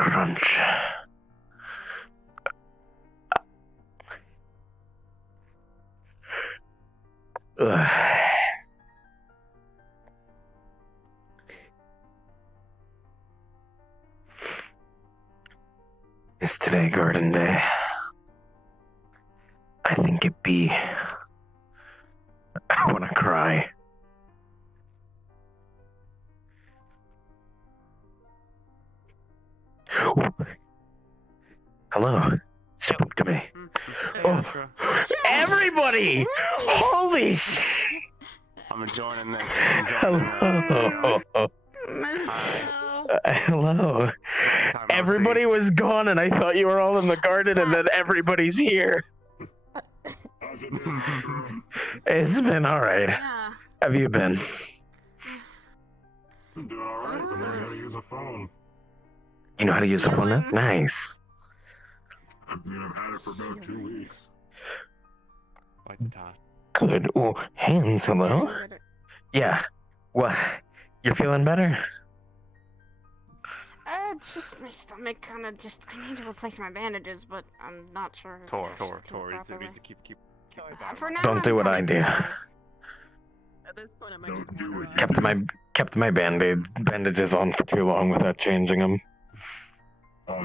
crunch. Ugh. Is today garden day? I think it be. I wanna cry. Ooh. Hello. Spoke to me. Oh, everybody! Holy shit! I'm joining this. Hello. Hello. Everybody was gone, and I thought you were all in the garden, and then everybody's here. It's been all right. Yeah. Have you been? I'm doing alright, but learning how to use a phone. You know how to use a phone now? Nice. I mean, I've had it for about 2 weeks. Good. Oh, hands, hello? Yeah. What? You're feeling better? It's just my stomach kind of just. I need to replace my bandages, but I'm not sure. Tor. to You need to keep For now, Don't do what I do. fine. At this point, I might Don't just do wander it. off. Kept my bandages on for too long without changing them.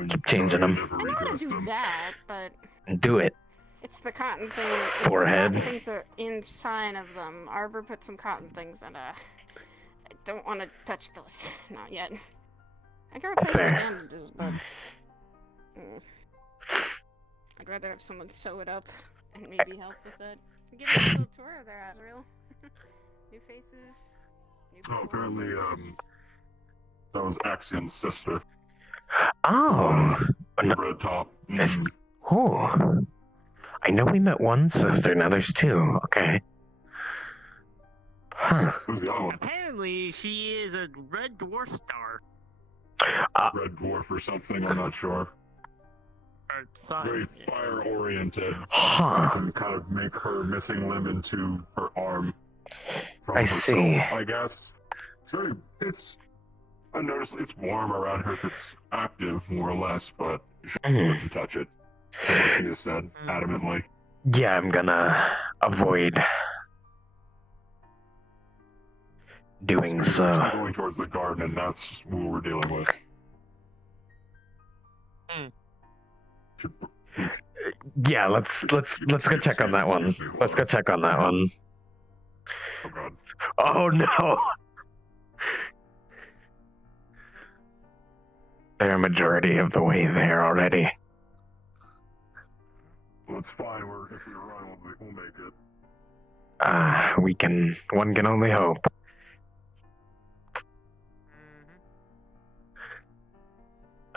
Keep changing them. Never I know how to redressed do them. that, but Do it. it's the cotton thing. It's Forehead. The cotton things that are inside of them. Arbor put some cotton things, and I don't want to touch those. Not yet. I can replace my Fair. bandages, but I'd rather have someone sew it up and maybe help with it. Give me a little tour of their Azrael. New faces. New Oh, people. apparently, that was Axion's sister. Oh. No, Red top. This- oh. I know we met one sister, now there's two. Okay. Huh. Who's the other one? Apparently, she is a red dwarf star. Red dwarf or something, I'm not sure. Or sun. Very yeah. fire-oriented. I Huh. can kind of make her missing limb into her arm. From I herself, see. I guess. I noticed it's warm around her if it's active, more or less, but you shouldn't touch it. That's what she has said, adamantly. Yeah, I'm gonna avoid doing We're so. still going towards the garden, and that's who we're dealing with. Hmm. Should- Yeah, let's go check on that one. Let's go check on that one. Oh god. Oh no! They're a majority of the way there already. Well, it's fine. If we run, we'll make it. One can only hope.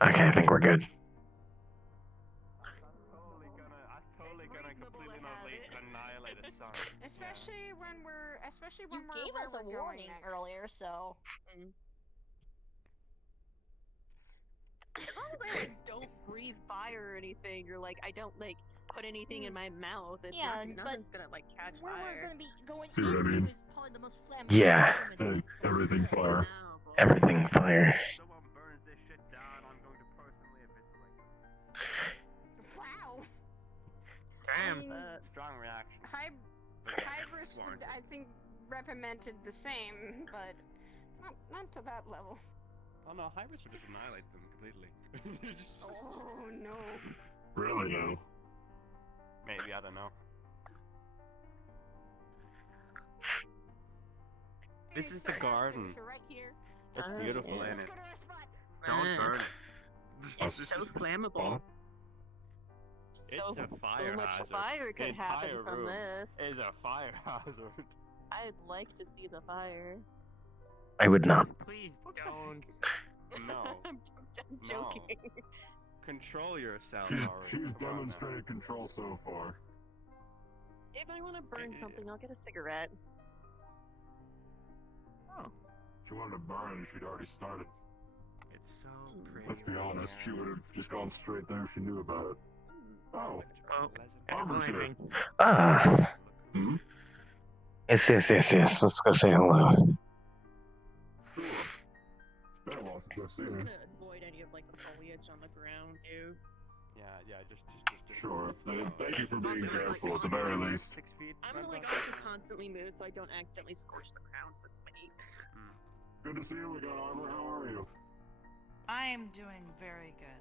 Okay, I think we're good. I'm totally gonna completely annihilate the sun. Especially when we're. You gave us a warning earlier, so. As long as I like, don't breathe fire or anything, or like I don't like put anything in my mouth, it's Yeah, not, but nothing's gonna like catch Where we're fire. gonna be going See what I into mean? is probably the most flammable. Yeah. element. Hey, everything fire. Now, boy. Everything fire. If someone burns this shit down, I'm going to personally eviscerate them. Wow. Damn. Strong reaction. Hybris would, I think, reprimanded the same, but not to that level. Oh no, Hybris would just annihilate them completely. Oh no. Really, no. Maybe, I don't know. This is the garden. Right here. It's Oh, beautiful, yeah. ain't Let's it? go to our spot. Don't Mm. burn it. It's so flammable. It's So, a fire so much hazard. fire could The happen entire from room this. is a fire hazard. I'd like to see the fire. I would not. Please don't. No. I'm No. joking. Control yourself, She's Ari. Come on now. demonstrated control so far. If I want to burn something, I'll get a cigarette. Oh. If she wanted to burn it, she'd already started. It's so pretty. Let's be honest, she would have just gone straight there if she knew about it. Oh. Oh. Arbor's here. Climbing. Ah. Hmm? Yes. Let's go say hello. Cool. It's been a while since I've seen Just her. to avoid idea of like the foliage on the ground, too. Yeah, just. Sure. Thank you for being careful at the very least. 6 feet. I'm gonna like also constantly move so I don't accidentally scorch the ground with weight. Good to see you again, Arbor. How are you? I am doing very good.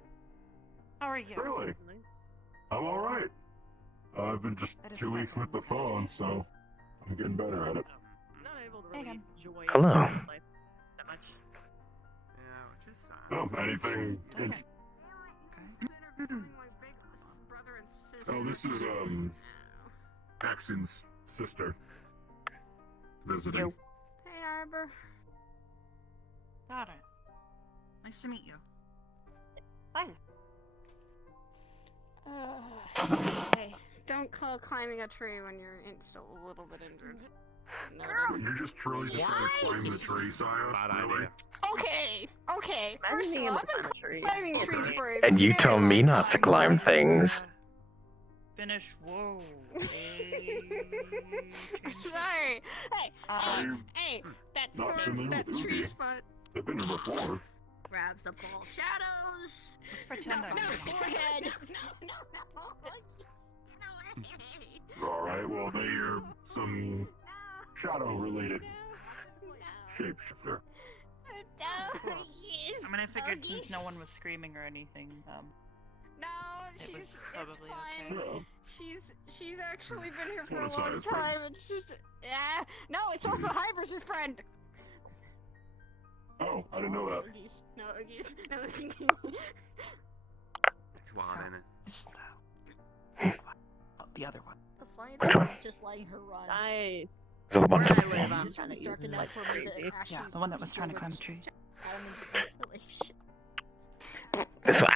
How are you? Really? I'm alright. I've been just That is 2 weeks with the phone, so I'm getting better at it. I'm not able to Hey, really again. enjoy Hello. life that much. Yeah, which is sad. Oh, anything? Okay. Oh, this is Axon's sister visiting. Yo. Hey, Arbor. Got it. Nice to meet you. Hi. Hey, don't call climbing a tree when you're still a little bit injured. You're just truly just trying to climb the tree, Saya? Bad Really? idea. Okay. First of all, I've been climbing trees for a And you very tell me long not to time. climb things. Finish. Whoa. Sorry. Are you Hey, not familiar that with tree Ubi? spot. I've been here before. Grabs the ball. Shadows. Let's pretend I'm Forehead. Alright, well, they are some shadow-related shapeshifter. I mean, I figured since no one was screaming or anything, No, it was it's probably fine. okay. Yeah. She's actually been here It's for one a of long Saya's time. friends. It's just no, it's also Hyber's friend. Oh, I didn't know that. No, Aegis. No, It's one in it. Is that... Oh, the other one. The funny Which thing one? is just letting her run. I There's a bunch where of I live, them. I'm This trying to really use started it that like for me to crazy. actually Yeah, the one that was trying to go climb a tree. Adam into relationship. This one.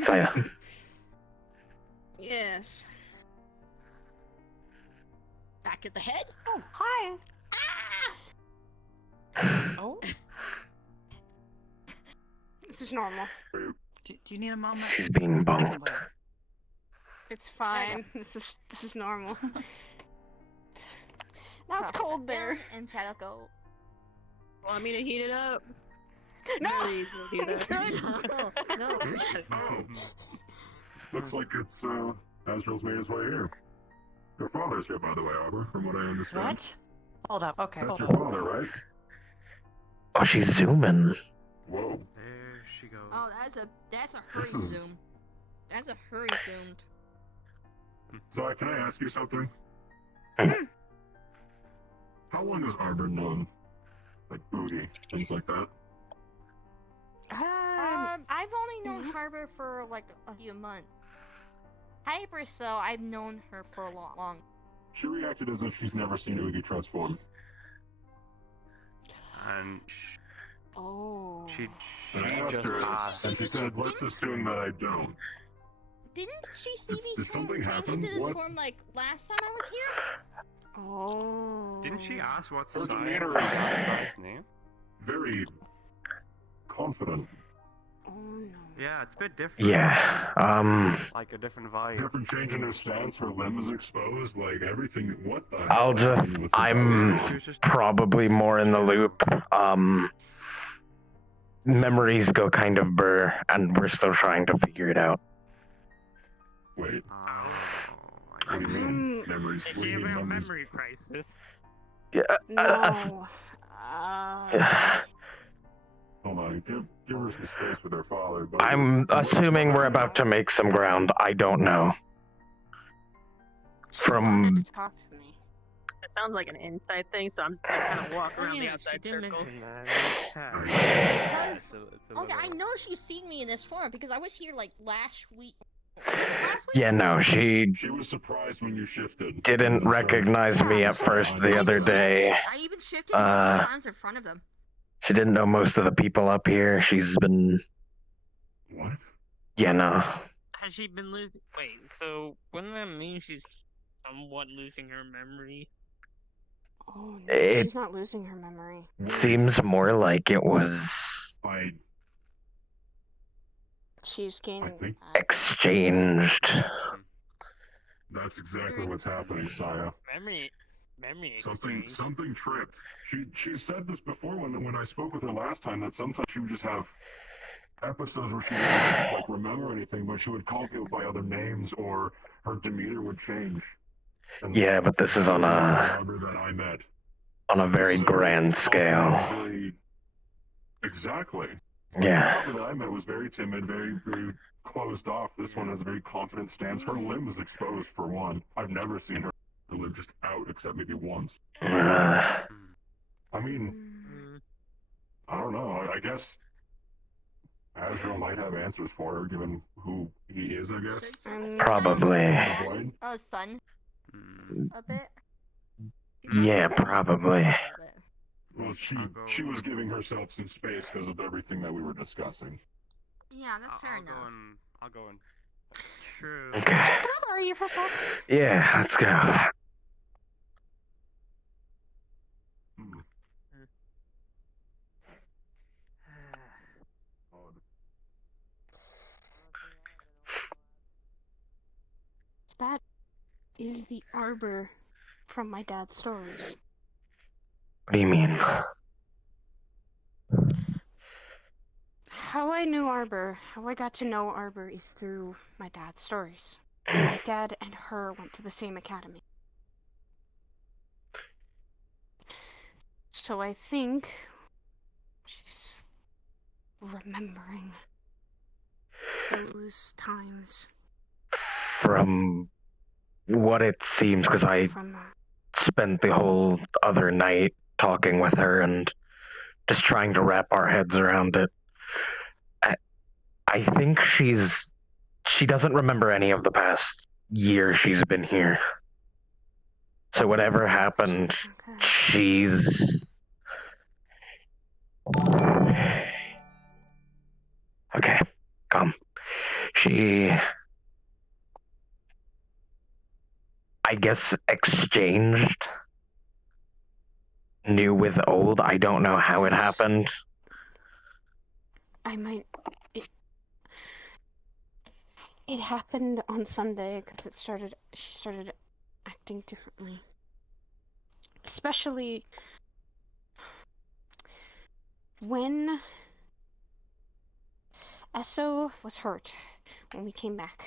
Saya. Yes. Back at the head. Oh, hi. Oh, This is normal. do you need a moment? She's being I can bumped. wait. It's fine. This is normal. Now it's cold there. And Shadow go. want me to heat it up. No. Really heat it up. No. Oh. Looks like it's, Azrael's made his way here. Your father's here, by the way, Arbor, from what I understand. What? Hold up. Okay, That's hold your up. father, right? Oh, she's zooming. Whoa. There she goes. Oh, that's a hurry This is- zoom. That's a hurry zoomed. So, can I ask you something? How long has Arbor known, like, Booty, things like that? I've only known Harbor for like a few months. Hyper, so I've known her for a long. She reacted as if she's never seen Oogie transform. And Oh. she And I asked just her, asked. and she said, let's assume that I don't. Didn't she see Did me something change happen? into this What? form like last time I was here? Oh. Didn't she ask what's Her Sia's demeanor is name? very confident. Oh no. Yeah, it's a bit different. Yeah, Like a different vibe. Different change in her stance, her limb is exposed, like everything. What the I'll hell just- happened with this I'm- Arbor? She was just probably more in the loop. Memories go kind of blur, and we're still trying to figure it out. Wait, I what do you mean? Mm, Memories? What do you mean memories? crisis. Yeah, no. Hold on, give her some space with her father. But I'm assuming we're about to make some ground. I don't know. From Talk to me. It sounds like an inside thing, so I'm just gonna kind of walk around the outside circle. Okay, I know she's seen me in this form because I was here like last week. yeah, no, she She was surprised when you shifted. didn't And so- recognize me at first the other day. I even shifted Uh, multiple times in front of them. She didn't know most of the people up here. She's been, What? yeah, no. Has she been losing? Wait, so wouldn't that mean she's somewhat losing her memory? Oh no. It- She's not losing her memory. It seems more like it was I She's gaining. think- exchanged. That's exactly what's happening, Saya. memory Something exchange. something tripped. She said this before when I spoke with her last time, that sometimes she would just have episodes where she wouldn't like remember anything, but she would call people by other names or her demeanor would change. And Yeah, but this is that on was not the a Arbor that I met. very This is grand scale. very exactly. Yeah. The Arbor that I met was very timid, very closed off. This one has a very confident stance. Her limb is exposed for one. I've never seen her limb just out except maybe once. I mean, I don't know. I guess Azrael might have answers for her, given who he is, I guess. Probably. Void? Oh, sun. A bit. Yeah, probably. A bit. Well, she was giving herself some space because of everything that we were discussing. Yeah, that's fair enough. I'll go in. True. Okay. Can I borrow you for a sec? Yeah, let's go. That is the Arbor from my dad's stories. What do you mean? How I knew Arbor, how I got to know Arbor is through my dad's stories. My dad and her went to the same academy. So I think she's remembering those times From what it seems, because I from spent the whole other night talking with her and just trying to wrap our heads around it. I think she doesn't remember any of the past year she's been here. So whatever happened, Okay. she's... Okay, calm. She... I guess exchanged new with old. I don't know how it happened. I might. It happened on Sunday because she started acting differently. Especially when Esso was hurt when we came back.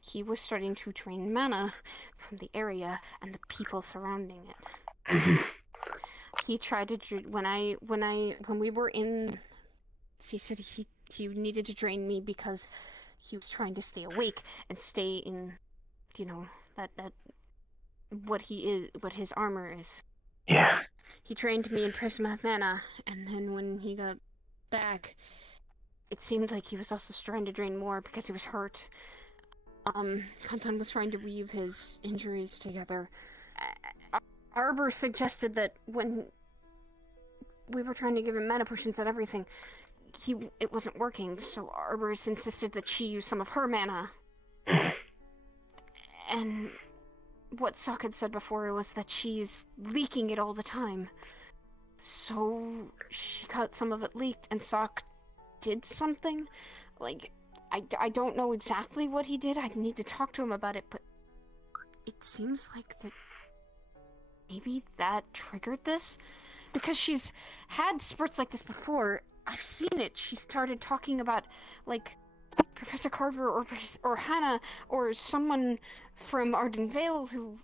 He was starting to drain mana from the area and the people surrounding it. He tried to when we were in. He said he needed to drain me because he was trying to stay awake and stay in, that what his armor is. Yeah. He trained me in Prisma Mana, and then when he got back, it seemed like he was also trying to drain more because he was hurt. Kantan was trying to weave his injuries together. Arbor suggested that when we were trying to give him mana potions and everything, it wasn't working, so Arbor's insisted that she use some of her mana. And what Sock had said before was that she's leaking it all the time. So she got some of it leaked, and Sock did something. Like, I don't know exactly what he did. I'd need to talk to him about it, but it seems like that maybe that triggered this. Because she's had spurts like this before. I've seen it. She started talking about, like, Professor Carver or Hannah or someone from Arden Vale who...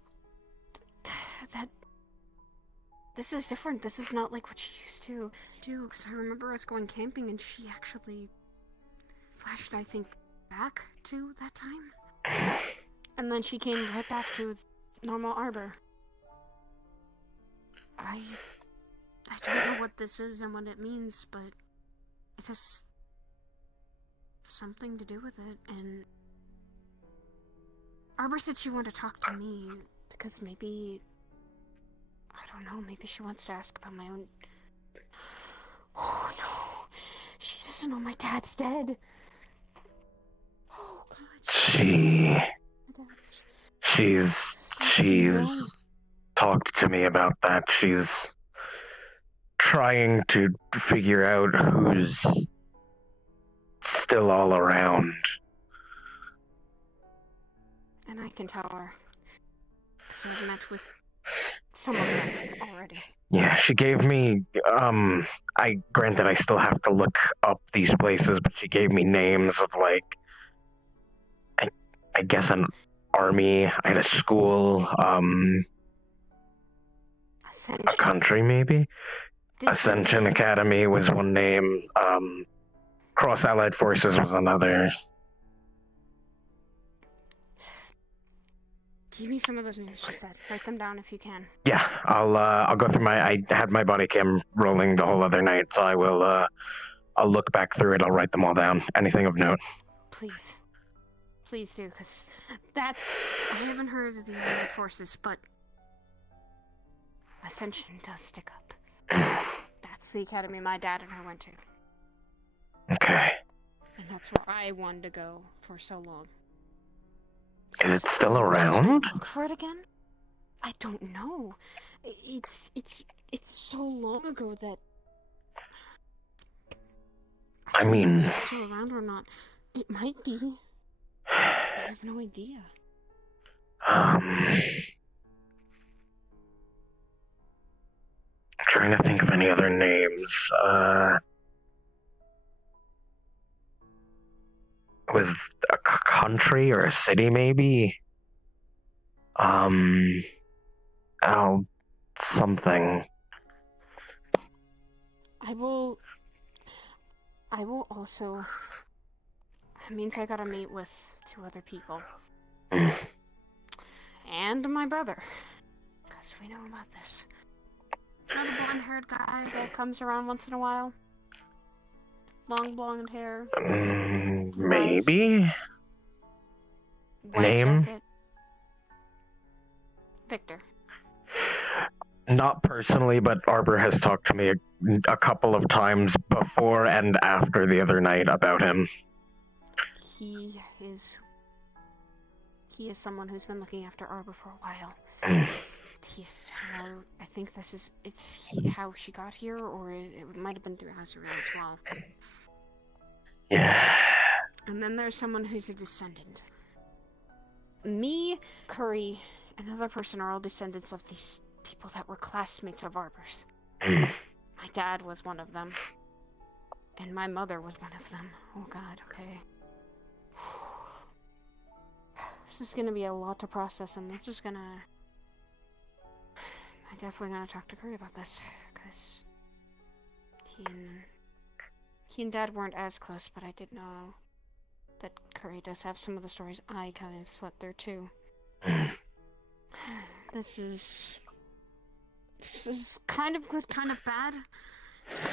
This is different. This is not like what she used to do. Because I remember us going camping and she actually flashed, I think, back to that time. And then she came right back to normal Arbor. I don't know what this is and what it means, but it has something to do with it, and Arbor said she wanted to talk to me, because maybe, I don't know, maybe she wants to ask about my own... Oh no, she doesn't know my dad's dead. Oh god. She's talked to me about that. She's trying to figure out who's still all around. And I can tell her. Because I've met with Some of them already. Yeah, she gave me, granted I still have to look up these places, but she gave me names of, like, I guess an army, I had a school, Ascension. a country maybe? Ascension Academy was one name, Cross Allied Forces was another. Give me some of those names she said. Write them down if you can. Yeah, I'll go through I had my body cam rolling the whole other night, so I'll look back through it, I'll write them all down. Anything of note. Please. Please do, because I haven't heard of the Allied Forces, but Ascension does stick up. That's the academy my dad and I went to. Okay. And that's where I wanted to go for so long. Is it still around? Look for it again? I don't know. It's so long ago that I mean, if it's still around or not. It might be. I have no idea. I'm trying to think of any other names. It was a country or a city, maybe? Something. I will also... It means I gotta meet with 2 other people. And my brother. Because we know about this. You know the blonde-haired guy that comes around once in a while? Long blonde hair. Maybe? White Name? jacket. Victor. Not personally, but Arbor has talked to me a couple of times before and after the other night about him. He is someone who's been looking after Arbor for a while. He's how I think how she got here, or it might have been through Azrael as well. Yeah. And then there's someone who's a descendant. Me, Curry, another person are all descendants of these people that were classmates of Arbor's. My dad was one of them. And my mother was one of them. Oh god, okay. This is gonna be a lot to process, and this is gonna... I'm definitely gonna talk to Curry about this, because he and Dad weren't as close, but I did know that Curry does have some of the stories I kind of slept through too. This is kind of good, kind of bad.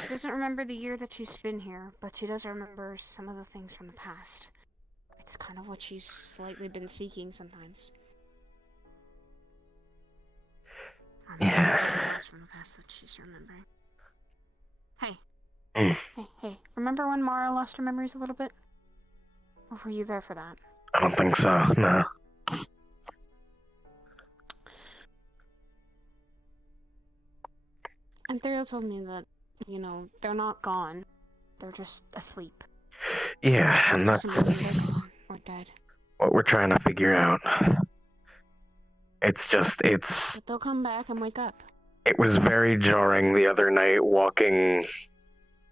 She doesn't remember the year that she's been here, but she does remember some of the things from the past. It's kind of what she's slightly been seeking sometimes. Or maybe this is the last from the past that she's remembering. Hey. Hey. Remember when Mara lost her memories a little bit? Or were you there for that? I don't think so, no. And Theriel told me that, they're not gone. They're just asleep. Yeah, and Just that's they're gone or dead. what we're trying to figure out. But they'll come back and wake up. It was very jarring the other night walking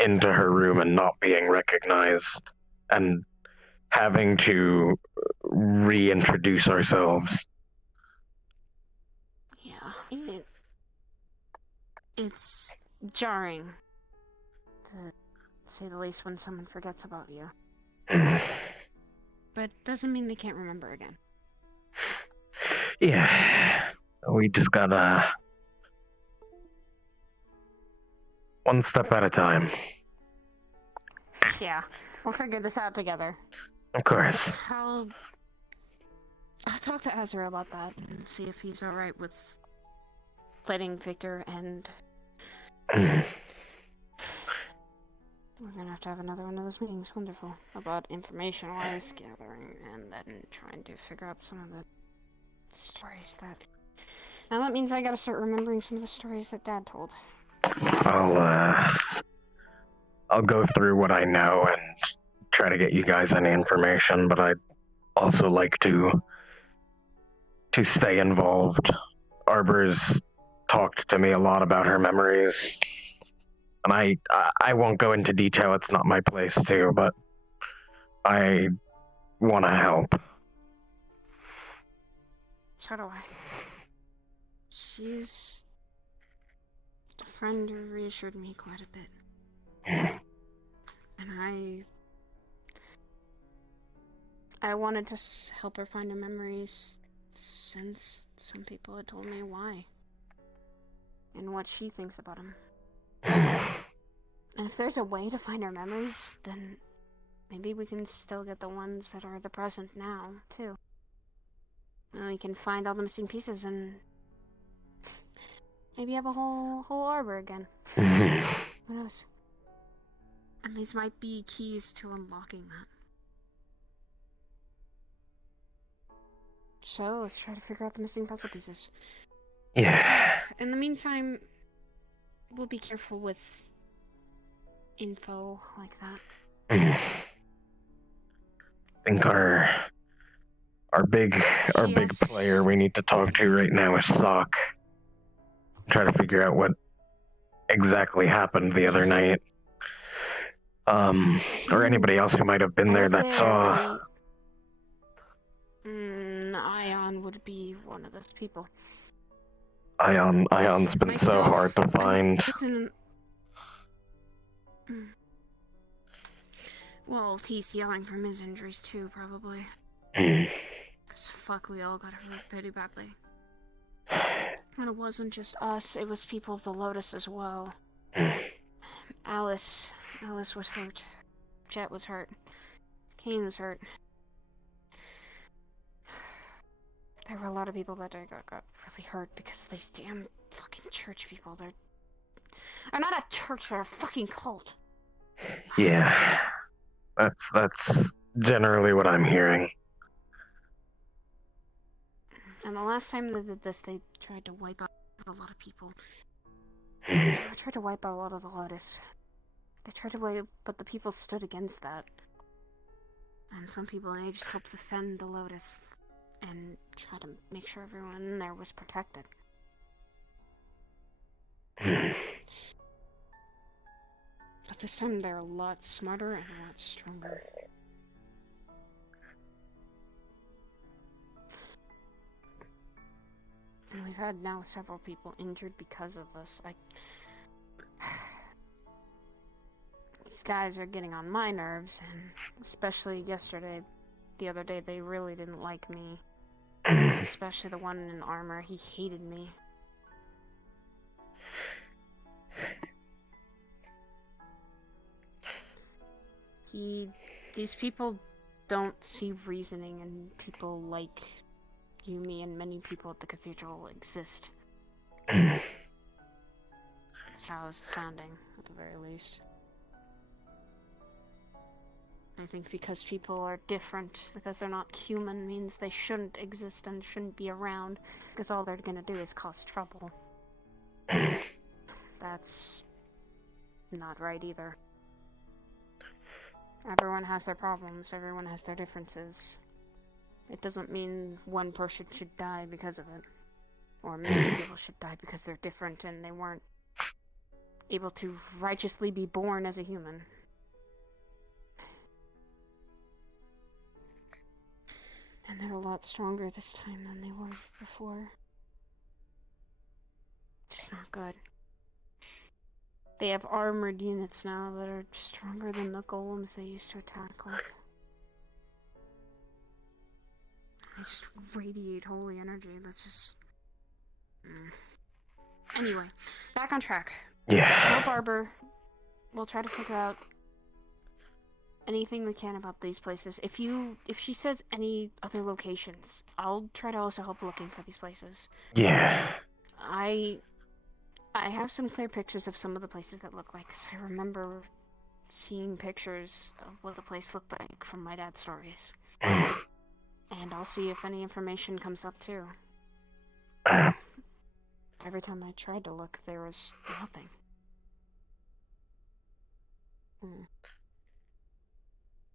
into her room and not being recognized and having to reintroduce ourselves. Yeah. It's jarring, to say the least, when someone forgets about you. But doesn't mean they can't remember again. Yeah. We just gotta... one step at a time. Yeah. We'll figure this out together. Of course. I'll talk to Azrael about that and see if he's alright with letting Victor and... We're gonna have to have another one of those meetings. Wonderful. About information-wise gathering and then trying to figure out some of the stories that... Now that means I gotta start remembering some of the stories that Dad told. I'll go through what I know and try to get you guys any information, but I'd also like to stay involved Arbor's talked to me a lot about her memories. And I won't go into detail, it's not my place to, but I want to help. So do I. She's a friend who reassured me quite a bit. And I wanted to help her find her memories since some people had told me why. And what she thinks about them. And if there's a way to find her memories, then maybe we can still get the ones that are the present now, too. And we can find all the missing pieces and maybe have a whole arbor again. Who knows? And these might be keys to unlocking that. So, let's try to figure out the missing puzzle pieces. Yeah. In the meantime, we'll be careful with info like that. I think our big player we need to talk to right now is Sock. Try to figure out what exactly happened the other night. Or anybody else who might have been there that saw. Ion would be one of those people. Ion's been so hard to find. Well, he's yelling from his injuries too, probably. Because fuck, we all got hurt pretty badly. And it wasn't just us, it was people of the Lotus as well. Alice was hurt. Jet was hurt. Kane was hurt. There were a lot of people that got really hurt because of these damn fucking church people. They're not a church, they're a fucking cult. Yeah. That's generally what I'm hearing. And the last time they did this, they tried to wipe out a lot of people. They tried to wipe out a lot of the Lotus. They tried to wipe, but the people stood against that. And some people in Aegis helped defend the Lotus and try to make sure everyone in there was protected. But this time they're a lot smarter and a lot stronger. And we've had now several people injured because of this. These guys are getting on my nerves, and especially the other day, they really didn't like me. Especially the one in armor, he hated me. These people don't see reasoning in people like Yumi, and many people at the cathedral exist. That's how it's sounding, at the very least. I think because people are different, because they're not human, means they shouldn't exist and shouldn't be around, because all they're gonna do is cause trouble. That's not right either. Everyone has their problems, everyone has their differences. It doesn't mean one person should die because of it. Or many people should die because they're different and they weren't able to righteously be born as a human. And they're a lot stronger this time than they were before. It's not good. They have armored units now that are stronger than the golems they used to attack with. They just radiate holy energy. That's just... Anyway, back on track. Yeah. Help Arbor. We'll try to figure out anything we can about these places. If she says any other locations, I'll try to also help looking for these places. Yeah. I have some clear pictures of some of the places that look like, 'cause I remember seeing pictures of what the place looked like from my dad's stories. And I'll see if any information comes up too. Every time I tried to look, there was nothing.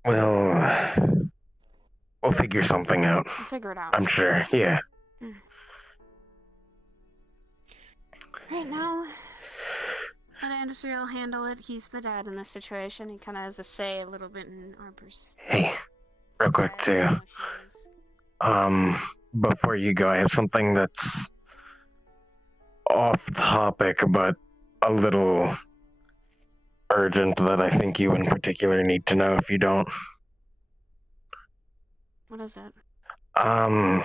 We'll figure something out. We'll figure it out. I'm sure, yeah. Right now, let Industrial handle it. He's the dad in this situation. He kind of has a say a little bit in Harper's. Hey, real quick too. Before you go, I have something that's off topic, but a little urgent that I think you in particular need to know if you don't. What is that? How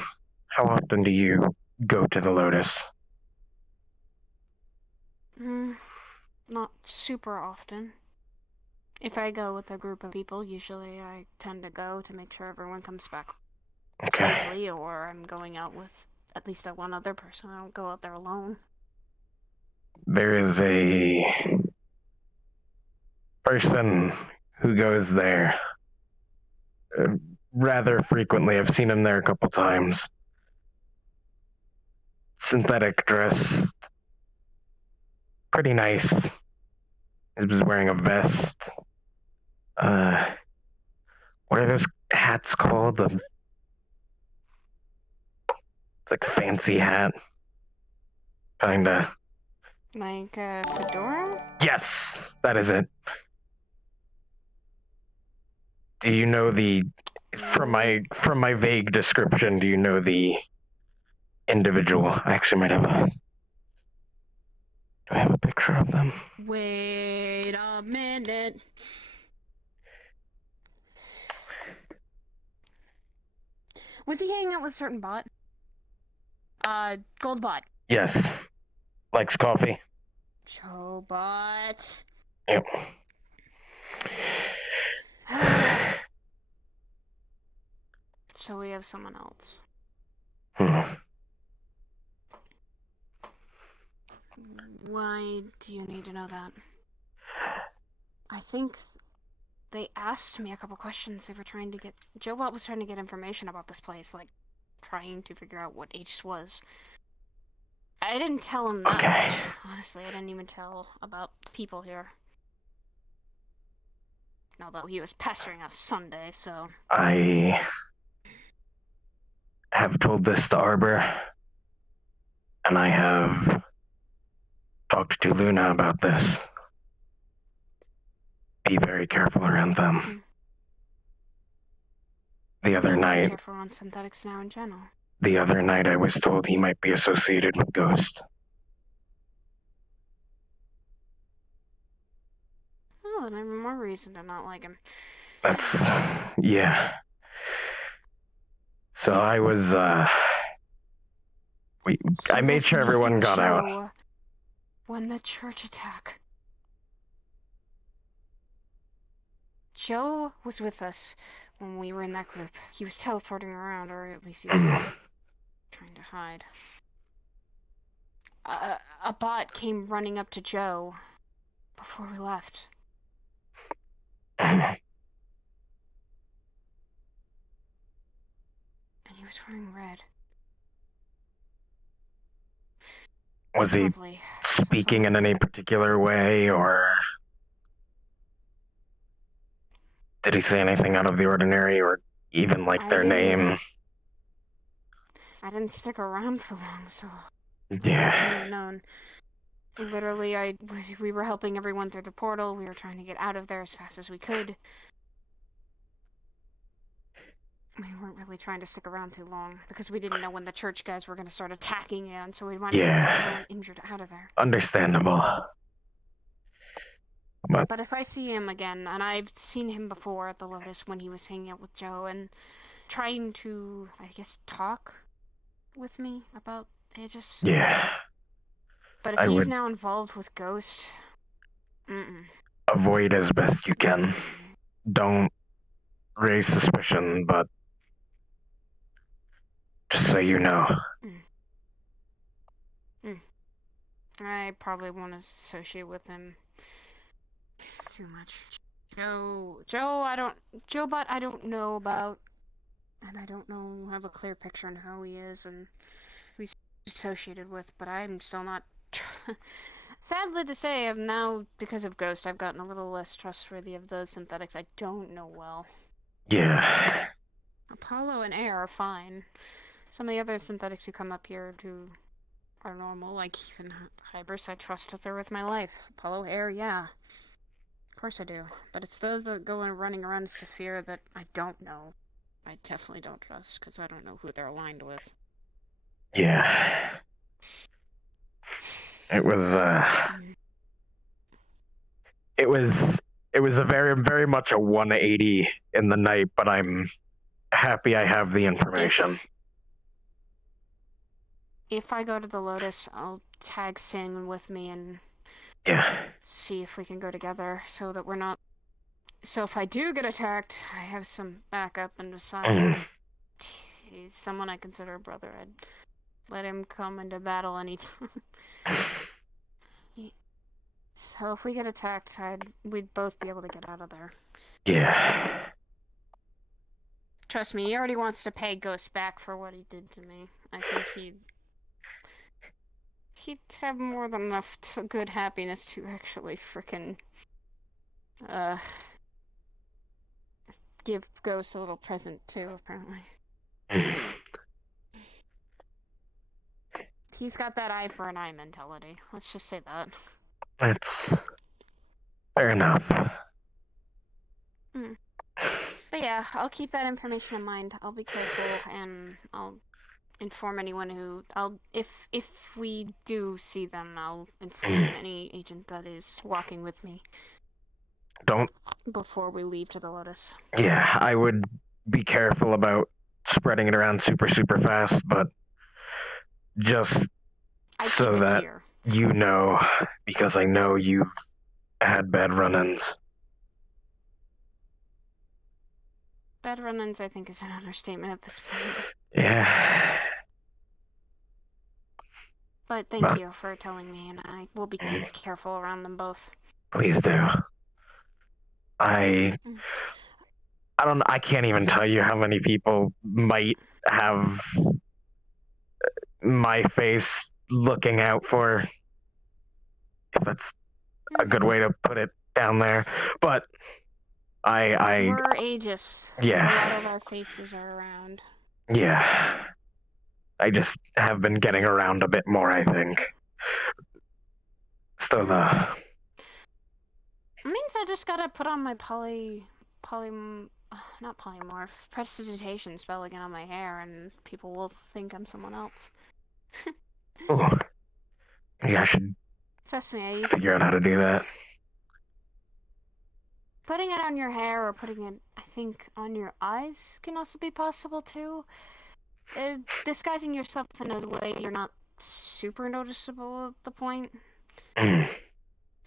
often do you go to the Lotus? Not super often. If I go with a group of people, usually I tend to go to make sure everyone comes back Okay. safely, or I'm going out with at least that one other person. I don't go out there alone. There is a person who goes there rather frequently. I've seen him there a couple times. Synthetic dress, pretty nice. He was wearing a vest. What are those hats called? It's like fancy hat. Kinda. Like a fedora? Yes, that is it. Do you know the from my vague description, do you know the individual? I actually might have a do I have a picture of them? Wait a minute. Was he hanging out with a certain bot? Gold bot. Yes. Likes coffee. Joe bot. Yep. So we have someone else. Why do you need to know that? I think they asked me a couple questions. They were trying to get... Joebot was trying to get information about this place, like, trying to figure out what Aegis was. I didn't tell him that much. Honestly, I didn't even tell about the people here. Although he was pestering us Sunday, so... I have told this to Arbor, and I have talked to Luna about this. Be very careful around them. The other night... careful on synthetics now in general. The other night I was told he might be associated with Ghost. Oh, then I have more reason to not like him. That's... yeah. So I was, I made sure everyone got out. When the church attack. Joe was with us when we were in that group. He was teleporting around, or at least he was trying to hide. A bot came running up to Joe before we left. And he was wearing red. Was he Lovely. speaking in any particular way, or did he say anything out of the ordinary, or even like their name? I didn't stick around for long, so Yeah. I wouldn't have known. Literally, we were helping everyone through the portal. We were trying to get out of there as fast as we could. We weren't really trying to stick around too long because we didn't know when the church guys were going to start attacking again, so we wanted to get everyone injured out of there. Understandable. But if I see him again, and I've seen him before at the Lotus when he was hanging out with Joe and trying to, I guess, talk with me about Aegis. Yeah. But if he's now involved with Ghost, avoid as best you can. Don't raise suspicion, but just so you know. I probably won't associate with him too much. Joebot I don't know about, and I don't have a clear picture on how he is and who he's associated with, but I'm still not... Sadly to say, I've now, because of Ghost, I've gotten a little less trustworthy of those synthetics I don't know well. Yeah. Apollo and Air are fine. Some of the other synthetics who come up here who are normal. Like, even Hybris, I trusted her with my life. Apollo Air, yeah. Of course I do. But it's those that go and running around as the fear that I don't know. I definitely don't trust, because I don't know who they're aligned with. Yeah. It was a very much a 180 in the night, but I'm happy I have the information. If I go to the Lotus, I'll tag Sin with me and see if we can go together so that we're not. So if I do get attacked, I have some backup, and besides, he's someone I consider a brother. I'd let him come into battle anytime. So if we get attacked, we'd both be able to get out of there. Yeah. Trust me, he already wants to pay Ghost back for what he did to me. I think he'd have more than enough good happiness to actually frickin' give Ghost a little present too, apparently. He's got that eye for an eye mentality. Let's just say that. That's fair enough. But yeah, I'll keep that information in mind. I'll be careful, and I'll inform anyone who if we do see them, I'll inform any agent that is walking with me. Don't. Before we leave to the Lotus. Yeah, I would be careful about spreading it around super fast, but just so that you know, because I know you've had bad run-ins. Bad run-ins, I think, is an understatement at this point. Yeah. But thank you for telling me, and I will be careful around them both. Please do. I can't even tell you how many people might have my face looking out for, if that's a good way to put it down there. But we're Aegis. Yeah. A lot of our faces are around. Yeah. I just have been getting around a bit more, I think. Still though. It means I just gotta put on my not polymorph, prestidigitation spell again on my hair, and people will think I'm someone else. Ooh. Maybe I should figure out how to do that. Putting it on your hair or putting it, I think, on your eyes can also be possible too. Disguising yourself in a way you're not super noticeable at the point.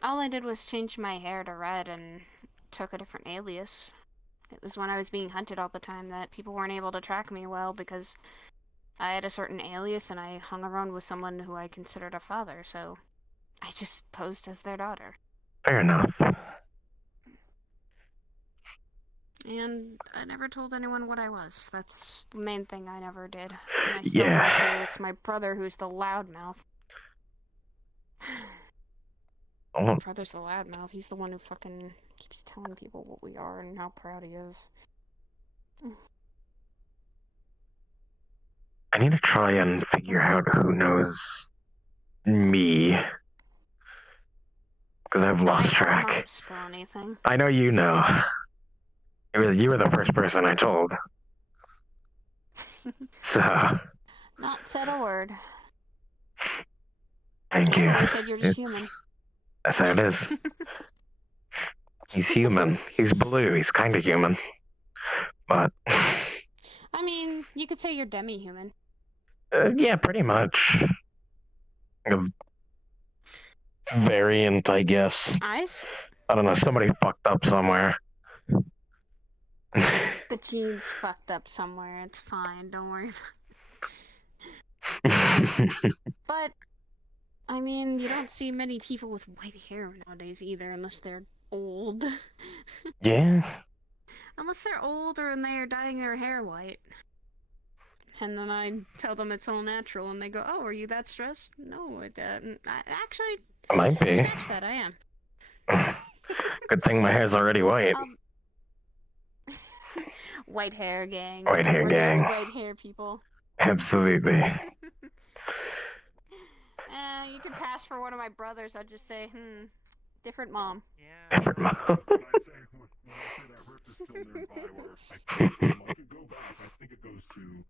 All I did was change my hair to red and took a different alias. It was when I was being hunted all the time that people weren't able to track me well because I had a certain alias and I hung around with someone who I considered a father, so I just posed as their daughter. Fair enough. And I never told anyone what I was. That's the main thing I never did. And I still don't do. It's my brother who's the loudmouth. My brother's the loudmouth. He's the one who fucking keeps telling people what we are and how proud he is. I need to try and figure out who knows me. Because I've lost track. I know you know. You were the first person I told. So. Not said a word. Thank you. You said you're just human. That's how it is. He's human. He's blue. He's kind of human. But. I mean, you could say you're demi-human. Yeah, pretty much. A variant, I guess. Eyes? I don't know. Somebody fucked up somewhere. The gene's fucked up somewhere. It's fine. Don't worry. But, I mean, you don't see many people with white hair nowadays either, unless they're old. Yeah. Unless they're older and they are dyeing their hair white. And then I tell them it's all natural, and they go, "Oh, are you that stressed?" No, actually, I might be. Scratch that, I am. Good thing my hair's already white. White hair gang. White hair We're gang. just white hair people. Absolutely. You could pass for one of my brothers. I'd just say, different mom. Yeah. Different mom. When I say that rift is still nearby, where I could go back. I think it goes to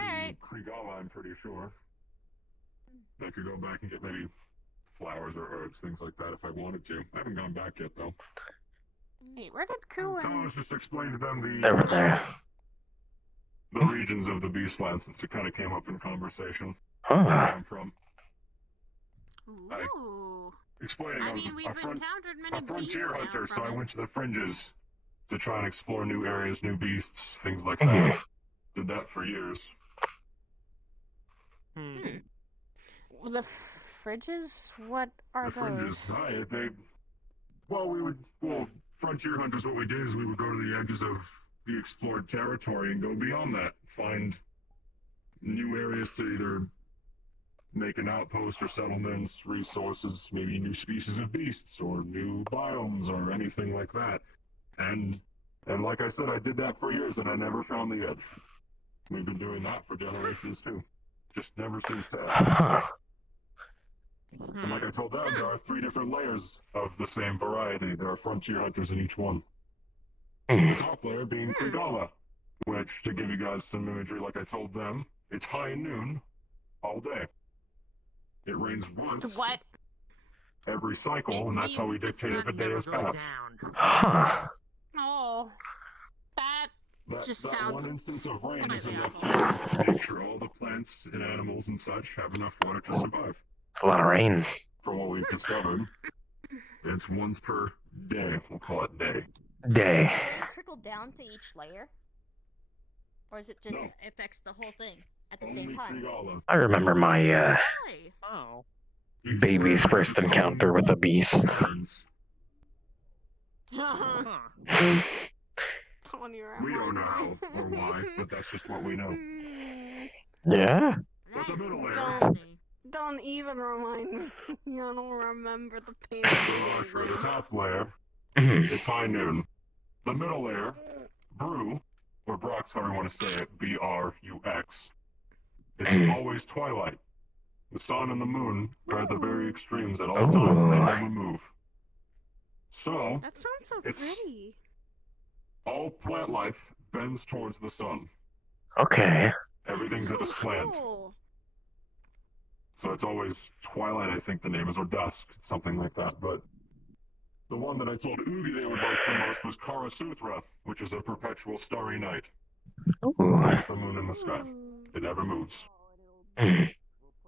Alright. Krigala, I'm pretty sure. I could go back and get maybe flowers or herbs, things like that, if I wanted to. I haven't gone back yet, though. Wait, where did Ku So I and... was just explaining to them Over there. the regions of the Beastland, since it kind of came up in conversation. Where Huh. I'm from. Ooh. Explaining I I was mean, we've a encountered a many beasts frontier now hunter, so from I it. went to the fringes to try and explore new areas, new beasts, things like Mhm. that. Did that for years. Hmm. The fridges? What are The fringes, those? well, frontier hunters, what we did is we would go to the edges of the explored territory and go beyond that. Find new areas to either make an outpost or settlements, resources, maybe new species of beasts or new biomes or anything like that. And like I said, I did that for years and I never found the edge. We've been doing that for generations too. Just never seems to end. Huh. And like I told them, there are 3 different layers of the same variety. There are frontier hunters in each one. The top layer being Krigala, which, to give you guys some imagery like I told them, it's high noon all day. It rains once What? every cycle, and that's how we dictate if a day has passed. Huh. Oh. That... Just that sounds one instance of rain is slightly enough awful. to make sure all the plants and animals and such have enough water to survive. It's a lot of rain. From what we've discovered, it's once per day. We'll call it day. Day. Does it trickle down to each layer? Or is it just No. affects the whole thing at the Only same time? Krigala. I remember my Really? Oh. Each baby's layer first has its encounter own with a beast. patterns. Huh. We don't know how or why, but that's just what we know. Yeah? But the middle layer, Don't- Don't even remind me. I don't remember the pain of for the top layer, Mhm. it's high noon. The middle layer, Brew, or Brox, however you want to say it, B-R-U-X. It's always twilight. The sun and the moon are at the very extremes at all times. They never move. So, That sounds so It's- pretty. all plant life bends towards the sun. Okay. Everything's at a slant. Cool. So it's always twilight, I think the name is, or dusk, something like that. But the one that I told Oogie they would like the most was Karasuthra, which is a perpetual starry night. Ooh. The moon in the sky. It never moves. Mhm.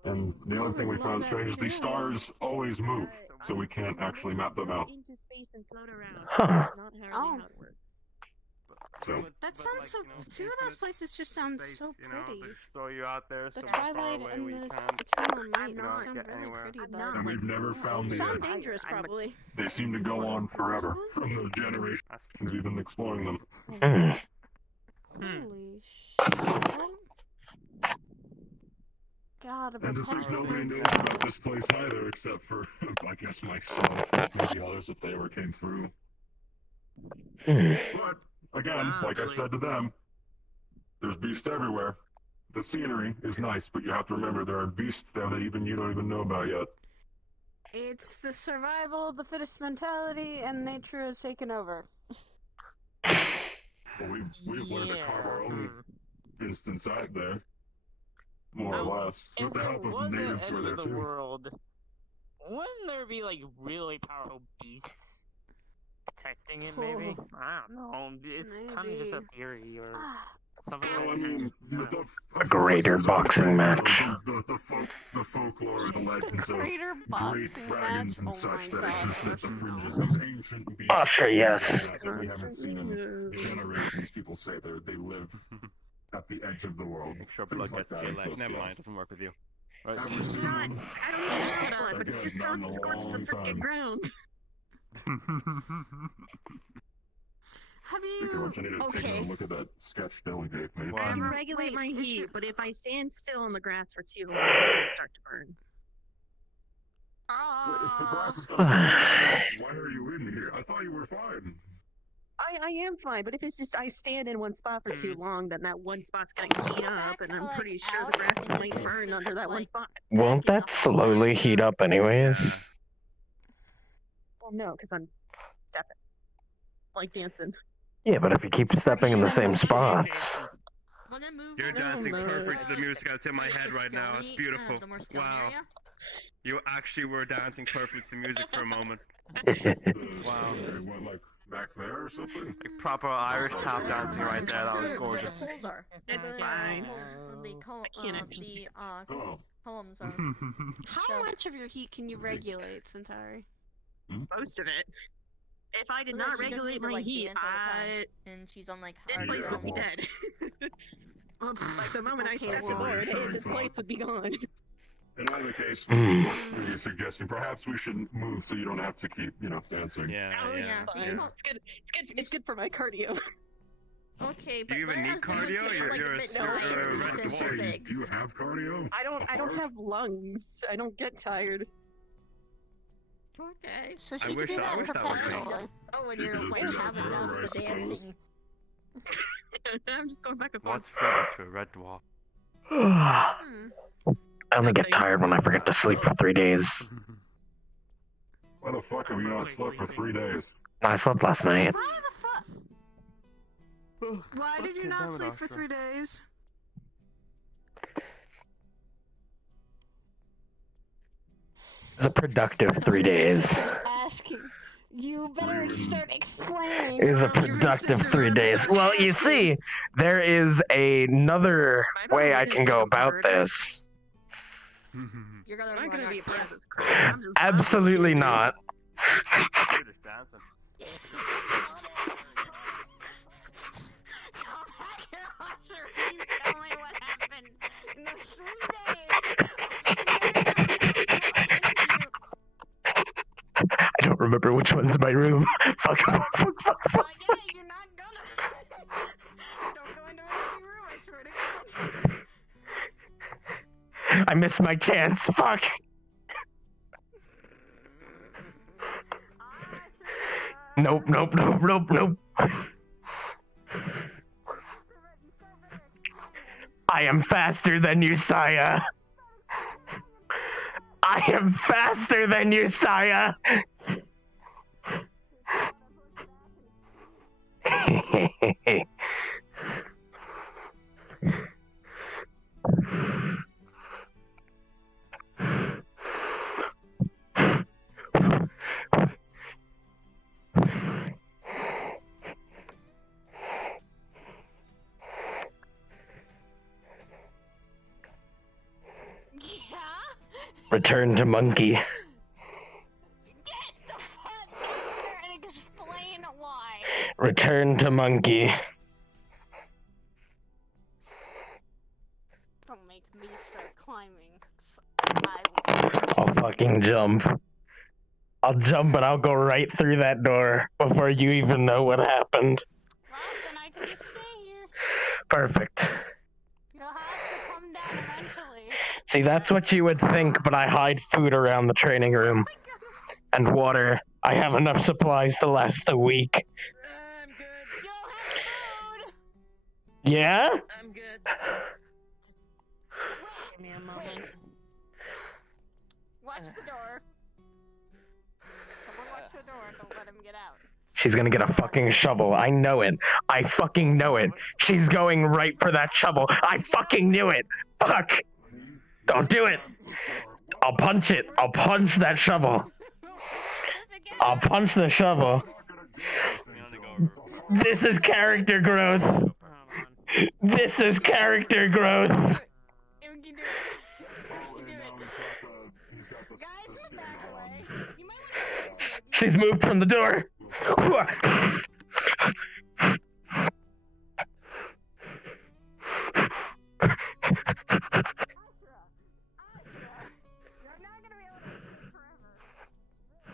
And the only thing we found strange is these stars always move, so we can't actually map them out. Into space and float around. Huh. That's not Oh. how it works. So That sounds so. Two of those places just sound so pretty. Just throw you out there The so far Twilight away and we the can. Eternal Night not sound get really anywhere. pretty, I'm but not. and we've never found the sound edge. dangerous, probably. They seem to go on forever from the generations we've been exploring them. Mhm. Holy shit! God, a And to think perpetual nobody moon knows star. about this place either, except for, I guess, myself, maybe others if they ever came through. Mhm. But, again, like I said to them, there's beasts everywhere. The scenery is nice, but you have to remember there are beasts there that even you don't even know about yet. It's the survival of the fittest mentality, and nature has taken over. But we've learned to carve our own instance out there. More Now, or less. If With the there help of was an natives edge who are there of the too. world, wouldn't there be like really powerful beasts protecting it? Maybe Oh. I don't know. It's kind of just a Maybe. theory or Ah, something. Well, I that mean, could- A greater there's always boxing been, match. The folklore, the legends of greater great boxing dragons match? and Oh such my that God, exist at the Josh, fringes. no. These ancient beasts. Oh, sure, yes. That we haven't seen in generations. People say they live at the edge of the world. Make sure Things blood like gets to that your are leg. supposed Never to mind, it doesn't work with you. Right? Ever seen Not, one? I don't know just about gotta- blood, but it just Again, not don't in a scorch the long freaking time. ground. Have Speaking of you? which, I need to take Okay. a look at that sketch Dylan gave me. What? I can Wait, regulate my is heat, your- but if I stand still on the grass for too long, it'll start to burn. Wait, if the Ah. grass is gonna why are you in here? I thought you were fine. I am fine, but if it's just I stand in one spot for too long, then that one spot's gonna heat up, and I'm pretty sure the grass might burn under that one spot. Won't that slowly heat up anyways? Well, no, because I'm stepping. Like dancing. Yeah, but if you keep stepping in the same spots. Wanna move You're over dancing to perfect to the the- music that's in my head right now. It's stony- beautiful. the more stony Wow. area? You actually were dancing perfect to the music for a moment. Wow. Wow. What, like back there or something? Like proper Irish tap dancing right there. That was Where the gorgeous. holes are. It's Where the, fine. The can't actually Oh. columns are. How So- much of your heat can you regulate, Centauri? Most of it. If I did Well, not she doesn't regulate need to, my like, heat, dance all the time. And she's on like this hard place would be ground. dead. Like the moment I Okay, step well, aboard, reassuring this thought. place would be gone. In either case, Mm. maybe a suggestion. Perhaps we should move so you don't have to keep, dancing. Yeah, Oh yeah. yeah, fine. yeah. It's good. It's good. It's good for my cardio. Okay, Do but you even let need us know cardio? if You're- like you're a a bit ser- tired you're a or red I was about to say, specific. do you have cardio? I don't Heart? have lungs. I don't get tired. Okay. So I she wish could do that- I that wish that was me. perpetually. Oh, and She you're could just like do that having forever, done I the suppose. dancing. I'm just going back and forth. What's further to a red dwarf? I Hmm. only get tired when I forget to sleep for 3 days. Why the fuck have you not slept for 3 days? I slept last night. Why the fuck? Why did you not sleep for 3 days? It's a productive 3 days. Asking. You better start explaining. It was a or else your productive sisters 3 are gonna days. start Well, you asking. see, there is another way I can go about this. You're gonna I'm not run gonna out. be a part of this crap. I'm just Absolutely not. You're just dancing. Come back here, Usher. Please tell me what happened in those 3 days. I don't remember which one's my room. Fuck, fuck, fuck, fuck, Well, fuck. yeah, you're not gonna. Don't go into any room, I swear to God. I missed my chance. Fuck. Nope, nope, nope, nope, nope. I am faster than you, Saya. I am faster than you, Saya. Yeah? Return to monkey. Get the fuck in here and explain why. Return to monkey. Don't make me start climbing. I will. I'll fucking jump. I'll jump and I'll go right through that door before you even know what happened. Well, then I can just stay here. Perfect. You'll have to come down eventually. See, that's what you would think, but I hide food around the training room. And water. I have enough supplies to last a week. I'm good. You don't have food! Yeah? I'm good. Give me a moment. Watch the door. Someone watch the door. Don't let him get out. She's gonna get a fucking shovel. I know it. I fucking know it. She's going right for that shovel. I fucking knew it. Fuck. Don't do it. I'll punch it. I'll punch that shovel. I'll punch the shovel. This is character growth. This is character growth. You can do it. Oh, and now he's got the Guys, skin back on. away. You might want to. She's moved from the door. You're not gonna be able to sleep forever.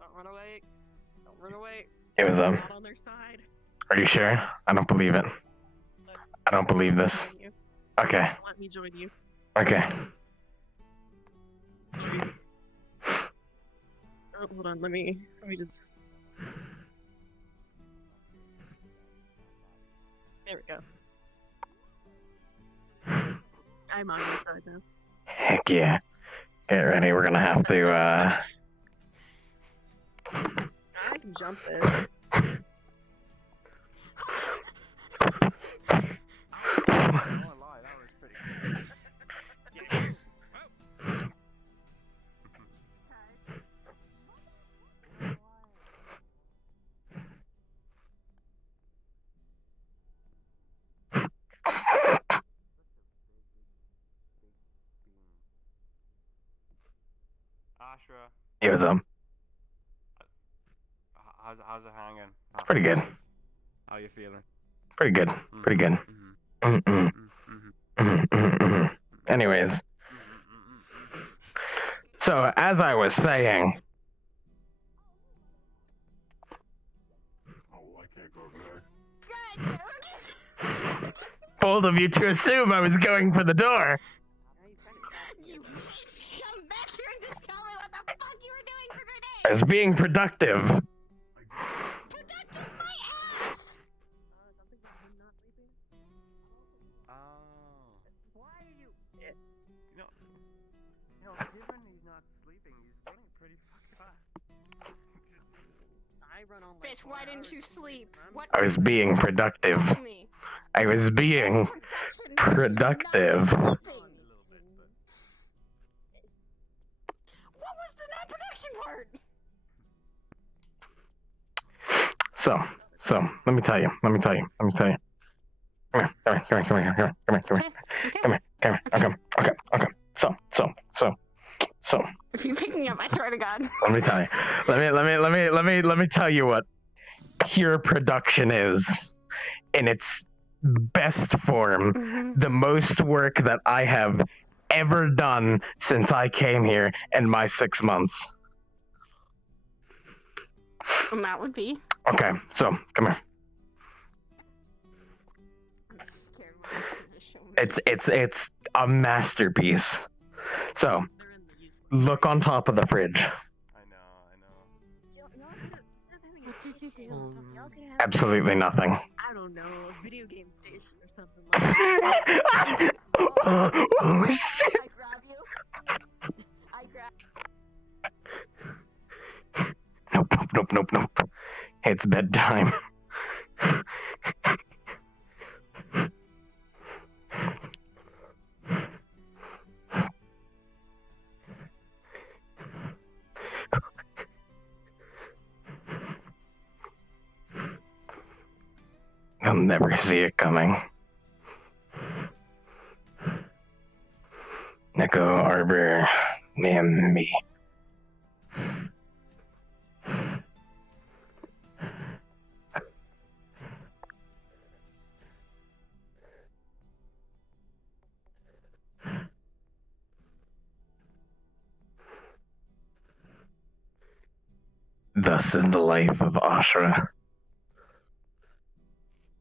Don't run away. Don't run away. It was I'm not on their side. Are you sure? I don't believe it. I don't believe this. Join you. Okay. Let me join you. Okay. Oh, hold on. Let me just. There we go. I'm on your side now. Heck yeah. Get ready. We're gonna have to. I can jump this. Ashra, It was how's it hanging? pretty good. How you feeling? Pretty good. Pretty good. Mm-mm. Mm-mm. Anyways, so as I was saying, Oh, I can't go over there. bold of you to assume I was going for the door. You bitch! Come back here and just tell me what the fuck you were doing for the I day! was being productive. Productive my ass! Something about him not sleeping? Oh. Why are you? You know, given he's not sleeping, he's running pretty fucking fast. I run all my. Bitch, why didn't you sleep? What? I was being productive. Tell me. I was being Production productive. not A sleeping. little bit, but What was the non-production part? So, let me tell you. Come here. Okay. So, If you pick me up, I swear to God. let me tell you. Let me tell you what pure production is in its best form. Mm-hmm. The most work that I have ever done since I came here in my 6 months. And that would be. Okay, so come here. I'm scared what it's gonna show me. It's a masterpiece. So They're in the useless. look on top of the fridge. I know. What did you do? Y'all could have, Absolutely nothing. I don't know, a video game station or something like that. Oh shit! I grab you. I grab. Nope. It's bedtime. You'll never see it coming. Nico Arbor, name me. Thus is the life of Ashra.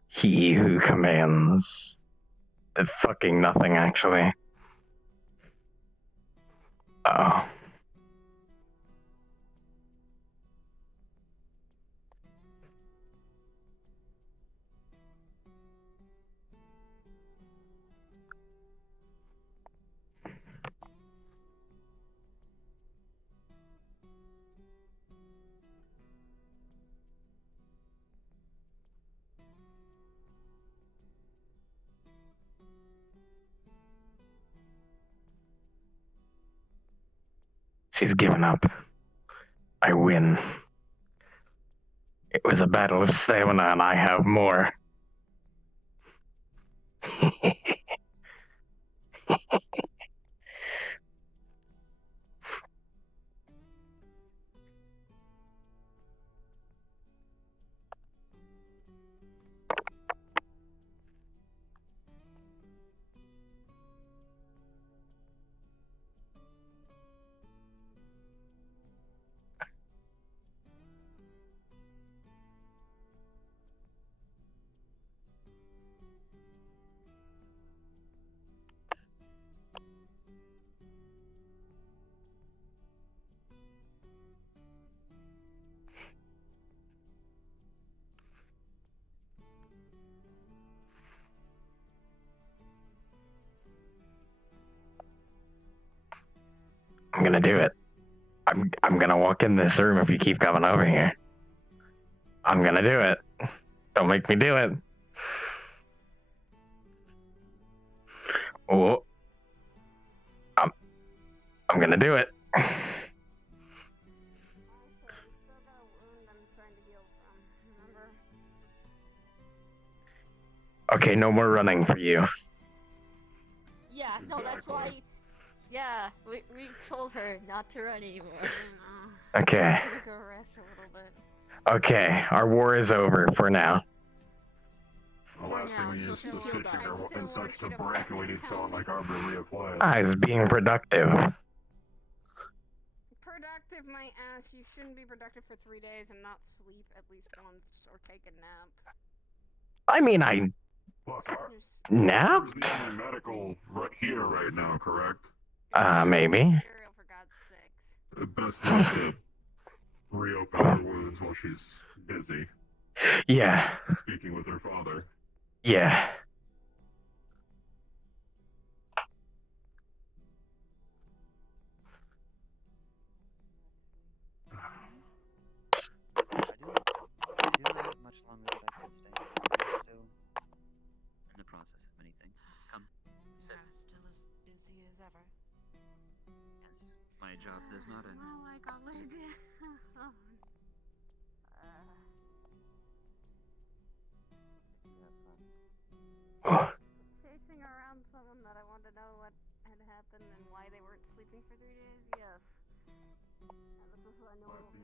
He who commands the fucking nothing, actually. Uh-oh. She's given up. I win. It was a battle of stamina, and I have more. I'm gonna do it. I'm gonna walk in this room if you keep coming over here. I'm gonna do it. Don't make me do it. Oh. I'm gonna do it. Also, you still got a wound I'm trying to heal from, remember? Okay, no more running for you. Yeah, no, that's why. Yeah, we told her not to run anymore. Okay. Just gonna go rest a little bit. Okay, our war is over for now. The last thing we need is to stitching our and such to break, and we need someone like Arbor to reapply. I was being productive. Productive, my ass. You shouldn't be productive for 3 days and not sleep at least once or take a nap. I mean, I Plus, napped? Arbor's the only medical right here right now, correct? Maybe. Material, for God's sake. Best not to reopen her wounds while she's busy Yeah, speaking with her father. yeah. I do not have much longer that I can stay. I'm still in the process of many things. Come, sit. Still as busy as ever. Yes, my job does not end. Well, like always. Oh, Chasing around someone that I wanted to know what had happened and why they weren't sleeping for 3 days? Yes. And this is who I know will be.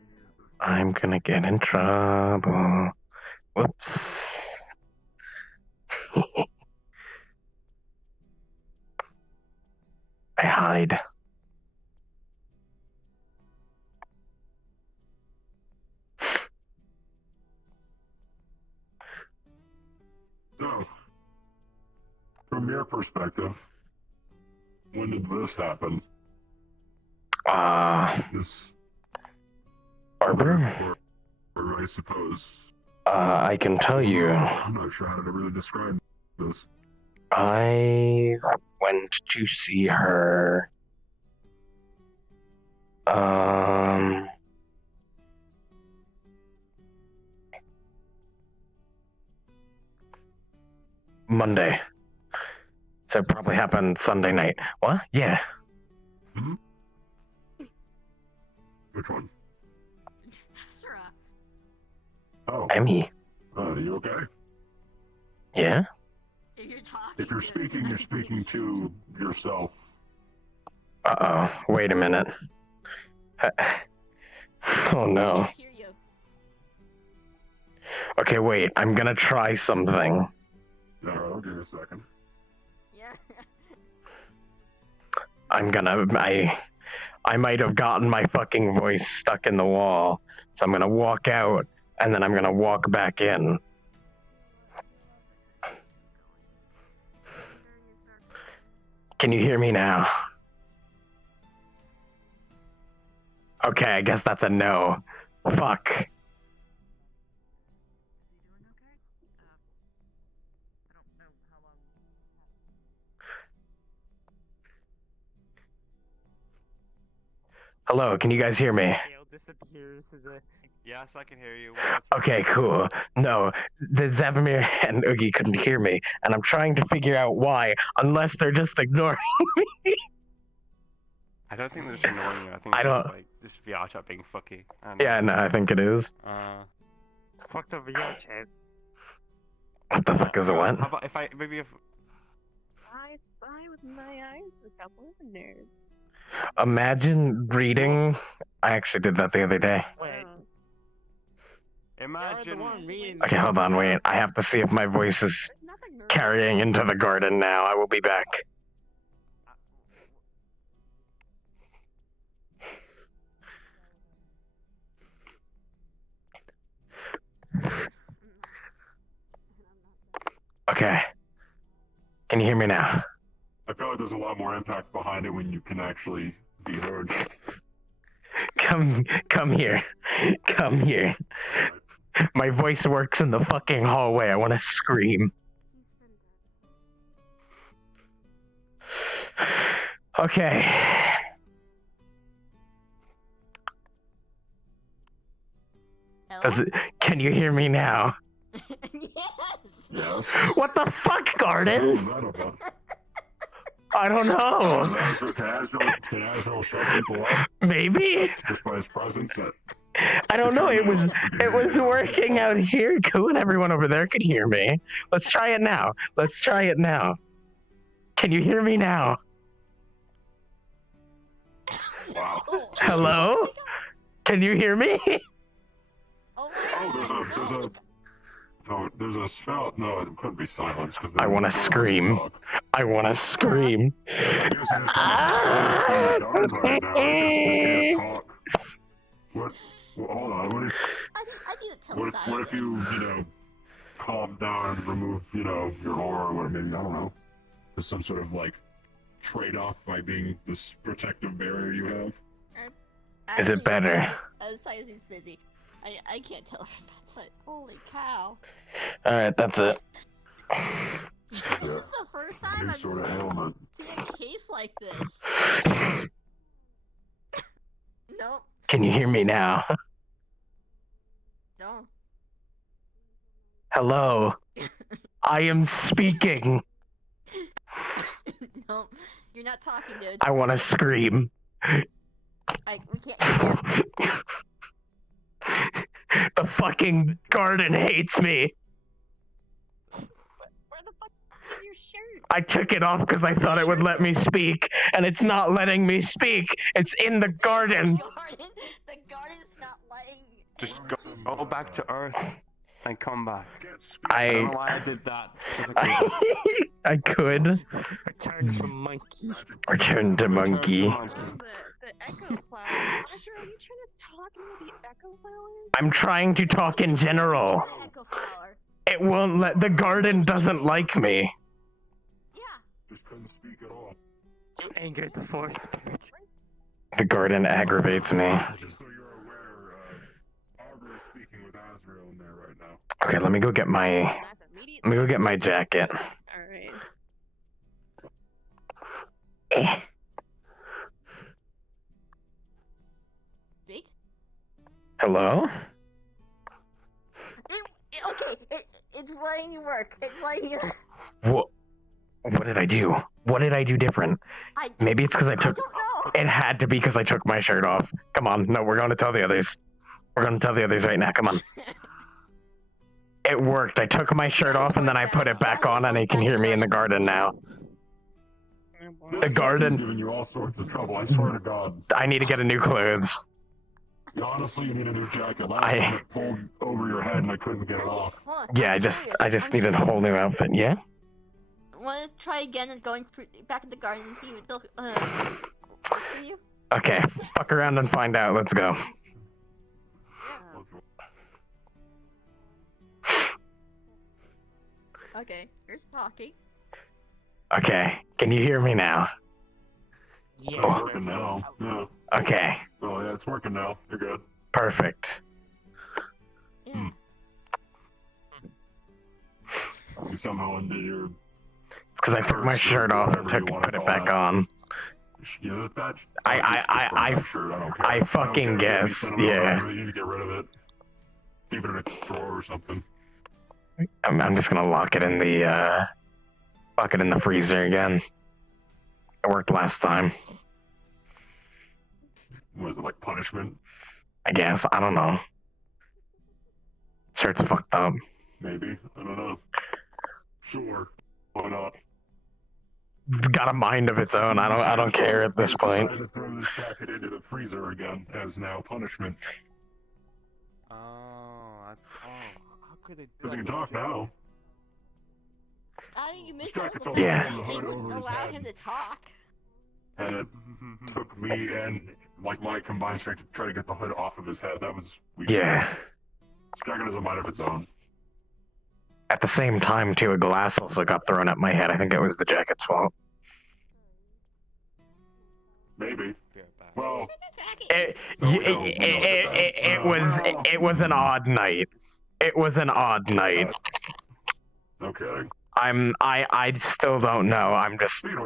I'm gonna get in trouble. Whoops. I hide. So, from your perspective, when did this happen? This Arbor? or I suppose. I can tell you. I'm not sure how to really describe this. I went to see her. Monday. So it probably happened Sunday night. What? Yeah. Which one? Sarah. Oh, Emmy. you okay? Yeah? If you're talking If you're to- speaking, you're speaking to yourself. Uh-oh. Wait a minute. Oh no. I hear you. Okay, wait. I'm gonna try something. Alright, I'll give you a second. Yeah. I might have gotten my fucking voice stuck in the wall. So I'm gonna walk out and then I'm gonna walk back in. Can you hear me now? Okay, I guess that's a no. Fuck. Is he doing okay? I don't know how long. Hello, can you guys hear me? Tail disappears. Yes, I can hear you. Okay, cool. No, the Zavamir and Oogie couldn't hear me, and I'm trying to figure out why, unless they're just ignoring me. I don't think they're just ignoring you. I think I it's just don't- like this VR chat being fucky. And, Yeah, no, I think it is. Fuck the VR chat. What the fuck is a what? How about if I if I spy with my eyes a couple of nerds. Imagine reading. I actually did that the other day. Wait. imagine Okay, hold on, wait. I have to see if my voice is There's nothing nerdy. carrying into the garden now. I will be back. Okay. Can you hear me now? I feel like there's a lot more impact behind it when you can actually be heard. Come here. Come here. My voice works in the fucking hallway. I want to scream. Okay. Can you hear me now? Yes. Yes. What the fuck, What Garden? was that about? I don't know. Can Azrael shut people up Maybe? just by his presence? I don't know. It was working out here. Cool, and everyone over there could hear me. Let's try it now. Let's try it now. Can you hear me now? Wow. Hello? Can you hear me? Oh There's a spell. No, it couldn't be silence because I want to scream. I want to scream. I guess it's just kind of right now because it just can't talk. What? Well, hold on. I need to What if you calm down and remove your aura or whatever? Maybe I don't know. There's some sort of like trade-off by being this protective barrier you have. Is it better? Simon's busy. I can't tell her that's like, holy cow. Alright, that's it. This is the first time New I've sort of ailment. seen a case like this. Nope. Can you hear me now? No. Hello. I am speaking. No. You're not talking, dude. I want to scream. We can't. The fucking garden hates me. Where the fuck is your shirt? I took it off because I thought it would let me speak, and it's not letting me speak. It's in the garden. The garden's not letting. Just go back to Earth and come back. I don't know why I did that. specifically. I could Return to monkey. return to monkey. The echo flowers. Asher, are you trying to talk into the echo flowers? I'm trying to talk in general. Echo flower. It won't let. The garden doesn't like me. Yeah. Just couldn't speak at all. You angered the force spirit. The garden aggravates me. Just so you're aware, Arbor is speaking with Azrael in there right now. Okay, let me go get my. That's immediate. Let me go get my jacket. Alright. Speak. Hello? It's letting you work. It's letting you. What? What did I do? What did I do different? Maybe it's because I took. don't know. It had to be because I took my shirt off. Come on, no, we're going to tell the others. We're going to tell the others right now. Come on. It worked. I took my shirt off and then I put it back on, and you can hear me in the garden now. The garden. Is giving you all sorts of trouble. I swear to God. I need to get a new clothes. Honestly, you need a new jacket. Last time it pulled over your head and I couldn't get it off. Yeah, I just needed a whole new outfit. Yeah. Want to try again and going back in the garden and see if they'll listen to you? Okay. Fuck around and find out. Let's go. Okay, here's talking. Okay. Can you hear me now? Yeah. It's working now. Yeah. Okay. Oh yeah, it's working now. You're good. Perfect. Yeah. You somehow undid your. It's because I took my shirt off and put it back on. Yeah, that. I fucking guess. Yeah. You need to get rid of it. Keep it in a drawer or something. I'm just gonna lock it in the freezer again. It worked last time. Was it like punishment? I guess. I don't know. Shirt's fucked up. Maybe. I don't know. Sure. Why not? It's got a mind of its own. I don't care at this point. Decided to throw this jacket into the freezer again as now punishment. Oh, that's. Oh, how could they do Because he that? can talk now. You missed This that jacket's before. Yeah. on the hood over his Allow head. him to talk. And it took me and like my combined strength to try to get the hood off of his head. That was Yeah. This jacket has a mind of its own. At the same time, too, a glass also got thrown at my head. I think it was the jacket's fault. Maybe. Be right back. Well, It was an odd night. It was an odd night. okay. I still don't know. I'm just You know,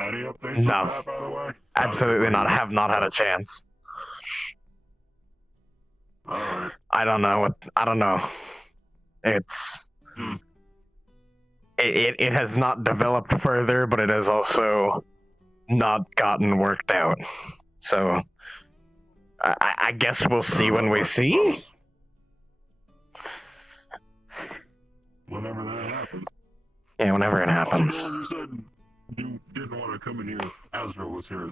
any updates No. on that, by the way? absolutely not. Have not had a chance. Alright. I don't know. I don't know. It's it has not developed further, but it has also not gotten worked out. So I guess we'll see when we see. Whenever that happens. Yeah, whenever it happens. Also, you said you didn't want to come in here if Azra was here.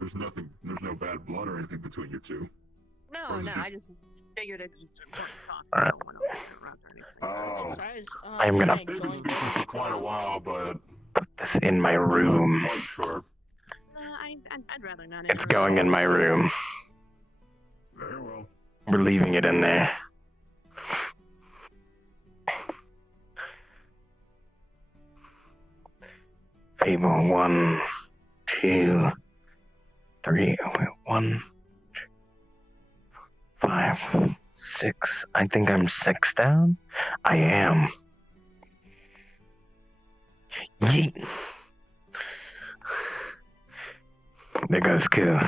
There's no bad blood or anything between you two. No, Or is no, it just- I just figured it's just important to talk. Alright. I don't want to interrupt or anything. Oh. I'm gonna- They've been speaking for quite a while, but Put this in my I'm room. not quite sure. I'd rather not. It's interrupt. going in my room. Very well. We're leaving it in there. Fable 1, 2, 3, 1, 5, 6. I think I'm 6 down. I am. Yeet. There goes Koo.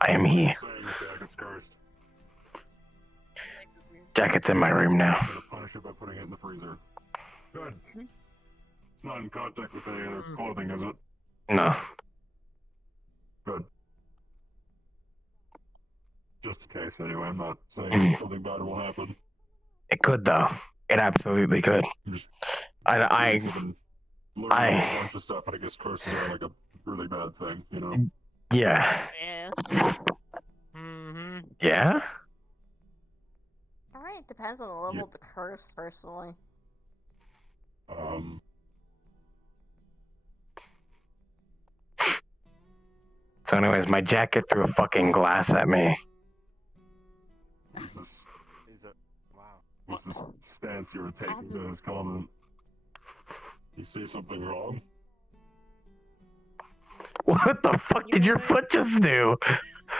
I am here. Saying the jacket's cursed. Jacket's in my room now. I'm gonna punish it by putting it in the freezer. Good. It's not in contact with any other clothing, is it? No. Good. Just in case, anyway. I'm not saying something bad will happen. It could though. It absolutely could. Just I I've been learning I- a bunch of stuff, and I guess curses are like a really bad thing, you know? yeah. Yeah. Mm-hmm. Yeah? Alright, depends on the level of the curse, personally. So anyways, my jacket threw a fucking glass at me. What's this, Is it? Wow. what's this stance you're taking to his comment? You say something wrong? What the fuck did your foot just do?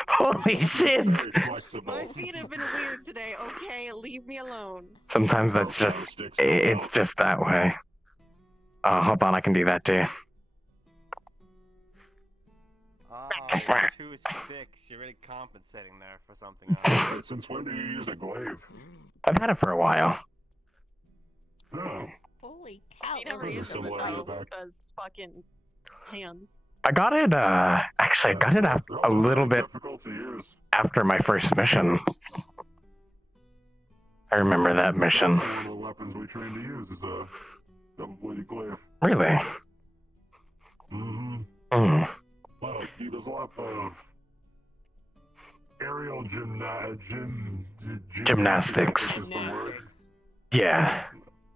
Holy shit! Very flexible. My feet have been weird today. Okay, leave me alone. Sometimes that's just, it's just that way. Hold on, I can do that too. Oh, with 2 sticks. You're really compensating there for something else. Wait, since when do you use a glaive? I've had it for a while. Oh, Holy cow, I never There's a use them with similarity those back. because fucking hands. I got it, actually I got it after, they're a also little very bit difficult to use. after my first mission. I remember that mission. One of the weapons we train to use is a double-bladed glaive. Really? Mm-hmm. Mm. There's a lot of aerial Gymnastics. is the word. Yeah.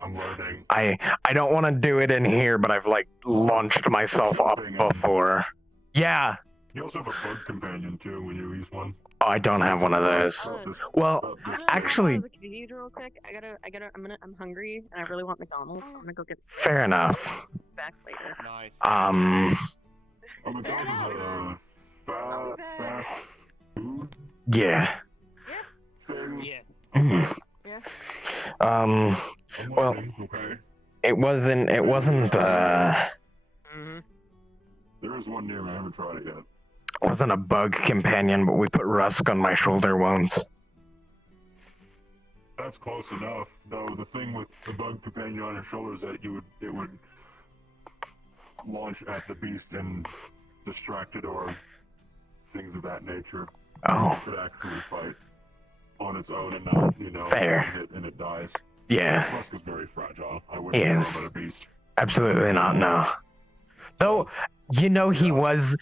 I'm learning. I don't want to do it in here, but I've like launched myself up before. Yeah. You also have a bug companion too when you use one. Oh, I don't have one of those. Well, actually, Real quick, I'm hungry and I really want McDonald's. I'm gonna go get some fair enough. back later. Nice. Oh, McDonald's is a fast food Yeah. thing. Yeah. Mm. Yeah. I'm Well- learning, okay. It wasn't, Mm-hmm. There is one near me. I haven't tried it yet. wasn't a bug companion, but we put rusk on my shoulder wounds. That's close enough. Though the thing with the bug companion on your shoulder is that it would launch at the beast and distract it or things of that nature. Oh, It could actually fight on its own and not, Fair. hit and it dies. yeah. Musk is very fragile. I He wouldn't throw is. him at a beast. Absolutely not, no. Though, he was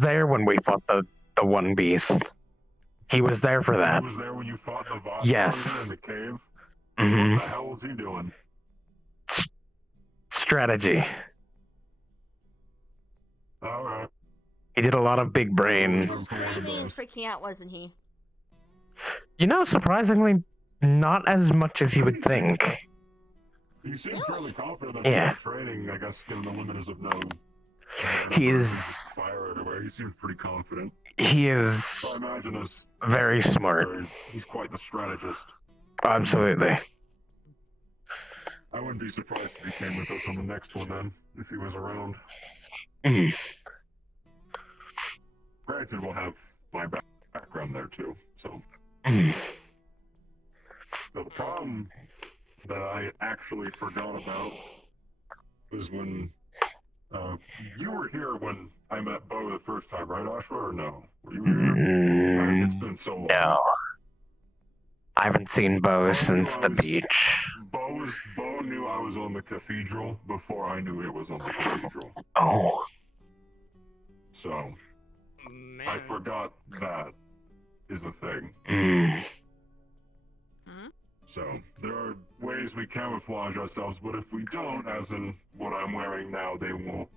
there when we fought the one beast. He was there for that. He was there when you fought the Voss Yes. in the cave. Hmm. What the hell was he doing? Strategy. Alright. He did a lot of big brain. He was screaming and freaking out, wasn't he? Surprisingly, not as much as you would think. You seem fairly confident that Yeah. you're training, I guess, given the limiters of no He is, fire everywhere. He seemed pretty confident. he So is I imagine this very smart. he's quite the strategist. Absolutely. I wouldn't be surprised if he came with us on the next one then, if he was around. Mm. Granted, we'll have my background there too, so. Mm. The problem that I actually forgot about was when you were here when I met Bo the first time, right, Ashra, or no? Were you here? It's been so long. No. I haven't seen Bo Bo since knew I the was- beach. Bo knew I was on the cathedral before I knew it was on the cathedral. Oh. So, Man. I forgot that is a thing. Mm. So, there are ways we camouflage ourselves, but if we don't, as in what I'm wearing now, they will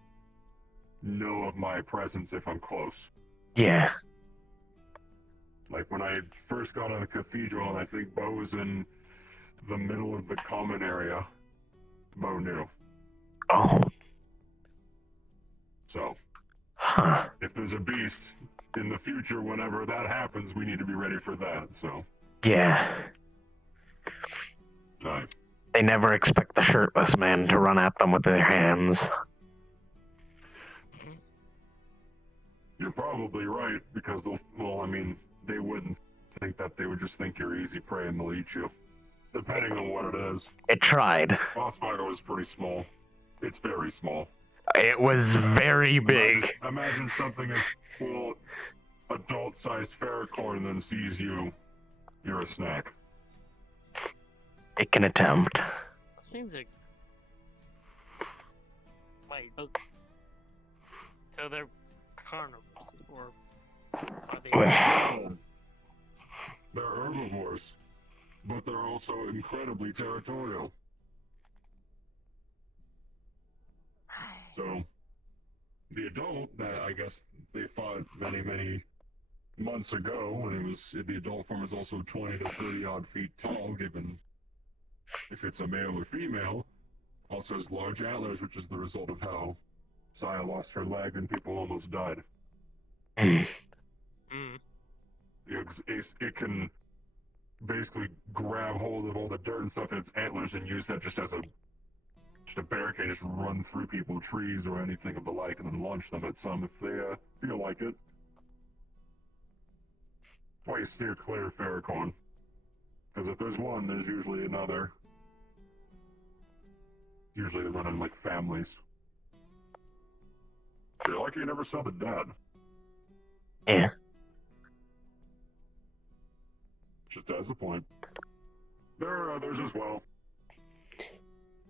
know of my presence if I'm close. Yeah. Like when I first got on the cathedral, and I think Bo was in the middle of the common area, Bo knew. Oh. So, Huh. if there's a beast in the future, whenever that happens, we need to be ready for that, so. Yeah. They never expect the shirtless man to run at them with their hands. You're probably right, because they wouldn't think that. They would just think you're easy prey and they'll eat you. Depending on what it is. It tried. Bossfire was pretty small. It's very small. It was very big. Imagine something as full adult-sized Ferrocorn and then sees you. You're a snack. It can attempt. Those things are. Wait, those. So they're carnivores, or are they? They're herbivores, but they're also incredibly territorial. So, the adult that I guess they fought many months ago, when the adult form is also 20 to 30 odd feet tall, given if it's a male or female, also has large antlers, which is the result of how Saya lost her leg and people almost died. Mm. It can basically grab hold of all the dirt and stuff in its antlers and use that just as a barricade, just run through people, trees, or anything of the like, and then launch them at some if they feel like it. Why you steer clear of Ferrocorn. Because if there's one, there's usually another. Usually they run in like families. You're lucky you never saw the dad. Yeah. Just as a point. There are others as well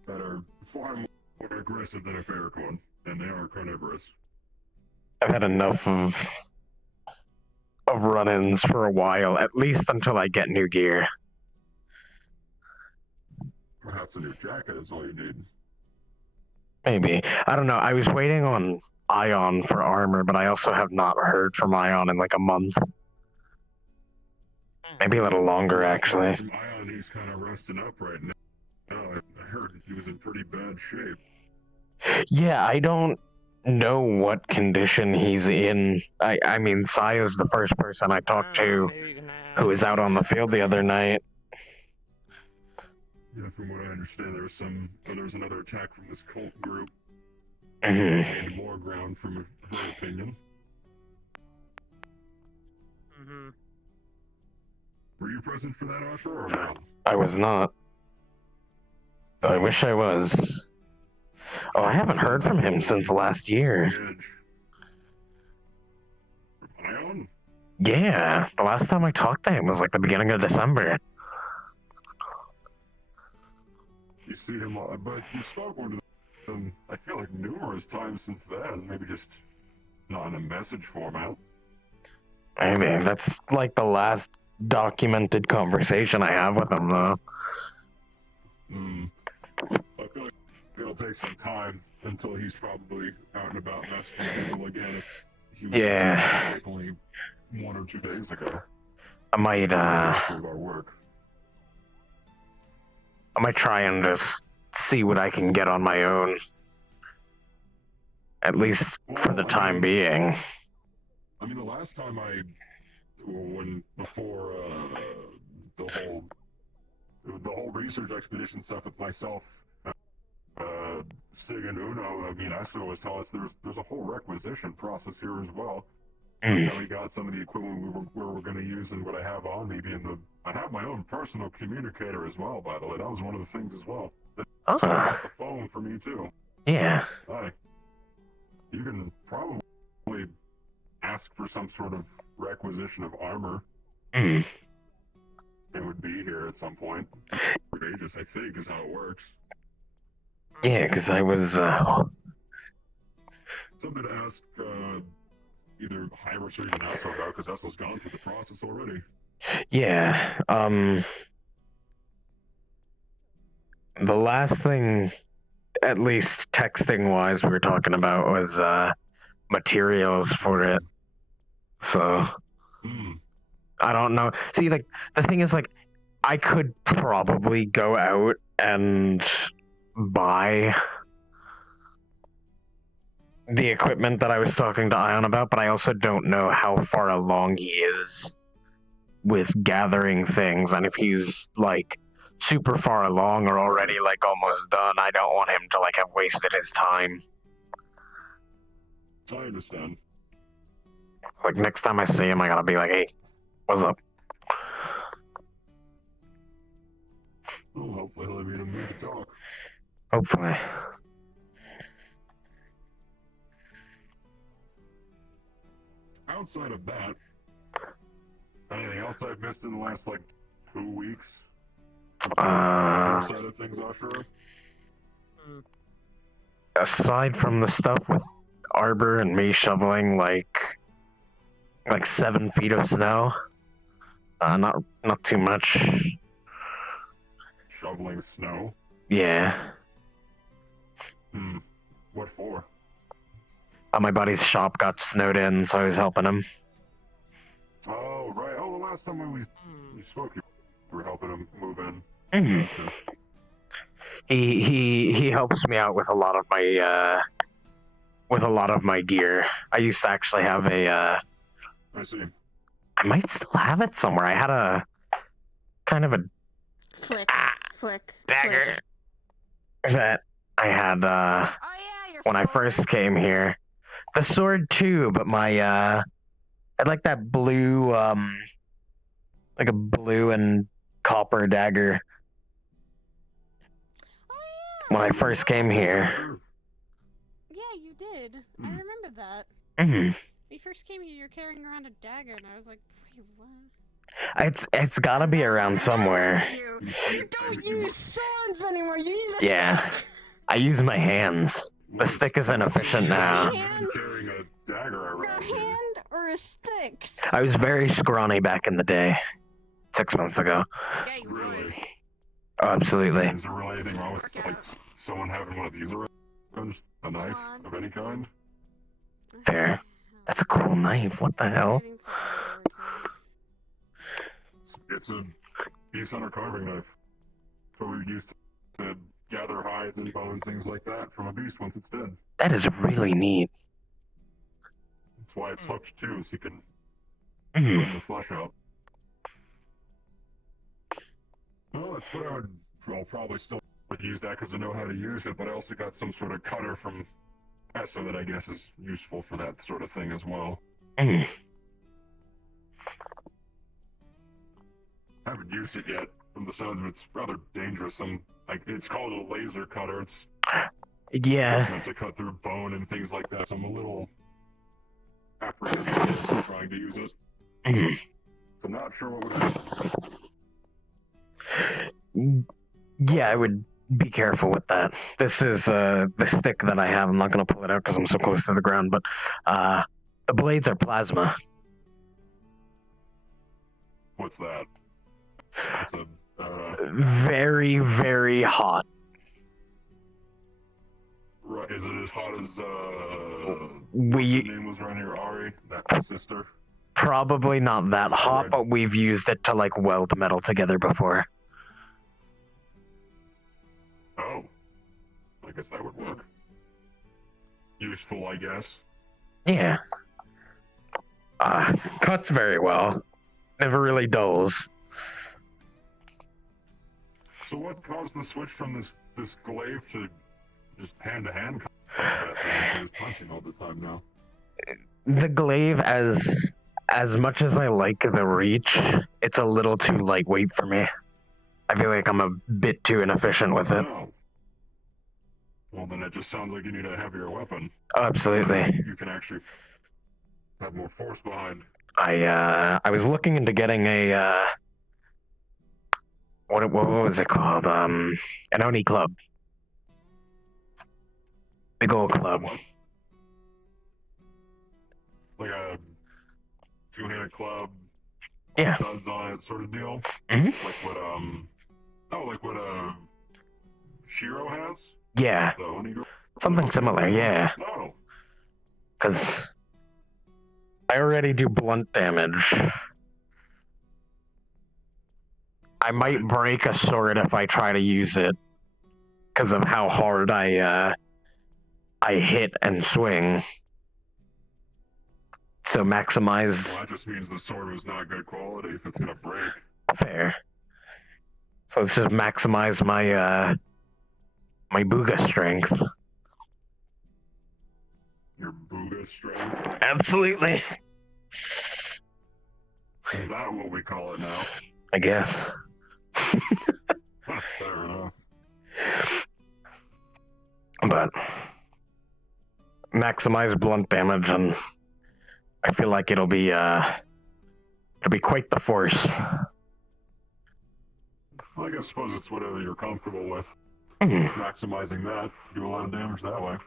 that are far more aggressive than a Ferrocorn, and they are carnivorous. I've had enough of run-ins for a while, at least until I get new gear. Perhaps a new jacket is all you need. Maybe. I don't know. I was waiting on Ion for armor, but I also have not heard from Ion in like a month. Maybe a little longer, actually. From Ion, he's kind of resting up right now. I heard he was in pretty bad shape. Yeah, I don't know what condition he's in. I mean, Saya's the first person I talked to who was out on the field the other night. Yeah, from what I understand, there was another attack from this cult group. Mm-hmm. Gained more ground from her opinion. Mm-hmm. Were you present for that, Ashra, or no? I was not. I wish I was. Oh, I haven't heard from him since last year. Ion? Yeah, the last time I talked to him was like the beginning of December. You see him, but you spoke to them, I feel like numerous times since then, maybe just not in a message format. Maybe. That's like the last documented conversation I have with him, though. I feel like it'll take some time until he's probably out and about messaging people again if he was like only 1 or 2 days ago. I might, Of our work. I might try and just see what I can get on my own. At least for the time being. I mean, the last time before the whole research expedition stuff with myself, Sig and Uno, I mean, Esther always tell us there's a whole requisition process here as well. That's how we got some of the equipment we're going to use and what I have on me being I have my own personal communicator as well, by the way. That was one of the things as well. That's why I got the phone for me too. Yeah. Hi. You can probably ask for some sort of requisition of armor. Mm. It would be here at some point. Aegis, I think, is how it works. Yeah, because I was, Something to ask, either Hybris or even Astro about, because Astro's gone through the process already. yeah, the last thing, at least texting-wise, we were talking about was, materials for it. So, I don't know. See, like, the thing is, like, I could probably go out and buy the equipment that I was talking to Ion about, but I also don't know how far along he is with gathering things, and if he's, like, super far along or already, like, almost done, I don't want him to, like, have wasted his time. I understand. Like, next time I see him, I gotta be like, hey, what's up? Well, hopefully he'll be in a mood to talk. Hopefully. Outside of that, anything else I've missed in the last, like, 2 weeks? Outside of things, Ashura? Aside from the stuff with Arbor and me shoveling, like 7 feet of snow, not too much. Shoveling snow? Yeah. What for? My buddy's shop got snowed in, so I was helping him. Oh, right. Oh, the last time we spoke, you were helping him move in. Mm-hmm. He helps me out with a lot of my gear. I used to actually have I see. I might still have it somewhere. I had a kind of a Flick. dagger that I had when I first came here. The sword too, but I'd like that blue like a blue and copper dagger. Oh, yeah. When I first came here. Yeah, you did. I remember that. Mm-hmm. When you first came here, you're carrying around a dagger, and I was like, wait, what? It's gotta be around somewhere. You don't use swords anymore. You use a stick. I use my hands. The stick is inefficient now. Carrying a dagger around. A hand or a stick? I was very scrawny back in the day. 6 months ago. Yeah, you Really? was. Oh, absolutely. Is there really anything wrong with, like, someone having one of these around? Just a knife of any kind? Fair. That's a cool knife. What the hell? It's a beast hunter carving knife. It's what we would use to gather hides and bones, things like that, from a beast once it's dead. That is really neat. That's why it's hooked too, so you can Mhm. burn the flesh out. Well, that's what I'll probably still use that because I know how to use it, but I also got some sort of cutter from Esso that I guess is useful for that sort of thing as well. Mhm. I haven't used it yet. From the sounds of it, it's rather dangerous. It's called a laser cutter. It's Yeah. meant to cut through bone and things like that. So I'm a little apprehensive trying to use it. Mhm. So I'm not sure what would happen. Yeah, I would be careful with that. This is the stick that I have. I'm not gonna pull it out because I'm so close to the ground, but the blades are plasma. What's that? It's a Very, very hot. right, is it as hot as We what's her name was around here, Ari, that sister? probably not that hot, but we've used it to like weld metal together before. Oh, I guess that would work. Useful, I guess. Yeah. Cuts very well. Never really dulls. So what caused the switch from this glaive to just hand-to-hand combat thing? He's punching all the time now. The glaive, as much as I like the reach, it's a little too lightweight for me. I feel like I'm a bit too inefficient with it. No. Well, then it just sounds like you need a heavier weapon. Absolutely. You can actually have more force behind. I was looking into getting a what was it called? An Oni club. Big old club. Like a two-handed club. Yeah. Studs on it sort of deal. Mhm. Like what Shiro has? Yeah. The Oni girl? Something similar, yeah. No. Because I already do blunt damage. I might break a sword if I try to use it because of how hard I hit and swing. So maximize. Well, that just means the sword was not good quality if it's gonna break. Fair. So let's just maximize my my booga strength. Your booga strength? Absolutely. Is that what we call it now? I guess. Fair enough. But maximize blunt damage, and I feel like it'll be quite the force. Well, I suppose it's whatever you're comfortable with. Mhm. Just maximizing that, do a lot of damage that way.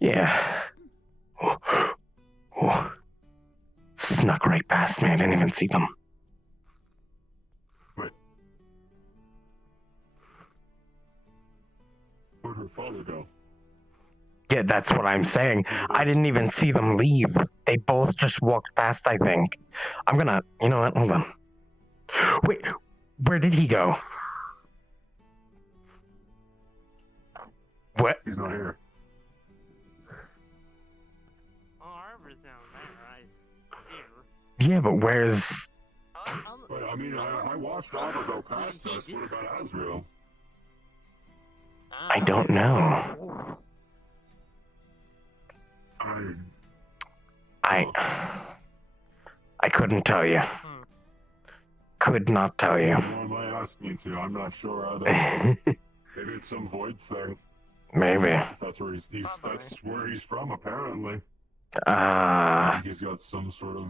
Yeah. Oh. Snuck right past me. I didn't even see them. Wait. Where'd her father go? Yeah, that's what I'm saying. I didn't even see them leave. They both just walked past, I think. I'm gonna... You know what? Hold on. Wait, where did he go? What? He's not here. Oh, Harbor's down there, here. Yeah, but where's... But, I mean, I watched Arbor go past us. What about Azrael? I don't know. I couldn't tell you. Could not tell you. Why might ask me to? I'm not sure either. Maybe it's some void thing. Maybe. If that's where that's where he's from, apparently. He's got some sort of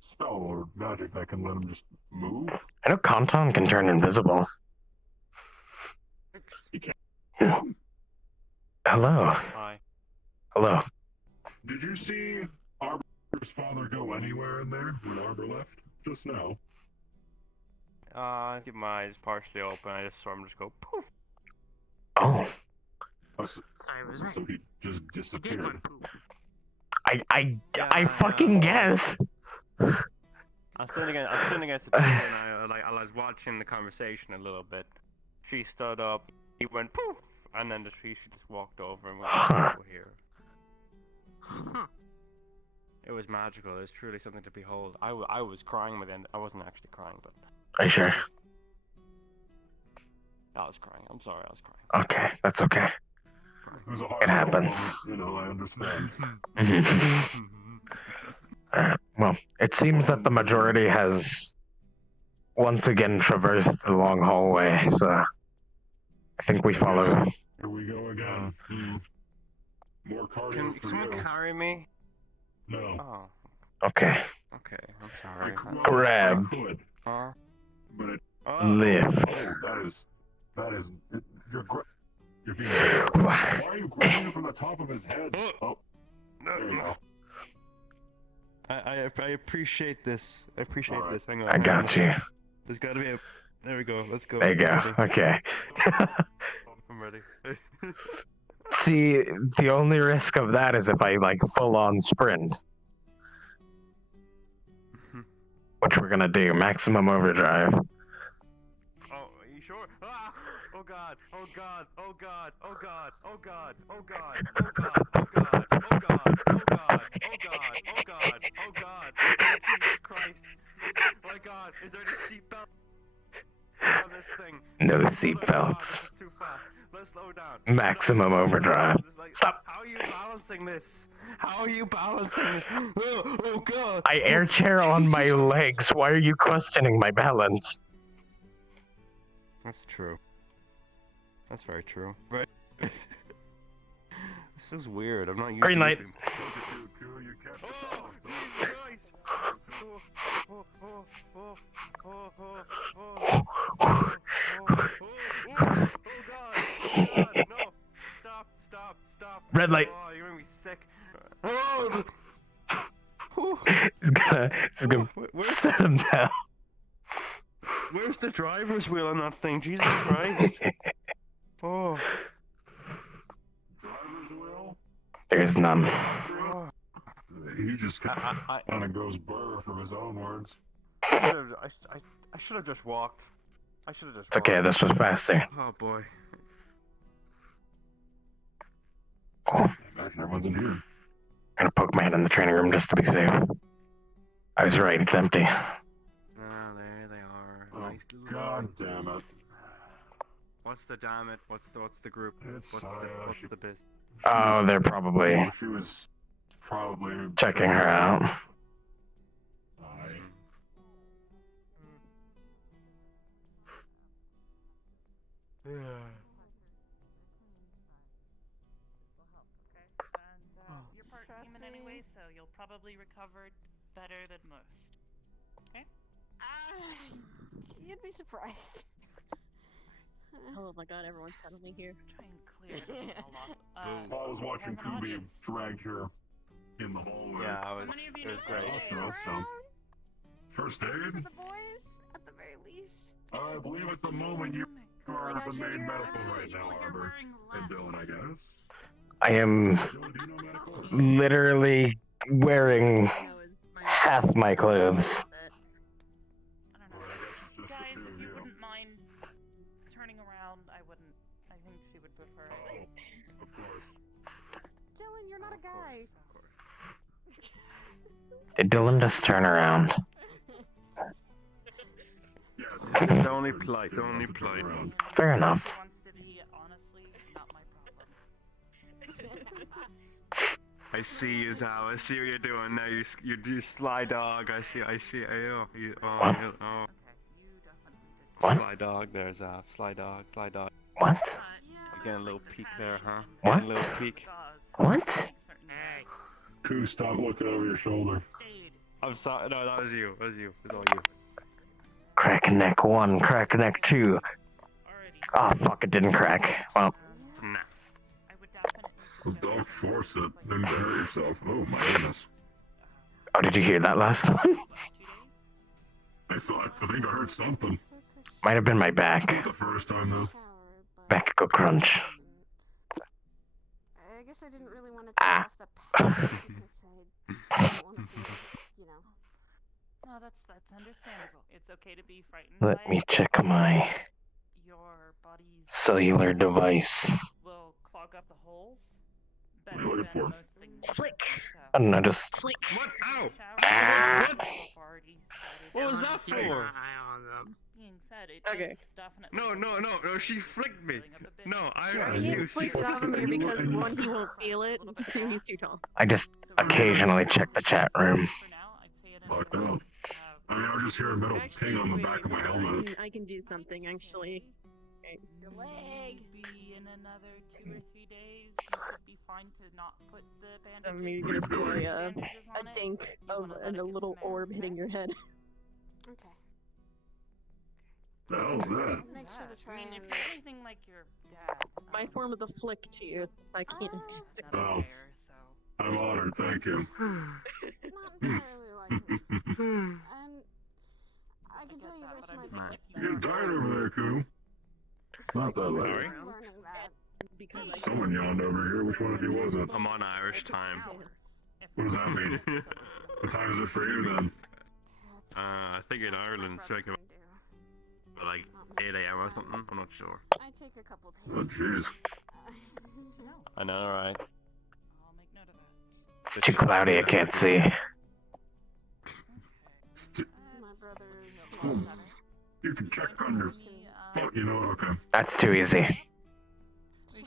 spell or magic that can let him just move. I know Kanton can turn invisible. He can't. Hello. Hi. Hello. Did you see Arbor's father go anywhere in there when Arbor left? Just now. I keep my eyes partially open. I just saw him just go poof. Oh. Sorry, I was right. So he just Did disappeared. one poop. I fucking guess. I'm sitting against the table and I was watching the conversation a little bit. She stood up, he went poof, and then she just walked over and went over here. Huh. It was magical. It was truly something to behold. I was crying within. I wasn't actually crying, but Are you sure? I was crying. I'm sorry, I was crying. Okay, that's okay. It was a hard It happens. moment, you know, I understand. Alright, well, it seems that the majority has once again traversed the long hallway, so I think we follow. Here we go again. More cardio Can for someone you. carry me? No. Oh, Okay, okay. I'm sorry. Grab. I could, Huh? but it, lift. that is, you're being. Why are you grabbing him from the top of his head? Oh, there you go. I appreciate this. I appreciate Alright. this. Hang on. I got you. There's gotta be a. There we go. Let's go. There you go. I'm ready. Okay. I'm ready. See, the only risk of that is if I like full on sprint, which we're gonna do maximum overdrive. Oh, are you sure? Ah! Oh god! Oh god! Oh god! Oh god! Oh god! Oh god! Oh god! Oh god! Oh god! Oh god! Oh god! Oh god! Oh god! Jesus Christ! Oh my god! Is there any seatbelt on this thing. No This is seatbelts. too fast. Let's slow down. Maximum overdrive. Just like, Stop. How are you balancing this? How are you balancing it? Oh god. I air chair on my legs. Why are you questioning my balance? That's true. That's very true. Right. This is weird. I'm not used Green to light. using- Cool, you kept the Oh, balance. Jesus Christ! Oh God! No! Stop! Red light. Oh, you're gonna be sick. Oh! He's gonna set him down. Where's the driver's wheel on that thing? Jesus Christ! Oh. Driver's wheel? There's none. Oh. He just kind I of goes burr from his own words. should have just walked. I should have just. It's okay, this was faster. Oh boy. Imagine everyone's in here. I'm gonna poke my head in the training room just to be safe. I was right, it's empty. Ah, there they are. Oh, Nice little. God damn it. What's the damn it? What's the group? It's What's the biz? Oh, they're probably She was probably checking her out. I- Yeah. And you're part human anyway, so you'll probably recover better than most. You'd be surprised. Oh my god, everyone's suddenly here. Try and clear this all off. I was watching we have an Kubi audience. drag her in the hallway. Yeah, How many of you it was know great. today? Awesome. First For aid? the boys, at the very least. I believe at the moment you are the main medical Actually, right now, you're Arbor. wearing And less. Dylan, I guess. I am Dylan, do you know medical? literally wearing That was my half my clothes. I don't know. Alright, I guess it's just Guys, the two if of you you. wouldn't mind turning around, I wouldn't. I think she would prefer it. Oh, of course. Dylan, you're not a guy. Did Dylan just turn around? Yes. It's only polite, Didn't only have to turn polite. around. Fair enough. Who wants to be, honestly, not my problem. I see you, Zao. I see what you're doing now. You do sly dog. I see. Oh, What? oh. Okay, you definitely did. What? Sly dog there, Zao. Sly dog. What? You getting a little peek there, huh? What? Getting a little peek. What? Hey, Koo, stop looking over your shoulder. stayed. I'm sorry. No, that was you. It was all you. Crack neck 1, crack neck 2. Alrighty. Oh fuck, it didn't crack. Well, Nah. I would definitely Well, suggest don't force it, then you hurt yourself. Oh my goodness. oh, did you hear that last one? 2 days. I think I heard something. Might have been my back. Not the first time though. Back go crunch. I guess I didn't really want to take Ah. off the patch because I didn't want to feel, you know. No, that's understandable. It's okay to be frightened Let by me it. check my Your body's cellular device. will clog up the holes. What are you looking better for? than most things. Flick. I don't know, just Flick. What? Ow! Ah. What was that for? Being said, it Okay. is definitely No. She flicked me. building up a bit. No, I Yeah, asked you you. Flick She Zavamir because and you- one, he won't feel it, two, he's too tall. I just occasionally check the chat room. For now, I'd say it Fucked another up. have I mean, I was just hearing metal ping on the back of my helmet. I can do something, actually. Your leg. Maybe in another 2 or 3 days, you should be fine to not put the bandages. Maybe What are you gonna feel doing? a dink of and a little orb hitting your head. Okay. The hell's that? Make sure to try I mean, if and... you're anything like your dad, My form of the flick to you, since I can't. not Oh. fair, so. I'm honored, thank you. Not entirely like it. And I can tell you this might be... like You get tired over there, Koo. Not that I'm late. Sorry? learning that. Because I Someone yawned over here. Which one of you was it? I'm on Irish time. What does that mean? What time is it for you then? I think in Ireland it's like Not 8 a.m. or something. I'm not sure. I take a couple Oh, days. jeez. I know, right? I'll make note of that. It's too cloudy, I can't see. St- My brother's Hmm. You can check on your Fuck, you know what? Okay. That's too easy. We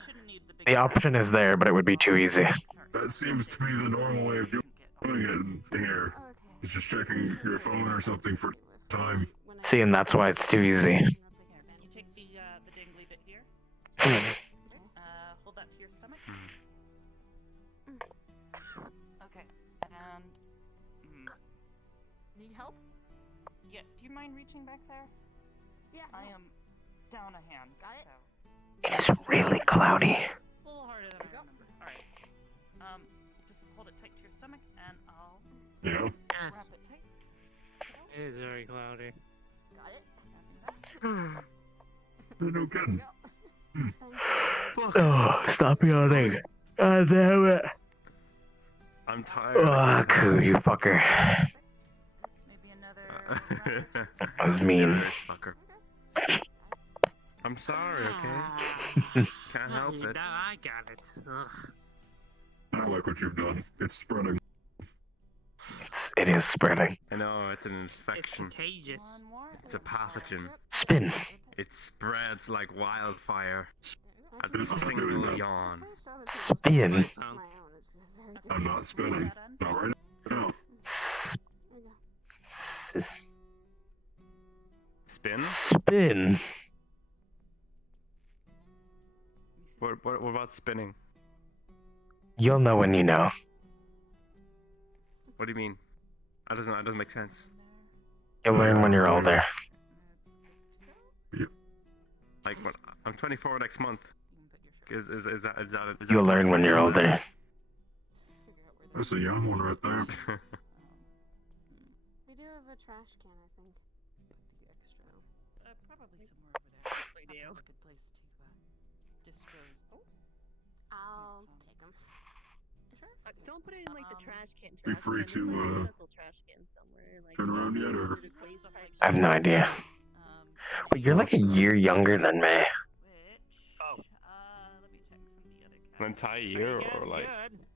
shouldn't need the big The option is there, but it would be too easy. That seems to be the normal way of doing it in here. It's just checking your phone or something for time. See, and that's why it's too easy. You take the dangly bit here. Hold that to your stomach. Okay, and Need help? yeah, do you mind reaching back there? Yeah. I am down a hand. Got it. It is really cloudy. A little harder than I remember. All right. Just hold it tight to your stomach, and I'll You know? wrap it tight. It is very cloudy. Got it. No kidding. Oh, stop yawning. God damn it. I'm tired. Oh, cool, you fucker. Maybe another. That was mean. Fucker. I'm sorry, okay? Can't help it. I got it. Ugh. I like what you've done. It's spreading. It is spreading. I know, it's an It's infection. contagious. One more. It's a pathogen. Spin. It spreads like wildfire. A This is single doing that. yawn. Spin. I'm not spinning. Not right now. Spin? Spin. What about spinning? You'll know when you know. What do you mean? That doesn't make sense. You'll learn when you're older. Like, what? I'm 24 next month. Is that You'll learn when you're older. That's a young one right there. We do have a trash can, I think. Probably somewhere over there. We do. A good place to dispose. Oh, I'll take them. sure. Don't put it in like the trash can. Be trash free can. Just put it in to, a medical trash can somewhere. Like, turn around yet, or- waste type I have no idea. But you're like a year younger than me. Which? Oh. Let me check from the other An entire year or like?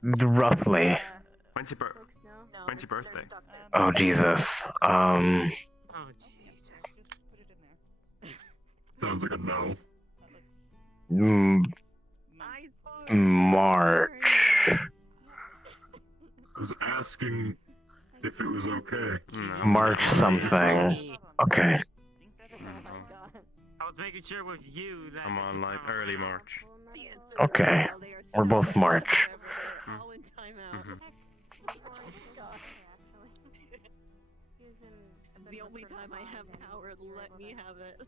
Roughly. When's your birth? No. When's your birthday? Oh, Jesus. Oh, Jesus. Just put it in there. Sounds like a no. I suppose. March. I was asking if it was okay. No. March something. Okay. I was making sure it was you that. I'm on like early March. The answer Okay. is no, they are We're both still March. forever. They're all in timeout. Mhm. It's the only time I have power. Let me have it.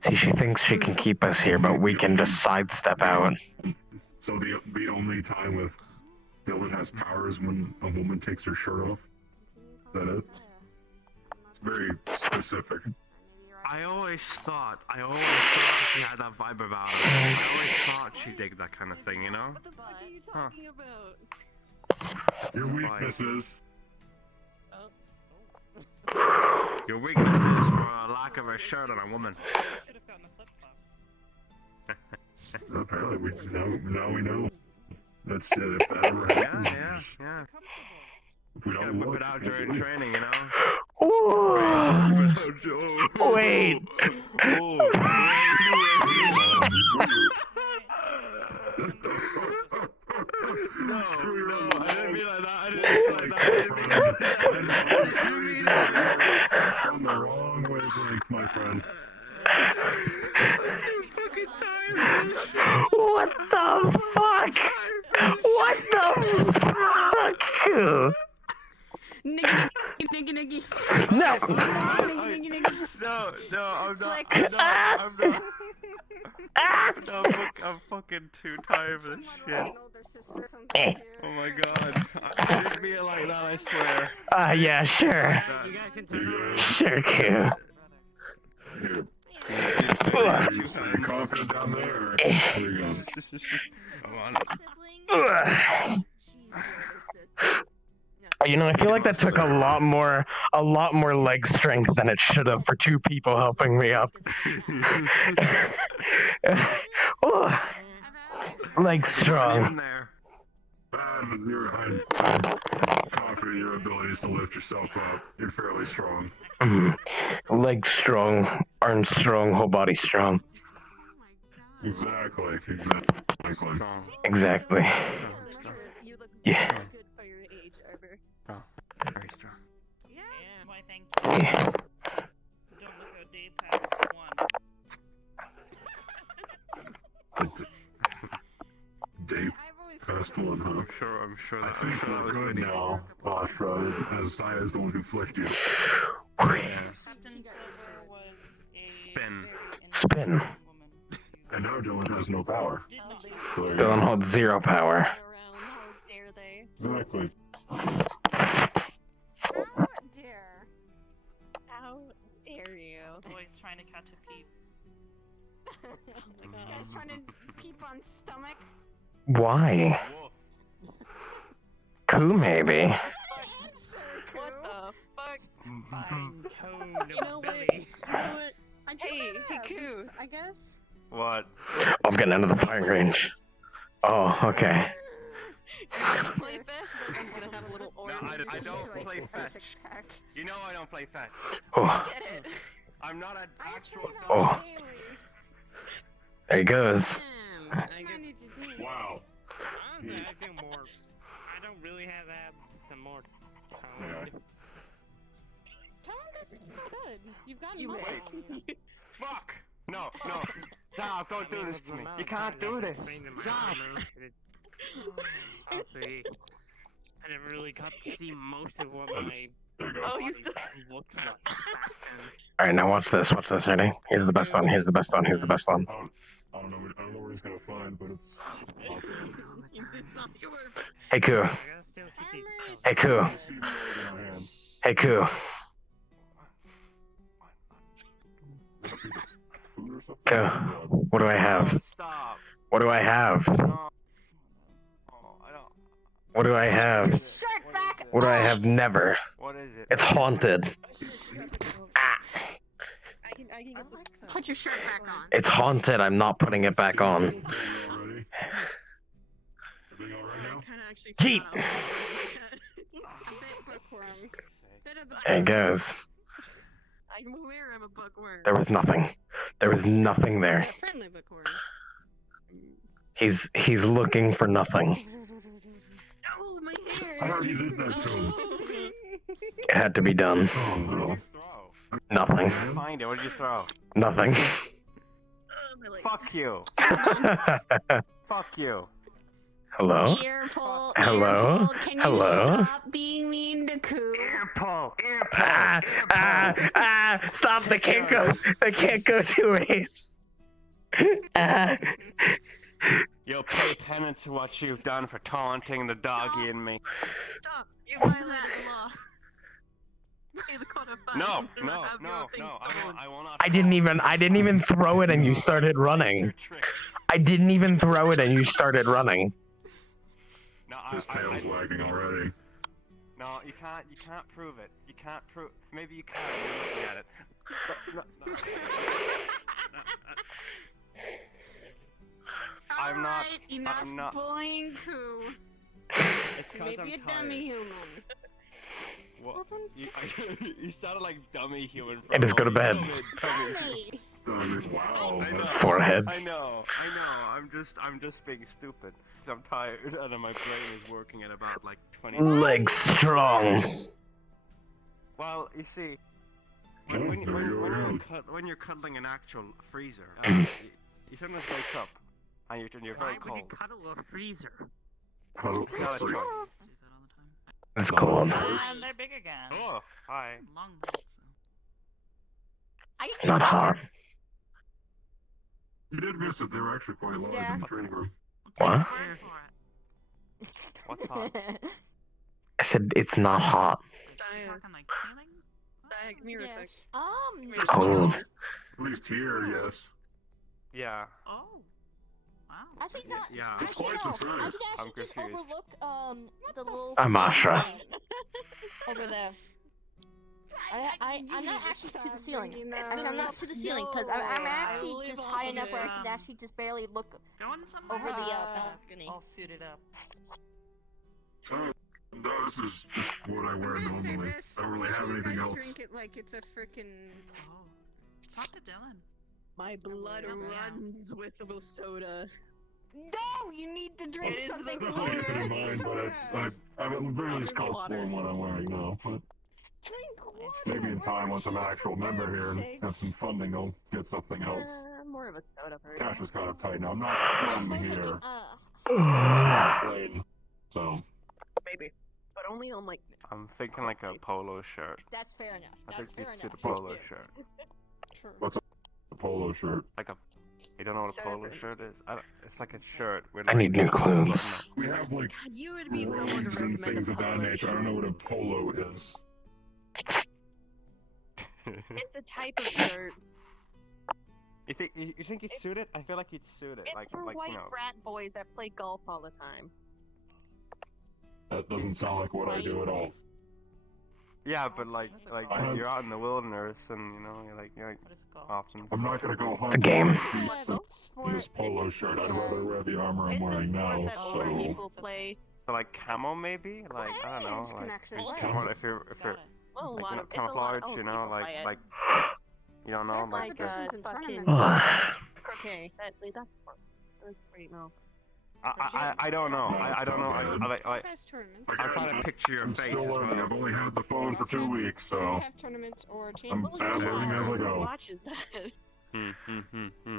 See, she thinks she can keep us here, but we can just sidestep out. So the only time with Dylan has powers when a woman takes her shirt off. Is that it? It's very specific. I always thought she had that vibe about her. I always thought she did that kind of thing, you know? What the fuck are you talking about? Your weaknesses. Your weakness is for a lack of a shirt on a woman. Should have gotten the flip flops. Apparently, now we know. That's if that ever happens. Yeah. If we Gotta don't whip look, it out we during can't training, you know? Ooh. Wait. No, I didn't mean like that. I didn't mean like that. On the wrong wavelength, my friend. What the fuck? What the fuck? Niggy. No. No, I'm not. Flick. I'm not. I'm fucking too tired for this shit. Oh my god. I didn't mean it like that, I swear. Yeah, sure. You guys can turn around. Sure, Q. Here, Ugh. you stay confident down there. There you go. Come on. Ugh. You know, I feel like that took a lot more leg strength than it should have for two people helping me up. Ugh. Leg In strong. there. You're behind coffee. confident in your abilities to lift yourself up. You're fairly strong. Legs strong, arms strong, whole body strong. Exactly. Strong. Exactly. You look Yeah. very good for your age, Arbor. Strong. Very strong. Yeah. Why, thank Yeah. you. Don't look how Dave passed one. Dave passed one, huh? I'm sure I that think that we're was good witty. now, Ashra, as I is the one who flicked you. Captain Silver was a Spin. very Spin. intelligent woman. And now Dylan has no power. Did not So, yeah. Dylan holds 0 power. Around, how dare they? Exactly. How dare? How dare you? boys trying to catch a peep. You guys trying to peep on stomach? Why? Coup, maybe. Answer, What Koo. the fuck? Fine tone You know of what? belly. You know what? I do Hey, have hey, Koo. abs, I guess. What? Oh, I'm getting out of the firing range. Oh, okay. Play fetch, but I'm gonna have a little orb. I Just don't use, like, play a fetch. six-pack. You know I don't play fetch. Oh, Get it? I'm not an I actual train Oh. on daily. there he goes. That's what I need to do. Wow. Honestly, I feel more. I don't really have abs. I'm more toned. Tone is so good. You've got You muscle wait. on you. Fuck! No. Stop, don't do this to me. You can't do this. Stop! I'll see. I never really got to see most of what my There you go. Oh, you body still. looked like back then. Alright, now watch this. Watch this. Ready? Here's the best one. Here's the best one. Here's the best one. I don't know where he's gonna find, but it's out there. It's not yours. Hey, Koo. I gotta still keep these close. Hey, Koo. You see the orb in my hand. Hey, Koo. Is that a piece of food or something? Koo. Yeah. What do I have? Stop. What do I have? No. Oh, I don't. What do I have? Shirt back What do I have? Never. What is it? It's haunted. Ah. I can get the Put your shirt back on. It's haunted. I'm not putting it back on. Everything already? Everything alright now? kind of actually. Yeet. forgot A bit bookworm. Bit of the There he goes. I'm aware I'm a bookworm. There was nothing. There was nothing there. A friendly bookworm. He's looking for nothing. Oh, my hair! I already did that to him. It had to be done. Oh no. Throw. Nothing. Find it. What did you throw? Nothing. Oh, my legs. Fuck you. Fuck you. Hello? Earful. Hello? Earful. Can you Hello? stop being mean to Koo? Earpull. Stop! They can't go. They can't go 2 ways. You'll pay penance for what you've done for taunting the doggy and me. Stop! You violated the law. Pay the code of fines. No, Do not have your things stolen. I will not. I didn't even throw it, and you started running. I didn't even throw it, and you started running. No, His tail's wagging already. No, you can't prove it. You can't prove. Maybe you can. You're looking at it. No. I'm not. Alright, enough I'm not. bullying Koo. It's cause I'm Maybe a tired. dummy human. What? Well, then You sounded like dummy human. Hey, just go to bed. dummy! Wow. I know. That's Forehead. I know. I'm just being stupid. 'Cause I'm tired and my brain is working at about like 20. Legs strong. Well, you see, Oh, when there you go. you're cuddling an actual freezer, you sometimes wake up and you're Why very would you cold. cuddle a freezer? Cuddle Not a freak. choice. Do that all the time. It's cold. And they're big again. Oh, hi. Long legs. It's not hot. You did miss it. They were actually quite large Yeah. in the training room. What? What's hot? I said it's not hot. You're talking like ceiling? Give me a Yes. sec. It's cold. At least here, yes. Yeah. Oh. Wow. Actually, not. Yeah. It's Actually, quite no. the same. I could I'm actually just confused. overlook the little. I'm Ashra. Over there. I'm not actually to the ceiling. I mean, I'm not to the ceiling because I'm actually live just off high of enough where I it. can actually just barely look Going somewhere? over the Uh, balcony. all suited up. This is just what I wear normally. I don't really have anything else. Drink it like it's a freaking. Oh. Talk to Dylan. My blood runs with soda. No, you need to drink It is something. the Definitely keep it in mind, but I'm at the very least comfortable in what I'm wearing now. But Drink water. maybe in time, once I'm an actual member here and have some funding, I'll get something else. I'm more of a soda person. Cash is kind of tight now. I'm not from here. So. Maybe. But only on like. I'm thinking like a polo shirt. That's fair enough. I That's think fair you'd suit enough. a polo shirt. True. What's a polo shirt? Like a. You don't know what a polo shirt is? It's like a shirt with. I like, need new clothes. We have like God, you would be someone to robes and recommend things a of that polo nature. I don't know what a polo is. It's a type of shirt. You think you'd suit it? I feel like you'd suit it. It's like for like white you know. frat boys that play golf all the time. That doesn't sound like what I do at all. Yeah, but like I have- you're out in the wilderness and you're like What is it called? often. I'm not gonna go hunt a game. beasts in this polo shirt. I'd rather wear the armor I'm It's a wearing sport now. that older So people play. So like camo maybe? Like I don't know. It's Like connection. if Well, you're- if you're It's got it. Well, a like, lot you know, of it's a lot camouflage, of you know, people play it. like you don't know, There are like competitions and fucking tournaments. croquet. That's sport. That's great. No. I don't know. I don't know. I Fest tournaments. I'm trying to picture your I'm face. still as learning. well. I've only had the phone for 2 weeks, so Have tournaments or I'm championships. bad learning as I go. Watches that.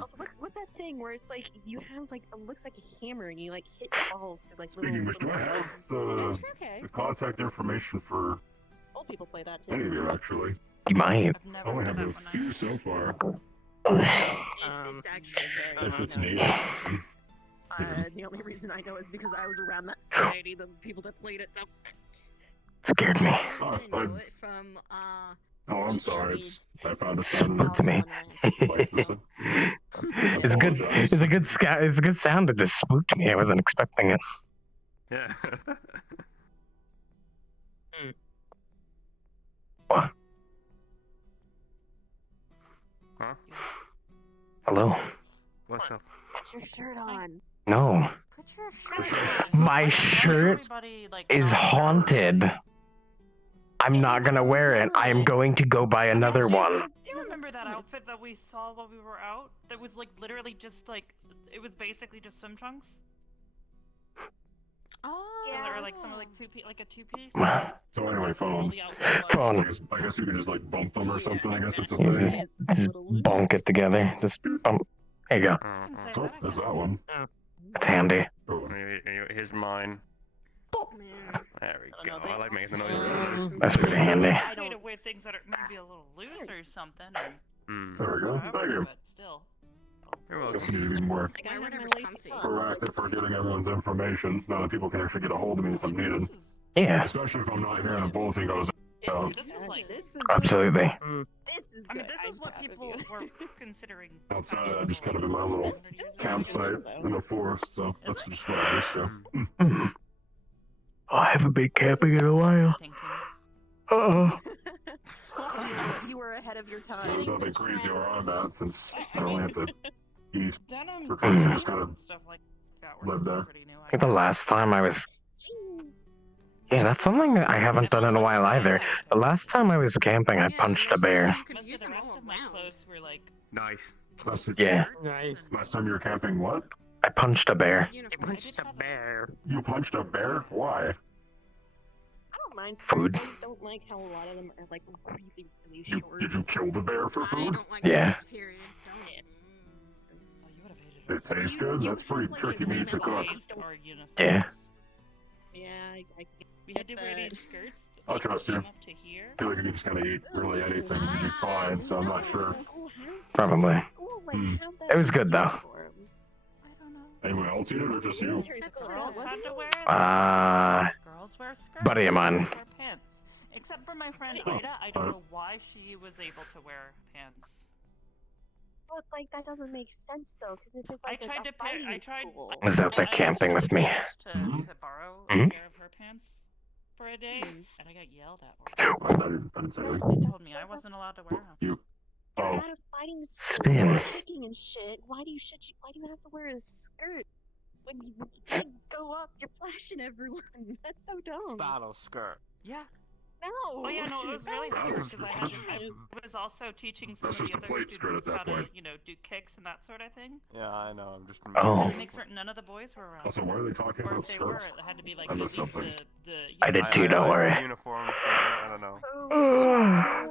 Also, what's that thing where it's like you have like it looks like a hammer and you like hit balls to like Speaking of which, do I have That's the, okay. the contact information for Old people play that too. any of you, actually? You might. I've I never only done have that a one. few so far. It's actually very. If it's fun. needed. The only reason I know is because I was around that society, the people that played it. So Scared me. Oh, I know it from Oh, I'm sorry. I found a Spooked sound to me. like this. It's good. Apologize. It's a good It's a good sound. It just spooked me. I wasn't expecting it. Yeah. What? Huh? Hello. What's up? put your shirt on. No. Put your shirt My Why does shirt everybody, like, is not- haunted. I'm not gonna wear it. I am going to go buy another one. Do you remember that outfit that we saw while we were out? That was like literally just like it was basically just swim trunks. Oh. Yeah. Or like some like like a two-piece. So anyway, All phone. the outfit was. Phone. I guess you can just like bump them or something. I guess it's a You thing. just bonk it together. Just bump. There you go. I can say Oh, that there's again. that one. It's handy. Oh, Here's mine. Man. There we Oh, go. no, they- I like making the noise. That's pretty handy. I try to wear things that are maybe a little loose or something. Or there we go. Thank however, you. but still. You're I guess welcome. we need to be more Like, I My have my whatever's lacy comfy. top. proactive for getting everyone's information. Now that people can actually get a hold of me if I'm needed. This is Yeah, Especially if I'm not here and a bulletin goes out. this was like. This is absolutely. This is I mean, good. this is I'm what proud of people you. were considering. Outside, I'm just kind of in my little campsite in the forest, so that's just what I'm used to. Mhm. I haven't been camping in a while. Thinking. Uh-oh. You were ahead of your So time. there's nothing crazy where I'm at since I only have to eat. Denim For cooking, just kind of and stuff like that were live still there. pretty new. I think the last time I was... Yeah, that's something that I haven't done in a while either. The last time I was camping, I punched a bear. You could Most use of the them rest all of my around. clothes were like Nice. Yeah. Nice. Last time you were camping, what? I punched a bear. Uniform. Punched a bear. You punched a bear? Why? I don't mind Food. skirts, I don't like how a lot of them are like really, really You, short. did you kill the bear for I food? don't like Yeah. skirts, period. Don't. oh, you would have hated It tastes good? That's pretty tricky meat to cook. Our uniforms. Yeah. Yeah, I We had to wear that. these skirts. I'll that trust you. came up to here. I feel like you can just kind of eat really anything and be fine, so I'm not sure if Probably. Hmm. It was good, though. I don't know. anyone else eat it or just you. Girls had to wear it. Girls wear skirts. buddy of mine. Girls wear pants. Except for my friend Ida, I don't know why she was able to wear pants. But like that doesn't make sense though, because if it's I like tried a to pair. I fighting tried. school. Was out there I camping with me. To borrow Mhm. a pair of her pants for a day, Mhm. and I got yelled at. I didn't say anything. They told me I wasn't allowed to wear them. You. You're Oh, at a fighting school, Spin. you're kicking and shit. Why do you have to wear a skirt? when things go up, you're flashing everyone. That's so dumb. Battle skirt. Yeah. No. Oh yeah, no, it was really That weird was because I was also teaching some That's of just the a other plate skirt at students that how to, point. you know, do kicks and that sort of thing. Yeah, I know. I'm just. Oh. To make certain none of the boys were around. Also, why are they talking Or about if they were, skirts? it had to be like I at missed least something. the I did too, don't worry. Uniform. I don't know.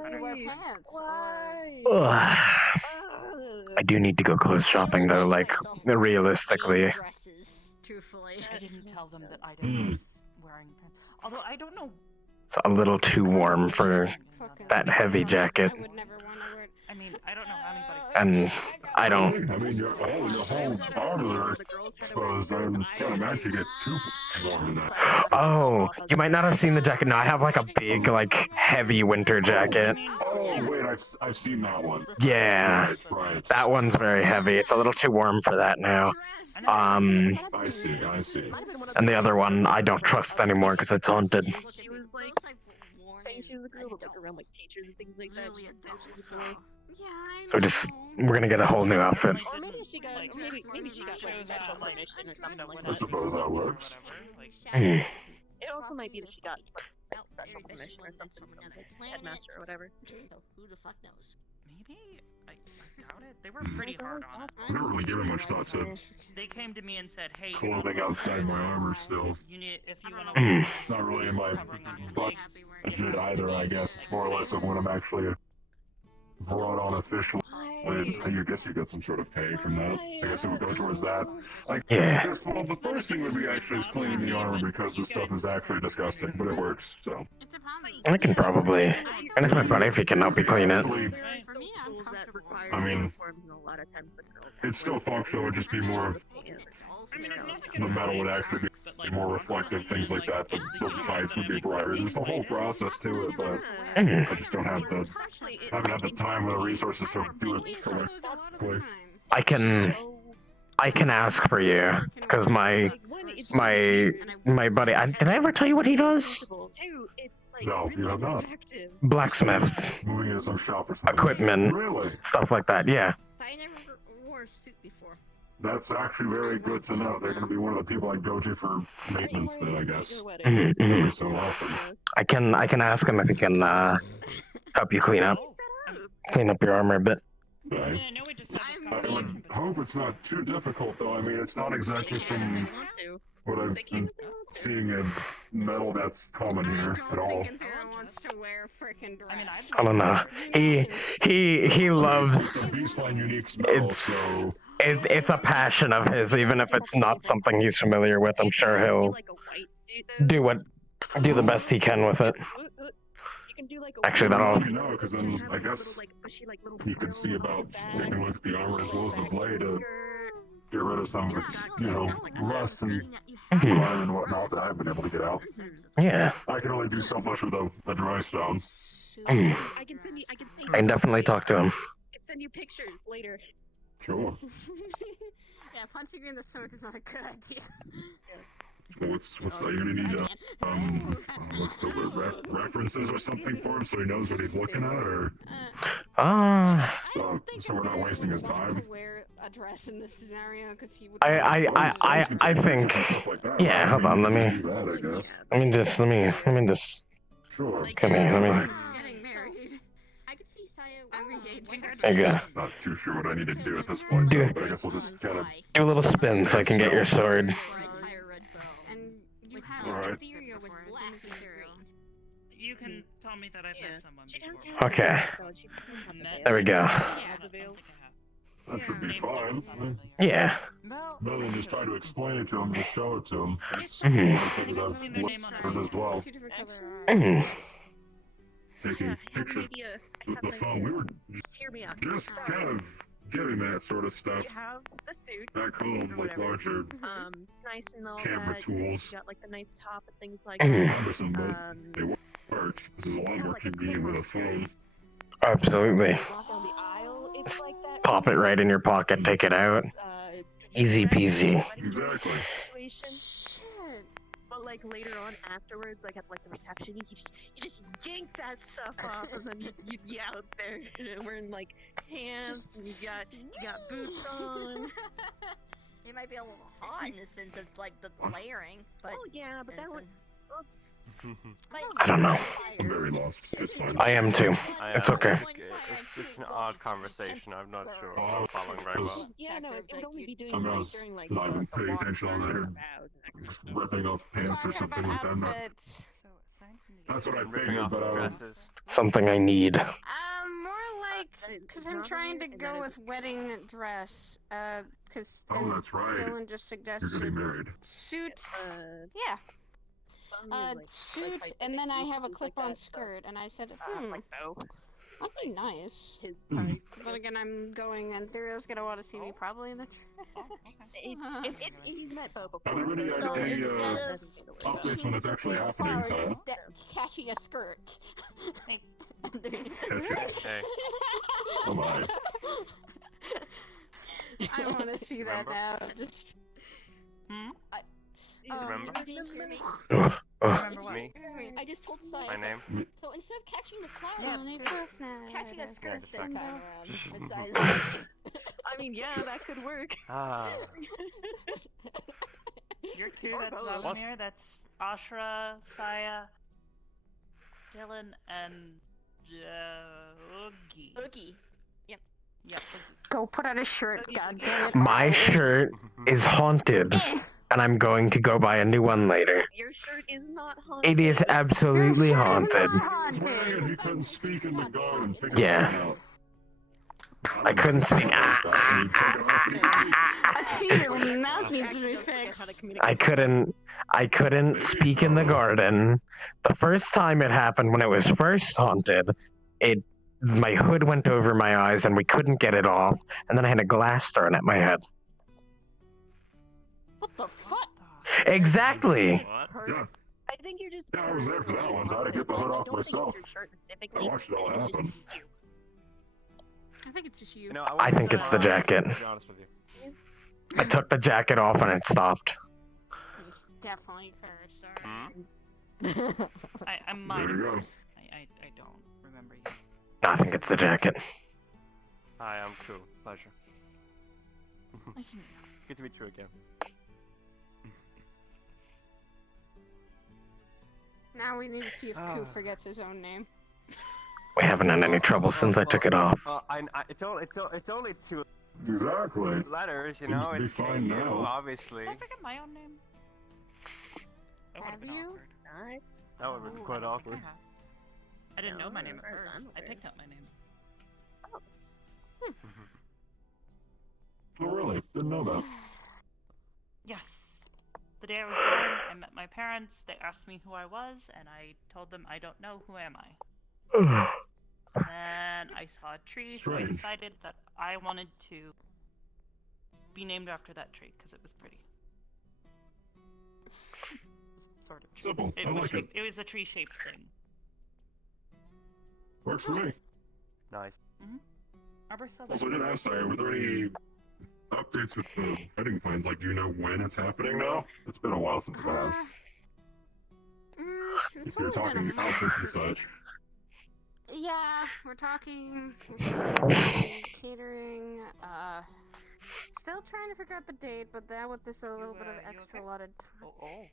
You wear pants. Why? I do need to go clothes shopping though, like, realistically. Dresses, truthfully. I didn't tell them that I Hmm. was wearing pants. Although I don't know. It's a little too warm for that heavy jacket. I would never want to wear it. I mean, I don't know how anybody. And I don't. I mean, your whole arms are exposed. I can't imagine you get too warm in that. Oh, you might not have seen the jacket. No, I have like a big, like, heavy winter jacket. Oh, wait, I've seen that one. Yeah, Right. that one's very heavy. It's a little too warm for that now. I see. And the other one I don't trust anymore because it's haunted. She was like saying she was a girl, but like around like teachers and things like that. She didn't say she was a boy. Yeah, I So we're gonna get a whole new outfit. Or maybe she got maybe she got like special permission or something like I that. suppose that works. Hmm. It also might be that she got like special permission or something from the headmaster or whatever. So who the fuck knows? Maybe I doubt it. They were pretty hard on us. I never really given much thought to They came to me and said, "Hey, clothing outside my armor still. you need if you want Hmm. to." Not really in my budget either, I guess. It's more or less of when I'm actually brought on officially. I guess you get some sort of pay from that. I guess it would go towards that. Yeah. Guess, well, the first thing would be actually is cleaning the armor because this stuff is actually disgusting, but it works, so. I can probably. And if my buddy, if he can help me clean it. Actually, For me, I'm comfortable. I mean, uniforms and a lot of times the girls it's still functional, it would just be more of the metal would actually be more reflective, things like that. The pipes would be brighter. There's a whole process to it, but Mhm. I just don't have the haven't had the time or the resources to do it correctly. I can ask for you because my buddy. Did I ever tell you what he does? No, you have not. Blacksmith, Moving into some shop or something. equipment, Really? stuff like that. Yeah. I never wore a suit before. That's actually very good to know. They're going to be one of the people I go to for maintenance then, I guess. Mhm, mhm. Every so often. I can ask him if he can help you clean up your armor a bit. I Okay. mean, I know we just had this I conversation. would but- hope it's not too difficult, though. I mean, it's not exactly from what I've been seeing in metal that's common here at all. wants to wear a freaking dress. I mean, I don't know. He loves. It's a Beastline unique metal, It's so it's a passion of his, even if it's not something he's familiar with. I'm sure he'll do the best he can with it. Actually, that'll. no, because then I guess you could see about taking a look at the armor as well as the blade to get rid of some of its, rust and Mhm. grime and whatnot that I've been able to get out. Yeah. I can only do so much with a dry stone. Mhm. I can send you. I can definitely talk to him. I can send you pictures later. Sure. Yeah, punching you in the stomach is not a good idea. Well, what's that? You're gonna need what's the word? References or something for him so he knows what he's looking at, or so we're not wasting his time. Wear a dress in this scenario because he would. I think. Yeah, hold on. Let me. Do that, I guess. Let me just. Sure. Come here. Let me. Getting married. I could see Saya. I'm engaged. There you go. Not too sure what I need to do at this point, Do- but I guess we'll just kind of. Do a little spin so I can get your sword. And you have Alright. inferior with black material. You can tell me that I've Yeah. met someone She don't before. have Okay. Met- There we go. I don't think I have. That should be Maybe fine. probably. Yeah. No. Rather than just try to explain it to him, just show it to him. It's Mhm. one of the things I've Seen their name on learned as well. Two different color Mhm. Taking pictures with the phone. We were Just hear me out. just kind of getting that sort of stuff You have the suit. back home, or like whatever. larger It's nice and all camera that. tools. You got like the nice top and things like Mhm. that. Cumbersome, but Um, they work. This is a lot more convenient with a phone. Absolutely. walk down the aisle, it's like that. Pop it right in your pocket. Take it out. Easy peasy. Exactly. Situation. But like later on afterwards, like at like the reception, you just yank that stuff off, and then you'd be out there wearing like pants, and you got boots on. It might be a little hot in the sense of like the layering, but Oh yeah, but that would. I don't know. I'm very lost. It's fine. I am too. It's okay. It's an odd conversation. I'm not sure if I'm following very well. Yeah, no, it would only be doing I'm like not during like not even the paying walk attention on through there. the vows and that kind of stuff. Ripping off pants or something like that. I'm not- Outfits. That's what I Ripping figured, off but the dresses. Something I need. More like, That is because I'm not trying to weird, and go that with wedding dress. Because Oh, that's right. Dylan just You're getting suggested married. suit. Uh, Yeah, some is, like, suit, like and then I have a things clip-on like that, so, skirt, and I said, like bow. that'd be nice. His Hmm. type. But again, I'm going, and Theria's gonna want to see me probably in the He's met Bo before. Have there been any, so any it's- updates when it's actually happening, Saya? Catching a skirt. Hey, Oh my. I want to see that now. Just. Remember? Do you hear me? Ugh. Me? I just told Sai. My name? So instead of catching the cloud, Yeah, on it's it, now. catching a skirt just this like- time around. But Sai's I mean, yeah, that could work. Ah. You're two, Or that's both. Vladimir, that's Ashra, Saya, Dylan, and Oogie. Oogie. Yep. Go put on a shirt, god damn it. My shirt is haunted, and I'm going to go buy a new one later. Your shirt is not haunted. It is absolutely Your shirt haunted. is not He was wearing it, haunted. he couldn't speak in the garden. Figure Yeah. it out. I couldn't speak. I see your mouth needs to be fixed. I couldn't speak in the garden. The first time it happened when it was first haunted, my hood went over my eyes and we couldn't get it off, and then I had a glass thrown at my head. What the fuck? Exactly. What? Yeah, I think you're just. Yeah, I was there for that one. I had to get the hood off myself. I watched it all happen. I think it's just you. You know, I think it's the jacket. To be honest with you. I took the jacket off and it stopped. It's definitely her, sorry. Hmm? I There might. you go. I don't remember you. I think it's the jacket. Hi, I'm True. Pleasure. Nice to meet you. Good to meet you again. Now we need to see if Koo forgets his own name. We haven't had any trouble since I took it off. It's only two Exactly. letters, you Seems know. to be It's fine you, now. obviously. Did I forget my own name? That would've Have been you? awkward. That would have been Oh, quite I don't awkward. think I have. I didn't know my name at No, first. I'm I aware. picked out my name. Oh, really? Didn't know that. Yes. The day I was born, I met my parents. They asked me who I was, and I told them I don't know. Who am I? Then I saw a tree, so I Strange. decided that I wanted to be named after that tree because it was pretty. It was sort of tree. Simple. It I was like it. shaped, it was a tree-shaped thing. Works for me. Nice. Arbor still Also, I did ask Saya, were there any updates with the wedding plans? Like, do you know when it's happening now? It's been a while since it has. It's If you're only been a talking month. outfits and such. Yeah, we're talking catering. Still trying to figure out the date, but then with this a little bit of you extra okay? lot of time. Oh.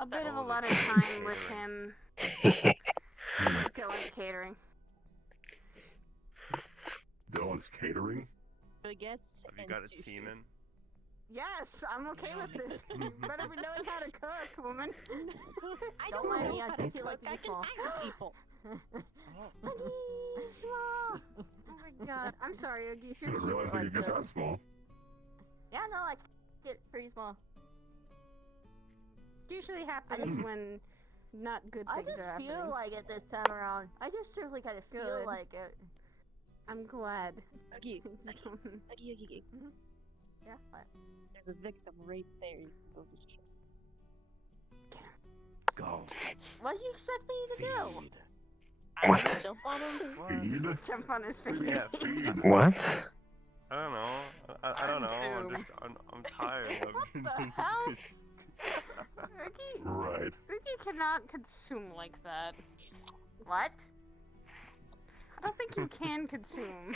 A bit of a Oh, lot of the time with catering. him. Dylan's catering. Dylan's catering? Baguettes Have you and got a sushi. team in? Yes, I'm okay with this. Better be knowing how to cook, woman. I Don't don't mind know me, I how think to you like cook. I to be can small. hire people. Oogie, small. Oh my god. I'm sorry, Oogie. I didn't realize they could get that small. Yeah, no, I get pretty small. Usually happens when not good I things just are happening. feel like it this time around. I just truly kind of feel Good. like it. I'm glad. Oogie, Things don't- Oogie. Yeah. What? There's a victim right there. Oh, shit. Go. What do you expect me to do? What? Jump on him. Feed? Jump on his face. Yeah, feed. What? I don't know. I don't know. I'm tired of What the hell? Ricky, Right. Ricky cannot consume like that. What? I don't think you can consume.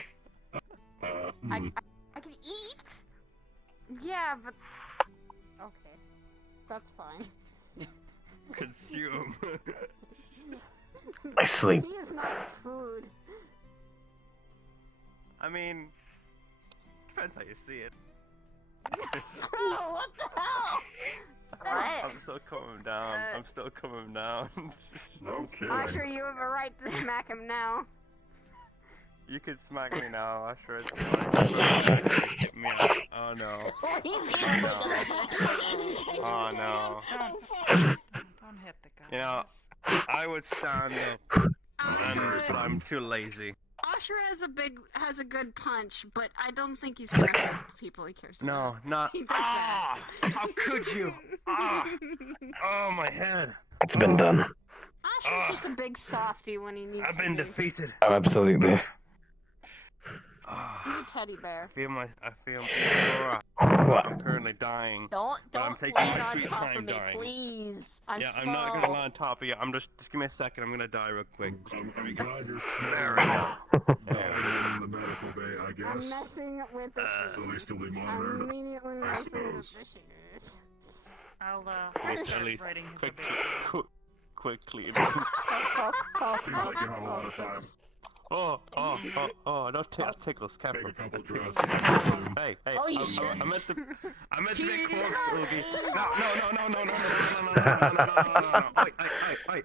Hmm. I can eat. Yeah, but okay, that's fine. Consume. I sleep. He is not food. I mean, depends how you see it. Oh, what the hell? What? I'm still coming down. I'm still coming down. No kidding. Usher, you have a right to smack him now. You can smack me now, Usher. It's fine. Hit me up. Oh no. Oh no. Don't hit the guy. You know, I would stand up, but I'm too lazy. Usher has a good punch, but I don't think he's gonna hurt the people he cares about. No, not. He does that. How could you? Oh, my head. It's been done. Usher's just a big softy when he needs I've to been be. defeated. Oh, absolutely. He's a teddy bear. I feel Wow. I'm currently dying. Don't But I'm taking land my on sweet top time of me, dying. please. I'm Yeah, slow. I'm not gonna land on top of you. I'm just give me a second. I'm gonna die real quick. I'm glad you're There smart. we go. In the medical bay, I I'm guess. messing with the So at least you'll be I'm monitored. immediately I messing with suppose. the shoes. I'll At start least writing his quick, obituary. quickly. Seems like you have a lot of time. Oh, don't tickles, Take careful. a couple drafts. Hey, Oh, you I shouldn't. meant to be a corpse, Oogie. No. Oi,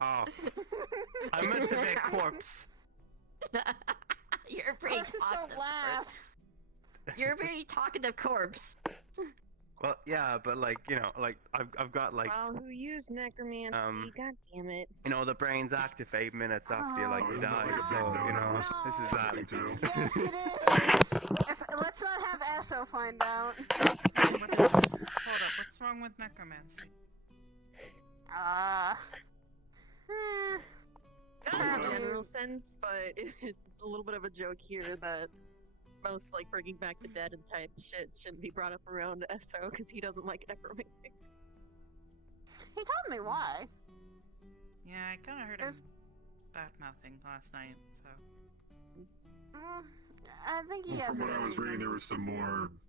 off. I meant to be a corpse. You're a very Corpses don't talkative laugh. person. You're a very talkative corpse. Well, yeah, but like, you know, like I've got like, Wow, who used necromancy? God damn it. you know, the brains active 8 minutes after you like Oh, isn't die, that like a so big you know, no-no? this is that. Thing too. Yes, it is. Let's not have Esso find out. Hold up, what's wrong with necromancy? Not in a general sense, but it's a little bit of a joke here that most like bringing back the dead and type shit shouldn't be brought up around SO because he doesn't like necromancy. He told me why. Yeah, I kind of heard him There's- bad-mouthing last night, so... I think he Well, has from what his I was reading, reasons.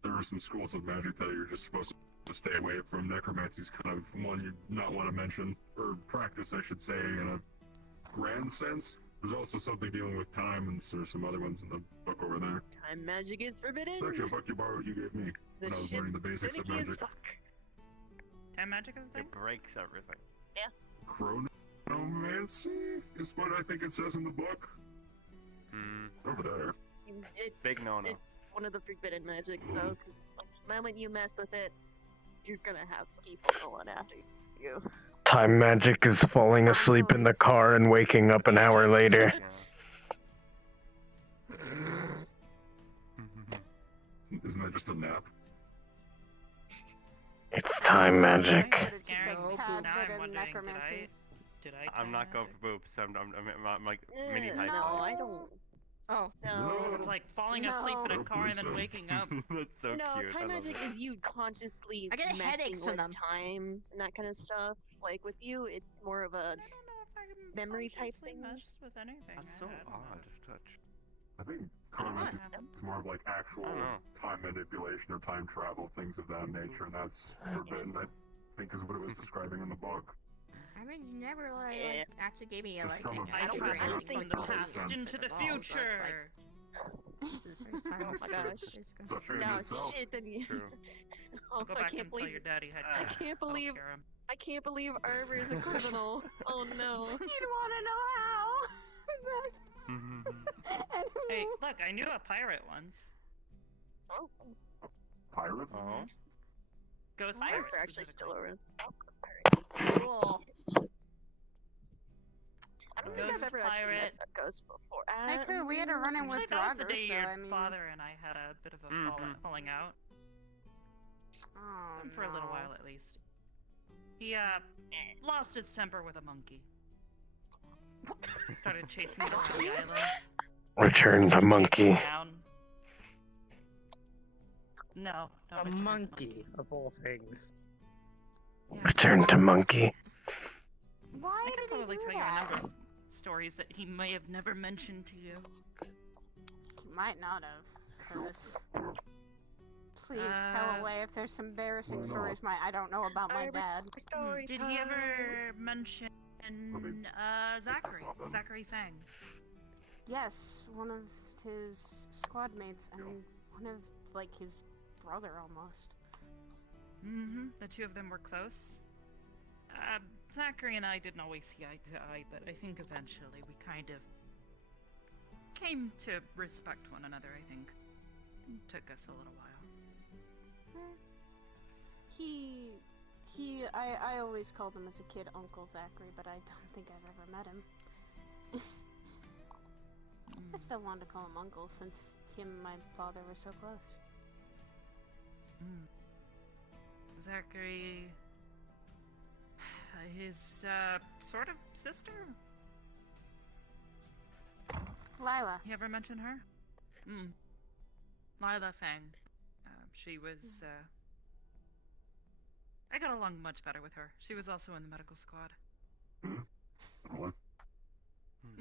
there were some schools of magic that you're just supposed to stay away from. Necromancy's kind of one you not want to mention, or practice, I should say, in a grand sense. There's also something dealing with time, and there's some other ones in the book over there. Time magic is forbidden. It's actually a book you borrowed, you gave me when I was learning the basics of finicky as magic. fuck. Time magic is a thing? It breaks everything. Chronomancy is what I think it says in the book. Over there. It's Big no-no. It's one of the forbidden magics though, because like, the moment you mess with it, you're gonna have people going after you. Time magic is falling asleep in the car and waking up an hour later. Isn't that just a nap? It's time magic. But it's just Scaring a me, tad now bit I'm of wondering, necromancy. did I I'm not going for boobs. I'm like mini high No, five. I don't. Oh. No. It's like falling asleep in a No. car and then waking up. That's so No, cute. time I love magic it. is you consciously I get messing headaches from with them. time and that kind of stuff. Like with you, it's more of a I don't know if I can memory type consciously thing. mess with anything. That's so I don't odd know. to touch. I think chronomancy happens. is more of like actual I don't know. time manipulation or time travel, things of that nature, and that's forbidden, I think is what it was describing in the book. I mean, you never like, Yeah. actually gave me a Just like from an a- I accurate don't traveled think from the it past was into the at all, so it's future. This is the first time Oh I've my ever- gosh. this It's a fear in no itself. shit. Then you. True. Oh, Go I back can't and tell believe. your daddy had I kids. can't That'll believe. scare him. I can't believe Arbor is a criminal. Oh no. You'd want to know how. Hey, look, I knew a pirate once. Oh, Pirate? Oh. Ghost pirates pirates are actually still specifically. around. Oh, ghost pirates. Cool. I don't think Ghost I've ever actually pirate. met a ghost before. Hey, Koo, we had a run-in with Actually, that was the Draugr, day so your I mean... father and I had a bit of a falling out. Oh, For a little no. while, at least. He, lost his temper with a monkey. Started chasing it around the island. Return to monkey. Down. No, A not return to monkey, of all things. Yeah. Return to monkey. Why I could did probably he do tell you a that? number of stories that he may have never mentioned to you. He might not have, because Please tell away if there's some embarrassing stories I don't know about my dad. Did he ever mention Zachary Fang? Yes, one of his squad mates and one of, like, his brother almost. Mm-hmm. The two of them were close. Zachary and I didn't always see eye to eye, but I think eventually we kind of came to respect one another, I think. It took us a little while. I always called him as a kid Uncle Zachary, but I don't think I've ever met him. I still wanted to call him Uncle since him and my father were so close. Zachary... his, sort of sister? Lila. You ever mention her? Lila Fang. She was, I got along much better with her. She was also in the medical squad.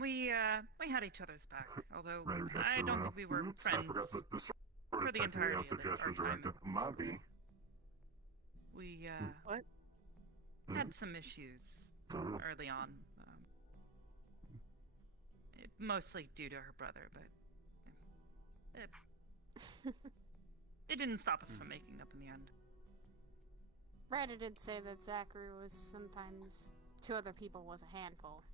We had each other's back, although I don't think we were friends for the entirety of our time. We, What? had some issues early on. Mostly due to her brother, but it didn't stop us from making up in the end. Ryder did say that Zachary was sometimes, to other people, was a handful.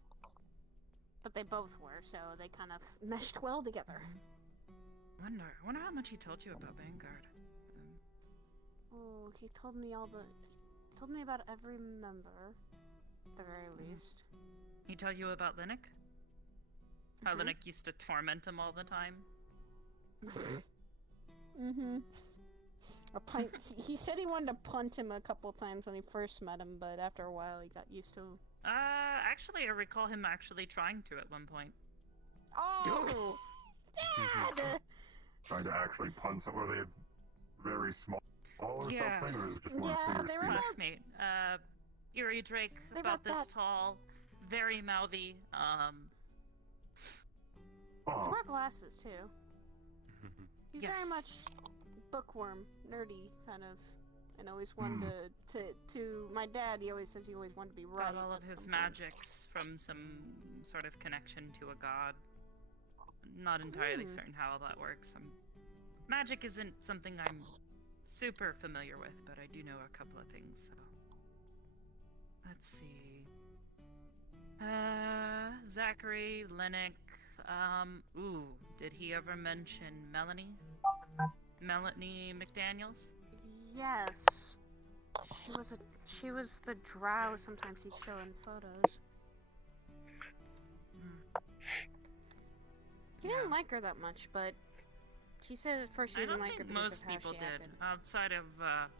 But they both were, so they kind of meshed well together. Wonder how much he told you about Vanguard. Oh, he told me about every member, at the very least. He tell you about Linux? How Linux used to torment him all the time? He said he wanted to punt him a couple times when he first met him, but after a while he got used to him. Actually, I recall him actually trying to at one point. Oh! Dad! Trying to actually punt some, were they very small or something, or is it just more figure they skating? were Classmate. Eerie Drake, about this tall, very mouthy, He wore glasses, too. He's very Yes. much bookworm, nerdy, kind of, and always wanted to my dad, he always says he always wanted to be right. got all of but his sometimes- magics from some sort of connection to a god. Not entirely certain how all that works. Magic isn't something I'm super familiar with, but I do know a couple of things, so... Let's see... Zachary, Linux, did he ever mention Melanie? Melanie McDaniels? Yes. She was the drow sometimes he'd show in photos. He didn't like her that much, but she said at first he I didn't don't like her think because most of how people she did, acted. outside of,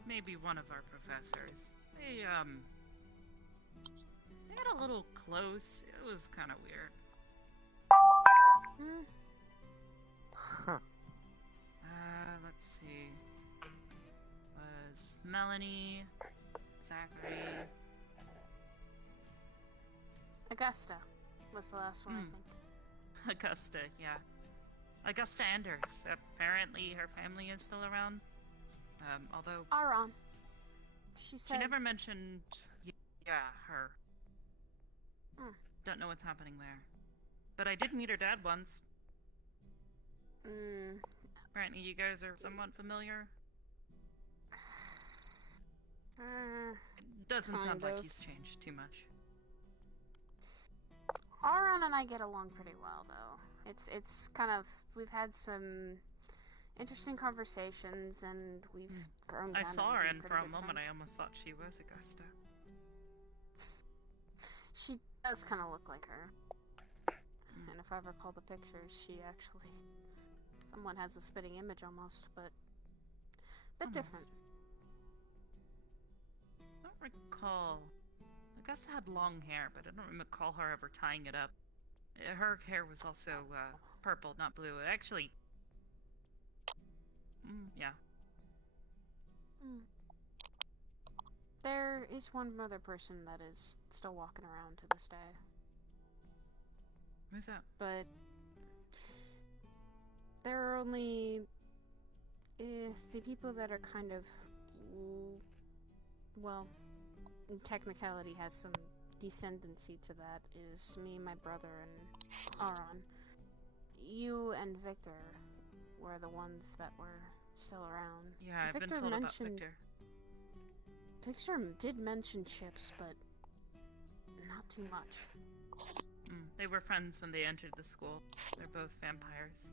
maybe one of our professors. They got a little close. It was kind of weird. Let's see. Was Melanie, Zachary... Augusta was the last one, I think. Augusta, yeah. Augusta Anders. Apparently her family is still around. Although... Aron. She said... She never mentioned... Yeah, her. Hmm. Don't know what's happening there. But I did meet her dad once. Apparently you guys are somewhat familiar. Doesn't sound kind like of. he's changed too much. Aron and I get along pretty well, though. It's kind of... We've had some interesting conversations, and we've grown I down saw to her, be and pretty for a good moment I friends. almost thought she was Augusta. She does kind of look like her. And if I recall the pictures, she actually... Someone has a spitting image almost, but... bit different. I don't recall. Augusta had long hair, but I don't recall her ever tying it up. Her hair was also purple, not blue. Actually... yeah. There is one other person that is still walking around to this day. Who's that? But... there are only The people that are kind of, well, in technicality has some descendancy to that is me, my brother, and Aaron. You and Victor were the ones that were still around. Yeah, I've Victor been told about mentioned- Victor. Victor did mention Chips, but not too much. They were friends when they entered the school. They're both vampires.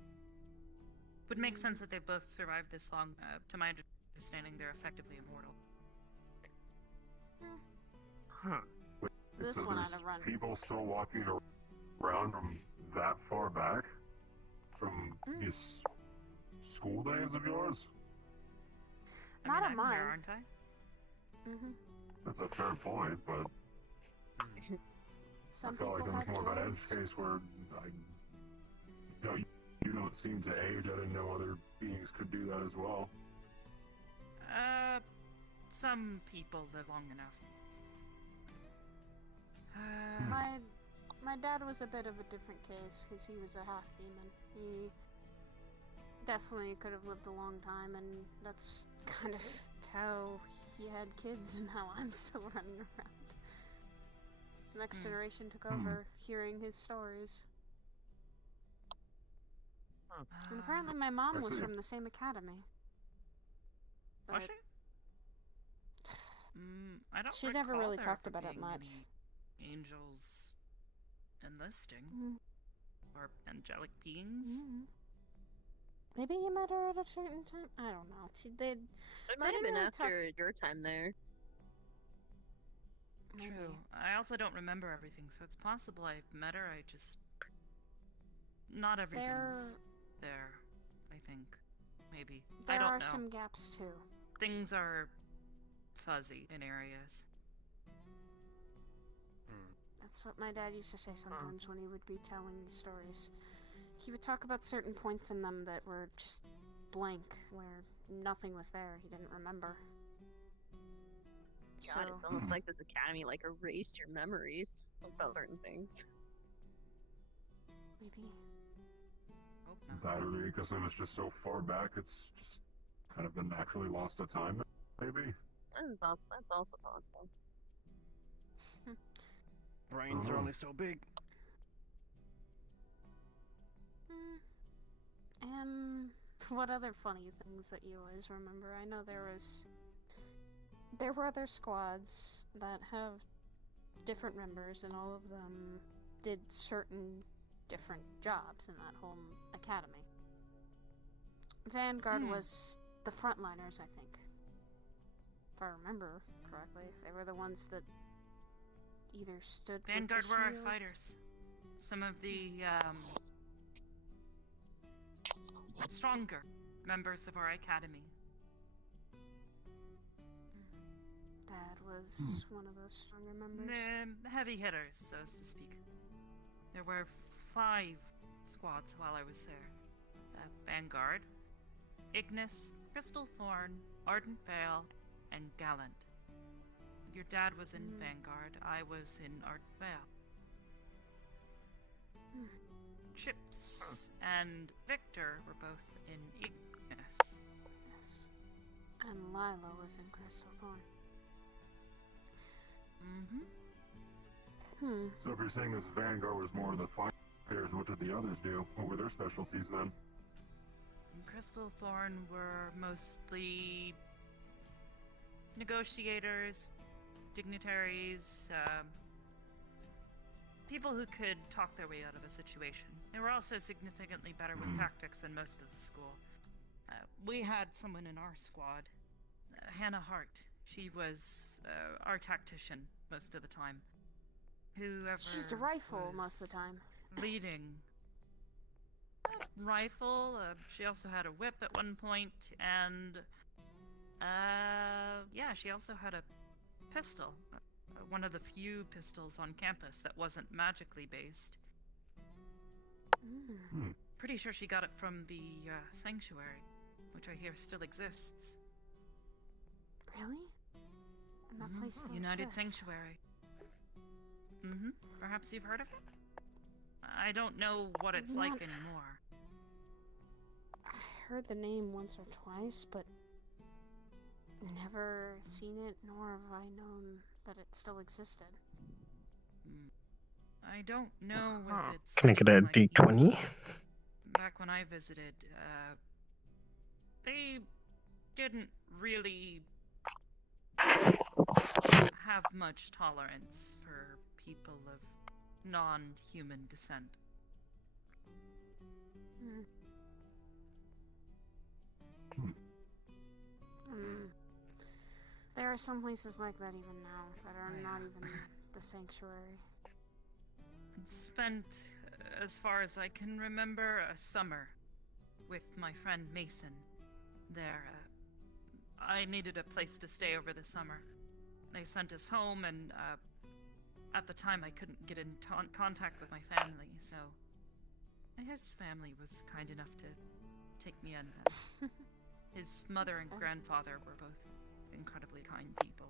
Would make sense that they've both survived this long. To my understanding, they're effectively immortal. Huh. This so one there's had a run. people still walking around from that far back? From these school days of yours? Not I'm of mine. here, aren't I? Mm-hmm. That's a fair point, but Some I felt like people it was have more of an edge kids. case where you don't seem to age. I didn't know other beings could do that as well. Some people live long enough. My dad was a bit of a different case because he was a half demon. He definitely could have lived a long time, and that's kind of how he had kids and how I'm still running around. The next generation took over, hearing his stories. And apparently my mom I was see. from the same academy. Was But she? I don't. She never recall really there talked ever about it being much. any angels enlisting Mm. or angelic beings. Maybe you met her at a certain time? I don't know. It might have didn't been really after your time there. Maybe. True. I also don't remember everything, so it's possible I've met her. I just not everything's there. I think maybe I There don't are know. some gaps too. Things are fuzzy in areas. That's what my dad used to say sometimes when he would be telling these stories. He would talk about certain points in them that were just blank, where nothing was there. He didn't remember. God, it's almost like this academy like erased your memories about certain things. Maybe. Hope not. That or because it was just so far back, it's just kind of been naturally lost to time, maybe? That's also possible. Brains are only so big. What other funny things that you always remember? I know there were other squads that have different members, and all of them did certain different jobs in that whole academy. Vanguard was the frontliners, I think. If I remember correctly. They were the ones that either stood Vanguard with were the our shields. fighters. Some of the stronger members of our academy. Dad was one of those stronger members. The heavy hitters, so to speak. There were 5 squads while I was there. Vanguard, Ignis, Crystal Thorn, Ardent Vale, and Gallant. Your dad was in Vanguard. I was in Ardent Vale. Chips and Victor were both in Ignis. Yes. And Lila was in Crystal Thorn. So if you're saying this Vanguard was more of the fighters, what did the others do? What were their specialties then? Crystal Thorn were mostly negotiators, dignitaries, people who could talk their way out of a situation. They were also significantly better with tactics than most of the school. We had someone in our squad, Hannah Hart. She was our tactician most of the time. Whoever She used a rifle was most of the time. leading rifle. She also had a whip at one point, and yeah, she also had a pistol. One of the few pistols on campus that wasn't magically based. Pretty sure she got it from the sanctuary, which I hear still exists. Really? And that place still United exists. Sanctuary. Perhaps you've heard of it? I don't know what it's like Not- anymore. I heard the name once or twice, but never seen it, nor have I known that it still existed. I don't know if it's. Can I get a anything like D20? East. Back when I visited, they didn't really have much tolerance for people of non-human descent. There are some places like that even now that are Oh, not yeah. even the sanctuary. Spent, as far as I can remember, a summer with my friend Mason there. I needed a place to stay over the summer. They sent us home, and at the time I couldn't get in contact with my family, so his family was kind enough to take me in. His mother That's and fair. grandfather were both incredibly kind people.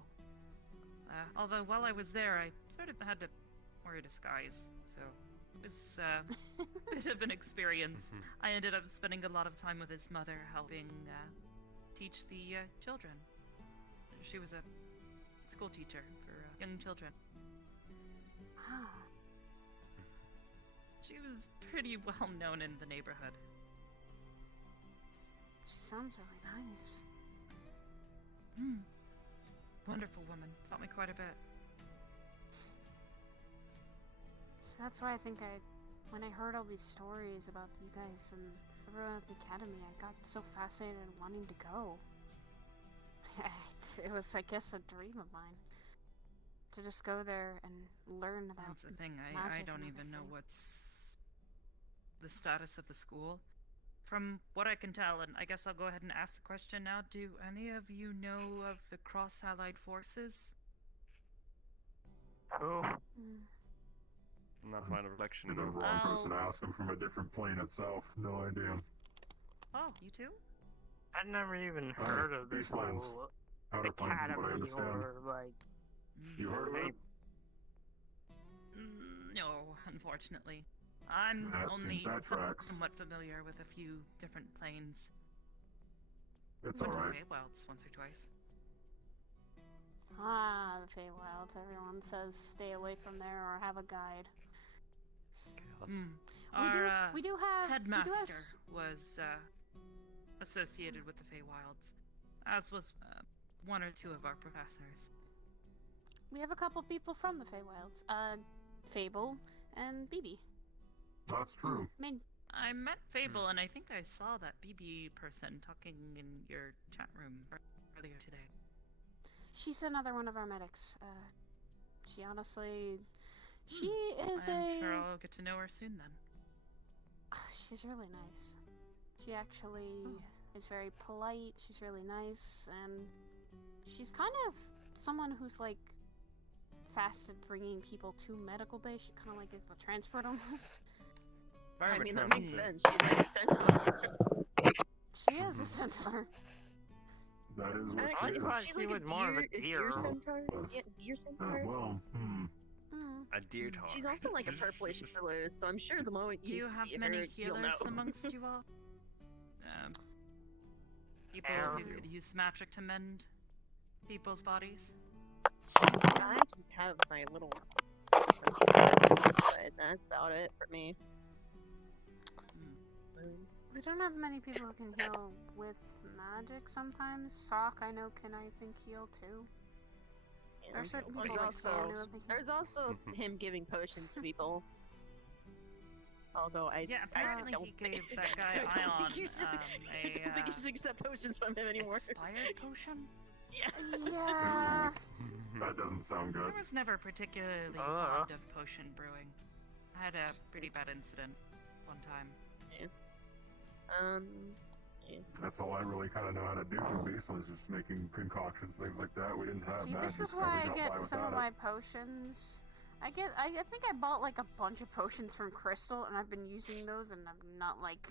Although while I was there, I sort of had to wear a disguise, so it was a bit of an experience. I ended up spending a lot of time with his mother, helping teach the children. She was a school teacher for young children. Wow. She was pretty well known in the neighborhood. She sounds really nice. Wonderful woman. Taught me quite a bit. So that's why I think when I heard all these stories about you guys and everyone at the academy, I got so fascinated and wanting to go. It was, I guess, a dream of mine. To just go there and learn about That's the thing. I magic don't and even know everything. what's the status of the school. From what I can tell, and I guess I'll go ahead and ask the question now, do any of you know of the Cross-Allied Forces? Who? Mm. And that's my reflection. You're the wrong Oh. person to ask him from a different plane itself. No idea. Oh, you too? I'd never even Alright, heard of this Beastlands. whole Outer plane, from what I academy understand. or like. You heard of it? No, unfortunately. I'm That only that tracks. somewhat familiar with a few different planes. It's Went to alright. Feywilds once or twice. Ah, the Feywilds. Everyone says stay away from there or have a guide. Our We do have headmaster was associated with the Feywilds, as was one or two of our professors. We have a couple people from the Feywilds. Fable and BB. That's true. I met Fable, and I think I saw that BB person talking in your chat room earlier today. She's another one of our medics. She honestly, she is I'm sure I'll get to know her soon then. She's really nice. She actually is very polite. She's really nice, and she's kind of someone who's like fast at bringing people to medical base. She kind of like is the transport almost. Very I mean, that maternal makes too. sense. She's like a centaur. She is a centaur. That is what I she is. thought She's she like was more of a deer deer. centaur? Yes. Yeah, deer centaur? Well, A deer talk. She's also like a purplish color, so I'm sure the moment Do you have see many her, you'll healers know. amongst you all? People who could use magic to mend people's bodies? I just have my little... but that's about it for me. We don't have many people who can heal with magic sometimes. Sock, I know, can I think heal too. There are certain people like Stan who can There's also him giving potions to people. Although I Yeah, apparently don't he think- gave that guy I don't Ion think you should, I don't think you should accept potions from him anymore. expired potion? Yeah. Yeah. that doesn't sound good. I was never particularly fond of potion brewing. I had a pretty bad incident one time. That's all I really kind of know how to do from Beastlands, just making concoctions, things like that. We didn't have See, magic, this is so why we I got get by some of without my it. potions. I think I bought like a bunch of potions from Crystal, and I've been using those, and I'm not like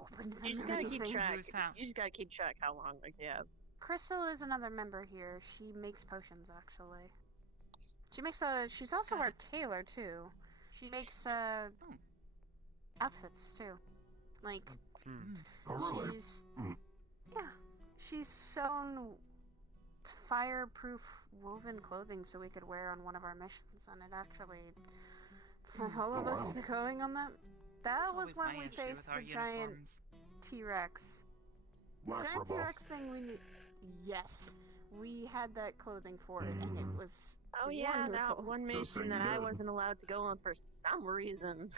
open to them. You just or gotta keep anything. track. Who's that? You just gotta keep track how long like they have. Crystal is another member here. She makes potions, actually. She makes she's also Got our it. tailor too. She makes outfits too, like Oh, really? She's Hmm. yeah, she's sewn fireproof woven clothing so we could wear on one of our missions, and it actually, for all of Oh, us wow. going on that, that That's was always when my we issue faced with our the giant uniforms. T-Rex. Black Giant Rebel. T-Rex thing we knew. Yes, we had that clothing for it, and it was Oh yeah, that wonderful. one Good mission thing that you I did. wasn't allowed to go on for some reason.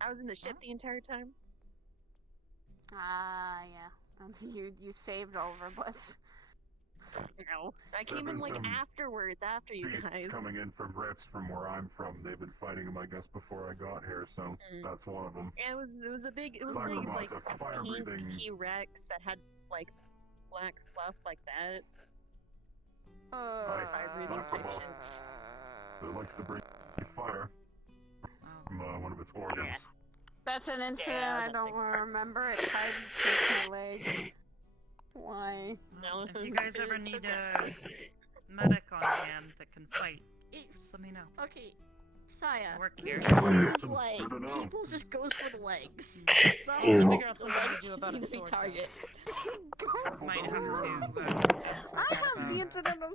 I was in the ship the entire time. Ah, yeah. You saved Oliver, but No, I There've came in been like some afterwards, after you Beasts guys. coming in from rifts from where I'm from. They've been fighting them, I guess, before I got here, so that's one of them. Yeah, it was a big Black like Robot's a pink fire-breathing. T-Rex that had like black fluff like that. Fire-breathing Black type Robot. shit. It likes to breathe fire Oh. from one of its organs. that's an incident Yeah, I that don't thing. want to remember. It tied to my leg. Why? Well, No, if you guys ever it's need okay. a medic on hand that can fight, It, just let me know. okay, Saya. I work here. It's like Good to know. people just goes for the legs. Some I'll have to people figure out the something to legs do about a seem to be sword, though. target. Might have to ask my I dad have the about it. incident of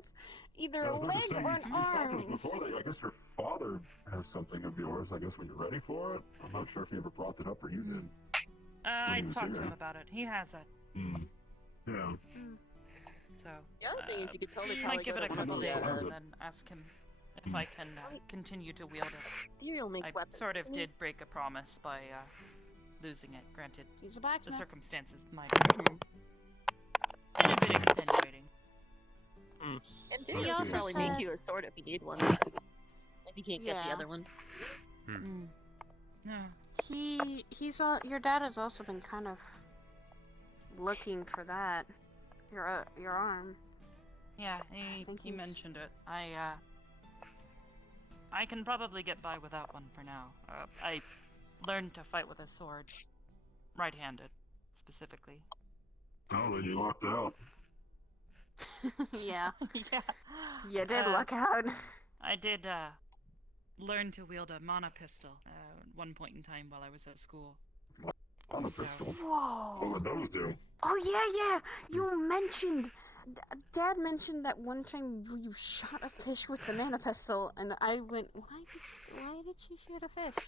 either I a was going to leg say, or an you've talked to us arm. before that I guess your father has something of yours, I guess, when you're ready for it. I'm not sure if he ever brought it up or you did. I What do you talked to say? him about it. He has it. Hmm. Yeah. So The other thing is you could totally might probably give go it a to couple one days of those, and then ask him if I can continue to wield it. Ethereal makes I weapons. sort of doesn't he? did break a promise by losing it. Granted, He's a the blacksmith. circumstances might be a bit extenuating. And He then he also also probably said- make you a sword if you need one. If you can't get the Yeah. other one. No. Your dad has also been kind of looking for that. Your arm. Yeah, he think he's- mentioned it. I can probably get by without one for now. I learned to fight with a sword, right-handed, specifically. Oh, then you lucked out. Yeah. Yeah. You did Uh, luck out. I did learn to wield a mana pistol at one point in time while I was at school. On the pistol. What Whoa. would those do? Oh yeah. You mentioned. Dad mentioned that one time you shot a fish with the mana pistol, and I went, why did she shoot a fish?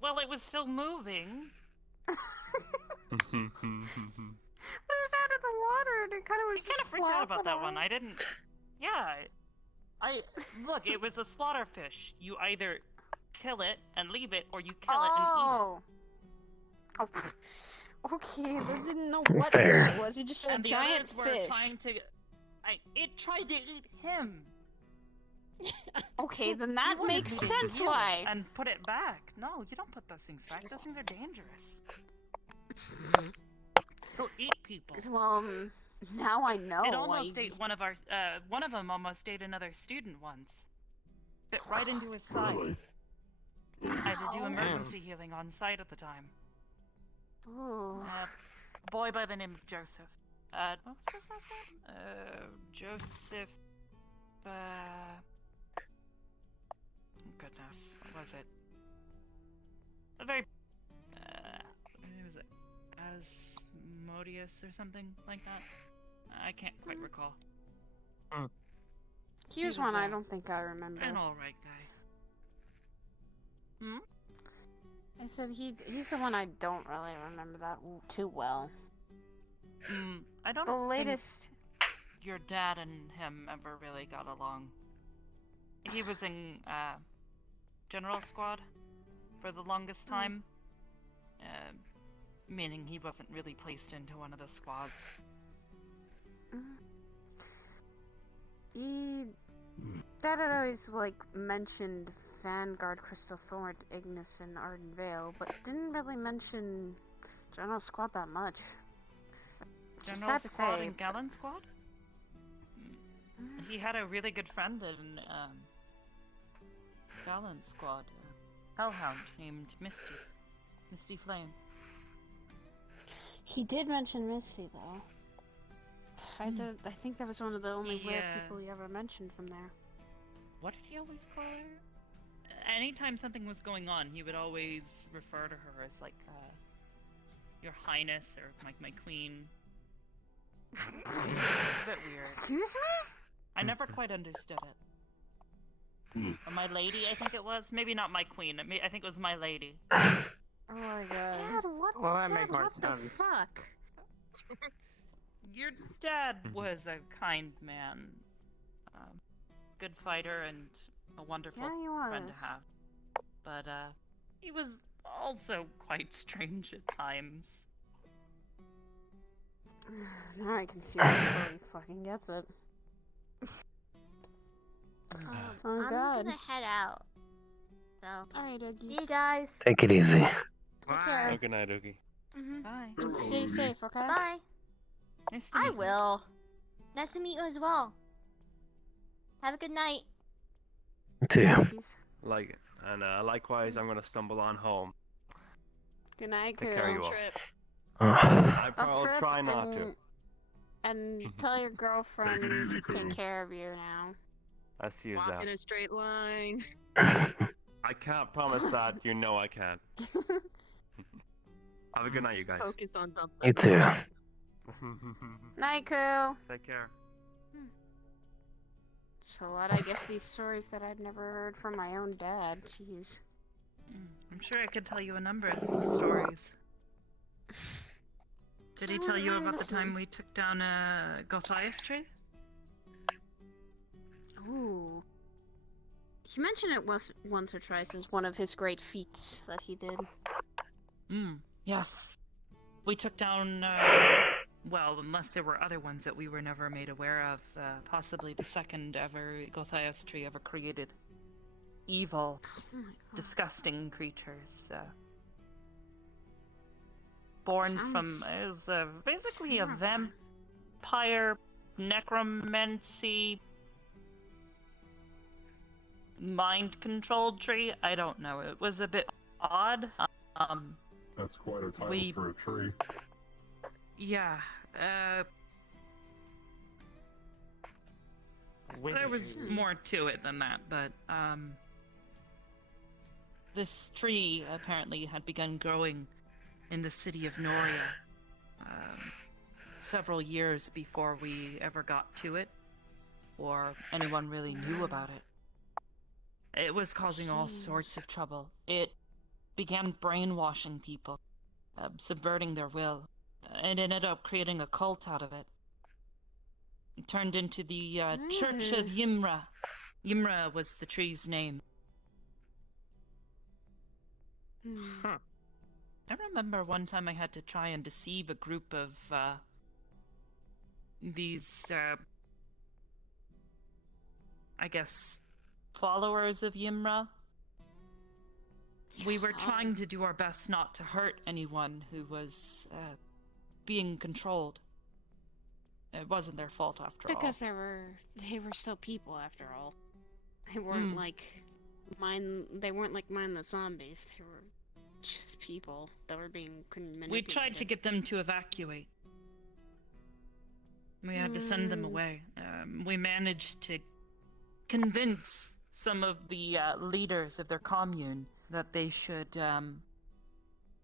Well, it was still moving. But it was out of the water, and it kind of was I kind of freaked out about that one. I didn't. Yeah. I look. It was a slaughter fish. You either kill it and leave it, or you kill it and eat it. Oh. Okay, they didn't know what Fair. fish it was. It just said And a the giant others were fish. trying to. It tried to eat him. Okay, then that You wanted makes to sense heal it why. And put it back. No, you don't put those things back. Those things are dangerous. They'll eat people. Well, now I know. It almost ate one of our. One of them almost ate another student once. Bit right into his side. Really? I had to do Oh. emergency healing on site at the time. Ooh. A boy by the name of Joseph. What was his last name? Joseph. Goodness, what was it? A very. It was Asmodeus or something like that. I can't quite recall. Here's He was, one I don't think I remember. An alright guy. I said he's the one I don't really remember that too well. I don't The think latest. your dad and him ever really got along. He was in General Squad for the longest time, meaning he wasn't really placed into one of the squads. Dad had always mentioned Vanguard, Crystal Thorn, Ignis, and Arden Vale, but didn't really mention General Squad that much. Which is General sad to Squad say. and Gallant Squad? He had a really good friend in Gallant Squad, Hellhound, named Misty. Misty Flame. He did mention Misty though. I think that was one of the only rare Yeah. people he ever mentioned from there. What did he always call her? anytime something was going on, he would always refer to her as like Your Highness or like my queen. It's a bit weird. Excuse me? I never quite understood it. Or my lady, I think it was. Maybe not my queen. I think it was my lady. Oh my god. Dad, Well, that Dad, make more what the sense. fuck? Your dad was a kind man, good fighter, and a wonderful Yeah, he was. friend to have. But he was also quite strange at times. Now I can see why he fucking gets it. Oh I'm god. gonna head out. So, Alright, see Oogies. you guys. Take it easy. Take care. Oh, good night, Oogie. Bye. And stay safe, okay? Bye. Nice to I meet you. will. Nice to meet you as well. Have a good night. Too. Oogies. Like it. And likewise, I'm gonna stumble on home. Good night, Take care of you all. Trip. I'll trip try not to. And tell your girlfriend Take it easy, to Koo. take care of you now. I see you Walk out. in a straight line. I can't promise that. You know I can't. Have a good night, you guys. Focus on something. You too. Night, Koo. Take care. So what? I guess these stories that I'd never heard from my own dad. Jeez. I'm sure I could tell you a number of stories. Did he I tell wouldn't you mind about the listening. time we took down a Gothias tree? Ooh. He mentioned it once or twice as one of his great feats that he did. Yes. We took down, well, unless there were other ones that we were never made aware of, possibly the second ever Gothias tree ever created. Evil, Oh my god. disgusting creatures, born Sounds from, is basically a terrifying. vampire, necromancy, mind-controlled tree. I don't know. It was a bit odd. That's quite a title We- for a tree. Yeah. There was more to it than that, but this tree apparently had begun growing in the city of Noria several years before we ever got to it, or anyone really knew about it. It was causing all sorts of trouble. It began brainwashing people, subverting their will, and ended up creating a cult out of it. It turned into the Church of Yimra. Yimra was the tree's name. I remember one time I had to try and deceive a group of these, I guess, followers of Yimra. We were trying to do our best not to hurt anyone who was being controlled. It wasn't their fault after all. Because they were still people after all. They weren't like mindless zombies. They were just people that were being manipulated. We tried to get them to evacuate. We had to send them away. We managed to convince some of the leaders of their commune that they should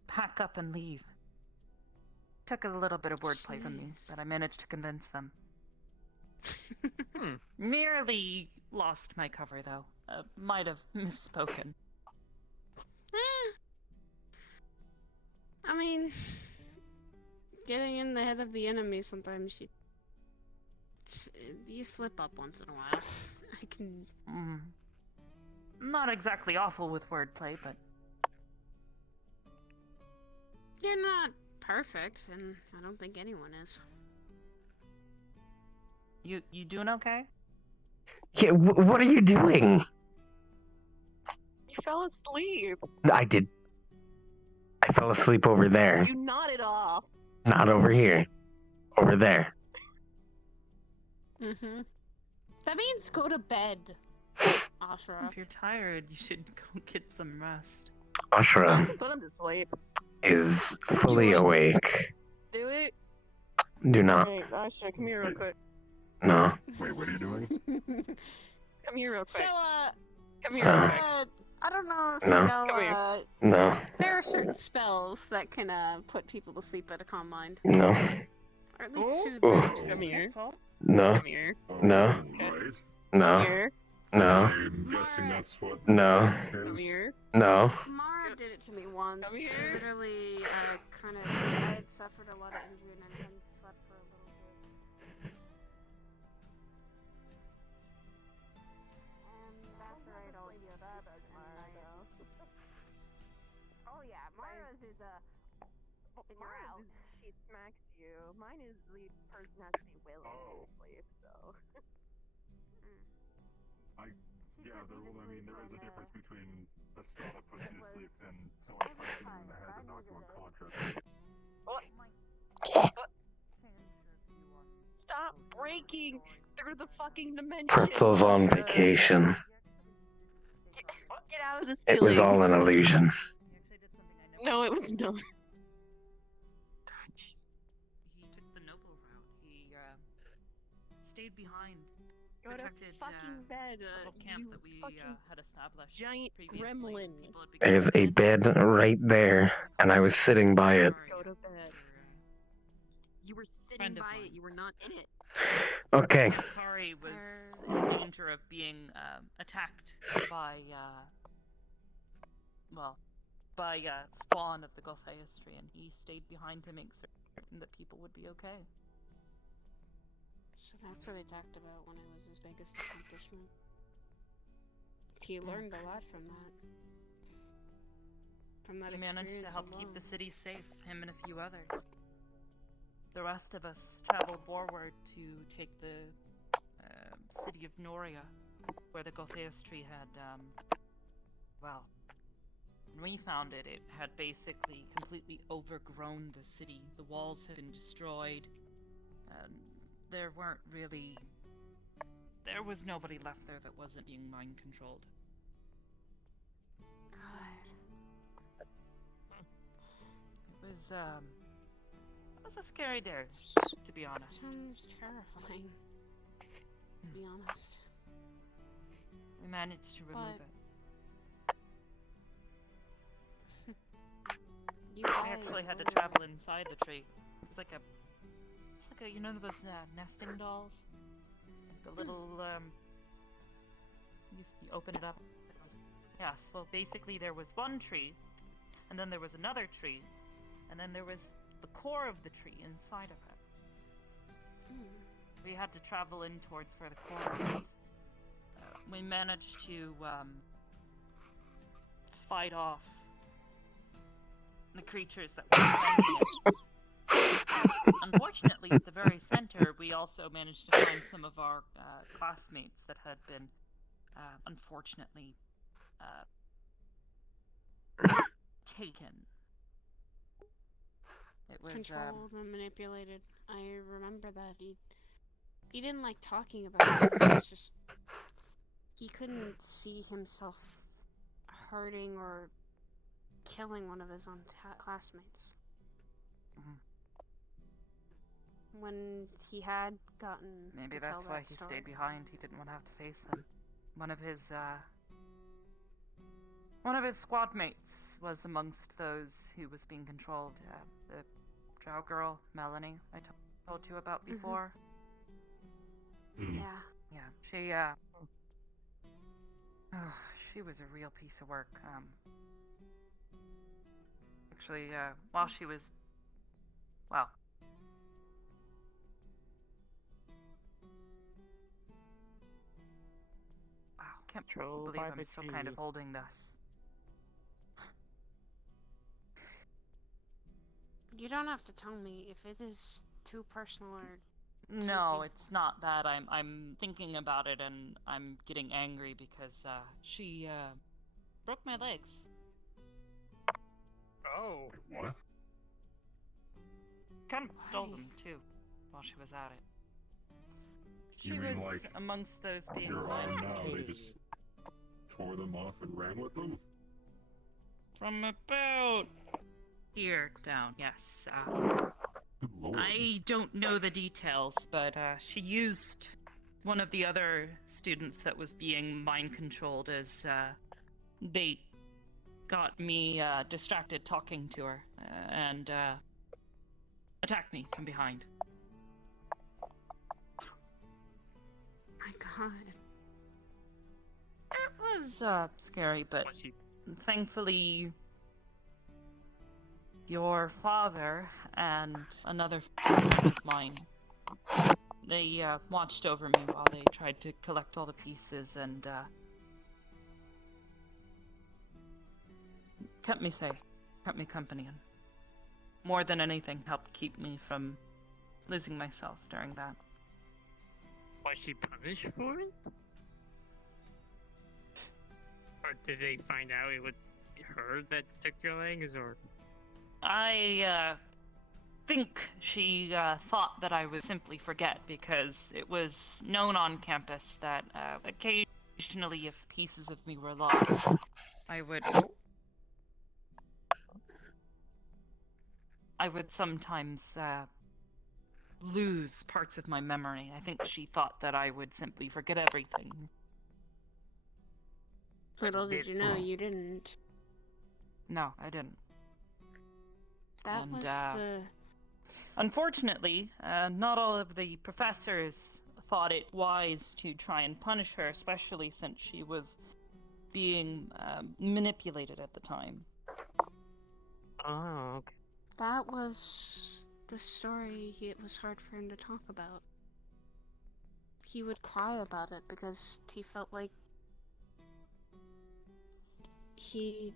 pack up and leave. Took a little bit of wordplay from me, but I managed to convince them. Nearly lost my cover, though. Might have misspoken. I mean, getting in the head of the enemy sometimes you slip up once in a while. I can. Not exactly awful with wordplay, but You're not perfect, and I don't think anyone is. you doing okay? Yeah, what are you doing? You fell asleep. I did. I fell asleep over there. You nodded off. Not over here. Over there. That means go to bed, Ashra. If you're tired, you should go get some rest. Ashra Put him to sleep. is fully awake. Do it. Do not. Hey, Asha, come here real quick. No. Wait, what are you doing? Come here real So, quick. Come here so, real quick. I don't know if No. you know, Come here. No. there are certain spells that can put people to sleep at a calm mind. No. Or at least Oh. soothe Oh. them. Come here. No. Come here. No. Right. No. Here. No. I'm guessing that's what. No. Come is. here. No. Mara did it to me once. Come She here. literally I had suffered a lot of injury and I hadn't slept for a little bit. And after I'd all healed up, and oh yeah, Mara's is Mine is she smacks you. Mine is the person has to be willing Oh. to sleep, so. Yeah, there is a difference between a spell that puts you to sleep and someone punching you in the head and knock you unconscious. Stop breaking through the fucking dimension. Pretzel's on vacation. Get out of this. It was all an illusion. He actually did something I never No, it was not. He took the noble route. He stayed behind, Go to protected fucking bed, the little camp you that we fucking had established giant previously. gremlin. People had become There's a bed right there, and I was sitting by it. Go to bed. You were sitting Friend of by mine. it. You were not in it. Okay. Kari was in danger of being attacked by, spawn of the Gulfeus tree, and he stayed behind to make certain that people would be okay. So that's what I talked about when it was his biggest accomplishment. He learned a lot from that. From that He managed to experience help alone. keep the city safe, him and a few others. The rest of us traveled forward to take the city of Noria, where the Gulfeus tree had, when we found it, it had basically completely overgrown the city. The walls had been destroyed. There was nobody left there that wasn't being mind controlled. God. It was a scary day, to be honest. Sounds terrifying. To be honest. We managed to remove But- it. You I guys actually had to were- travel inside the tree. It's like a, you know those nesting dolls? Like the little, you open it up. It goes, yes, well basically there was one tree, and then there was another tree, and then there was the core of the tree inside of it. We had to travel in towards where the core was. We managed to, fight off the creatures that were defending it. Unfortunately, at the very center, we also managed to find some of our classmates that had been, unfortunately, taken. It was controlled and manipulated. I remember that. He didn't like talking about it because it was just he couldn't see himself hurting or killing one of his own classmates. Mhm. When he had gotten maybe to tell that's why that he story. stayed behind. He didn't want to have to face them. One of his squad mates was amongst those who was being controlled. The drow girl, Melanie, I told you about before. Yeah. Yeah, she was a real piece of work. Actually, while she was, wow. Wow, can't Troll believe I'm still kind of barbecue. holding this. You don't have to tell me if it is too personal or No, painful. it's not that. I'm thinking about it and I'm getting angry because she broke my legs. Oh. What? Kind of stole Why? them too while she was at it. She You mean, was like, amongst those being Your arm now, they blindfolded. just tore them off and ran with them? From about here down, yes. Good lord. I don't know the details, but she used one of the other students that was being mind controlled as they got me distracted talking to her and attacked me from behind. My God. It was scary, but Was she thankfully your father and another friend of mine, they watched over me while they tried to collect all the pieces and kept me safe, kept me company, and more than anything helped keep me from losing myself during that. was she punished for it? Or did they find out it was her that took your legs, or? I think she thought that I would simply forget because it was known on campus that occasionally if pieces of me were lost, I would sometimes lose parts of my memory. I think she thought that I would simply forget everything. Little did you know you didn't. No, I didn't. That And, was the... Unfortunately, not all of the professors thought it wise to try and punish her, especially since she was being manipulated at the time. Oh, okay. That was the story it was hard for him to talk about. He would cry about it because he felt like he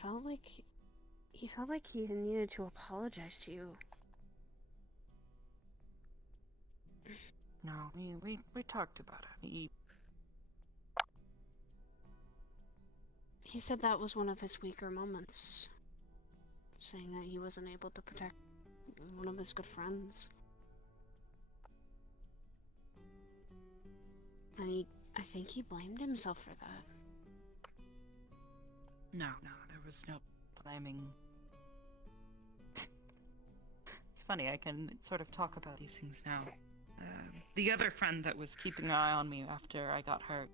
felt like he needed to apologize to you. No, we talked about it. He said that was one of his weaker moments, saying that he wasn't able to protect one of his good friends. And I think he blamed himself for that. No, there was no blaming. It's funny, I can sort of talk about these things now. The other friend that was keeping an eye on me after I got hurt,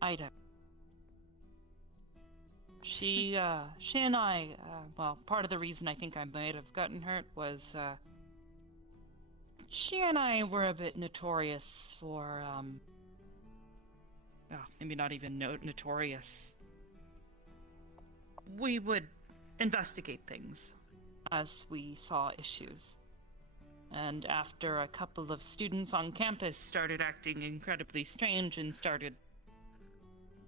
Ida. She and I, well, part of the reason I think I might have gotten hurt was, she and I were a bit notorious for, well, maybe not even notorious. We would investigate things as we saw issues. And after a couple of students on campus started acting incredibly strange and started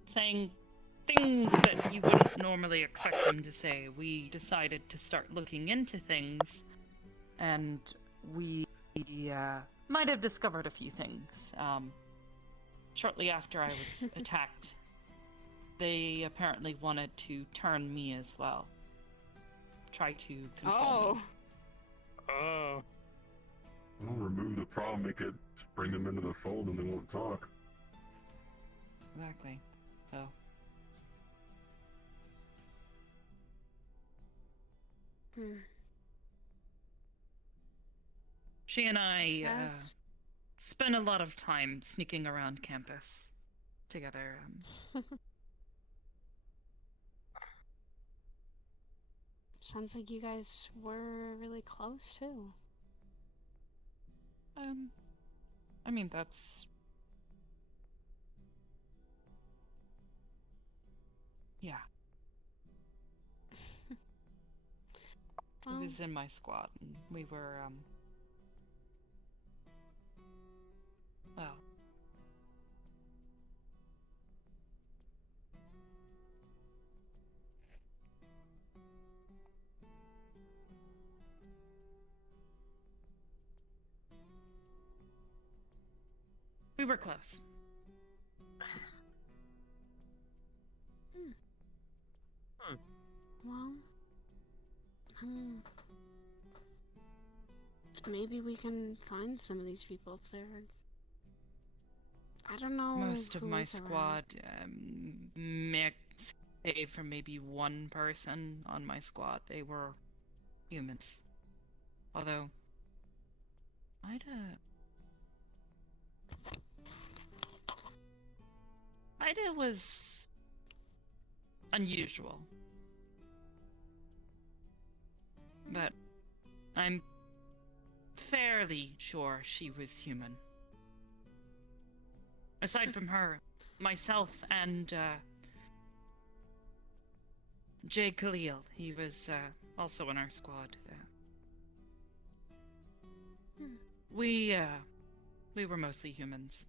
saying things that you wouldn't normally expect them to say, we decided to start looking into things, and we might have discovered a few things. Shortly after I was attacked, they apparently wanted to turn me as well. Try to control me. Oh. Well, remove the problem, bring them into the fold and they won't talk. Exactly. So. She and I spent a lot of time sneaking around campus together. Sounds like you guys were really close too. I mean, that's... Yeah. He was in my squad, and we were, well... We were close. Well, maybe we can find some of these people if they're... I don't know. Most of who my is around. squad, save for maybe one person on my squad, they were humans. Although, Ida was unusual. But I'm fairly sure she was human. Aside from her, myself and Jay Khalil, he was also in our squad. We were mostly humans,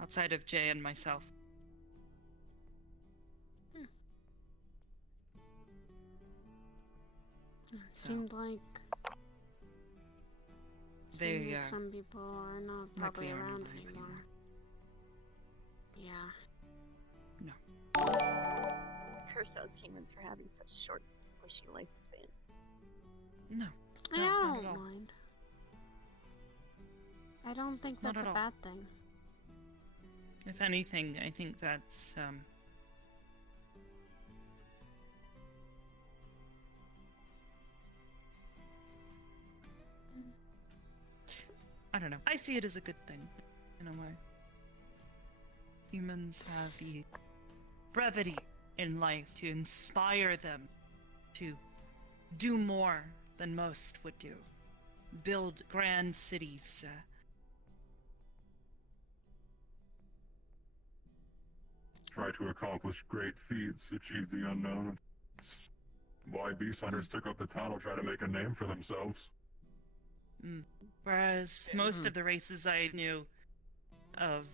outside of Jay and myself. It seemed like They some people are not likely probably aren't around alive anymore. Yeah. Curse us humans for having such short, squishy lifespan. No. I No, not don't at all. mind. I don't think Not that's at a all. bad thing. If anything, I think that's I don't know. I see it as a good thing, in a way. Humans have the brevity in life to inspire them to do more than most would do. Build grand cities. Try to accomplish great feats, achieve the unknown. It's why beast hunters took up the town to try to make a name for themselves. Whereas most of the races I knew of,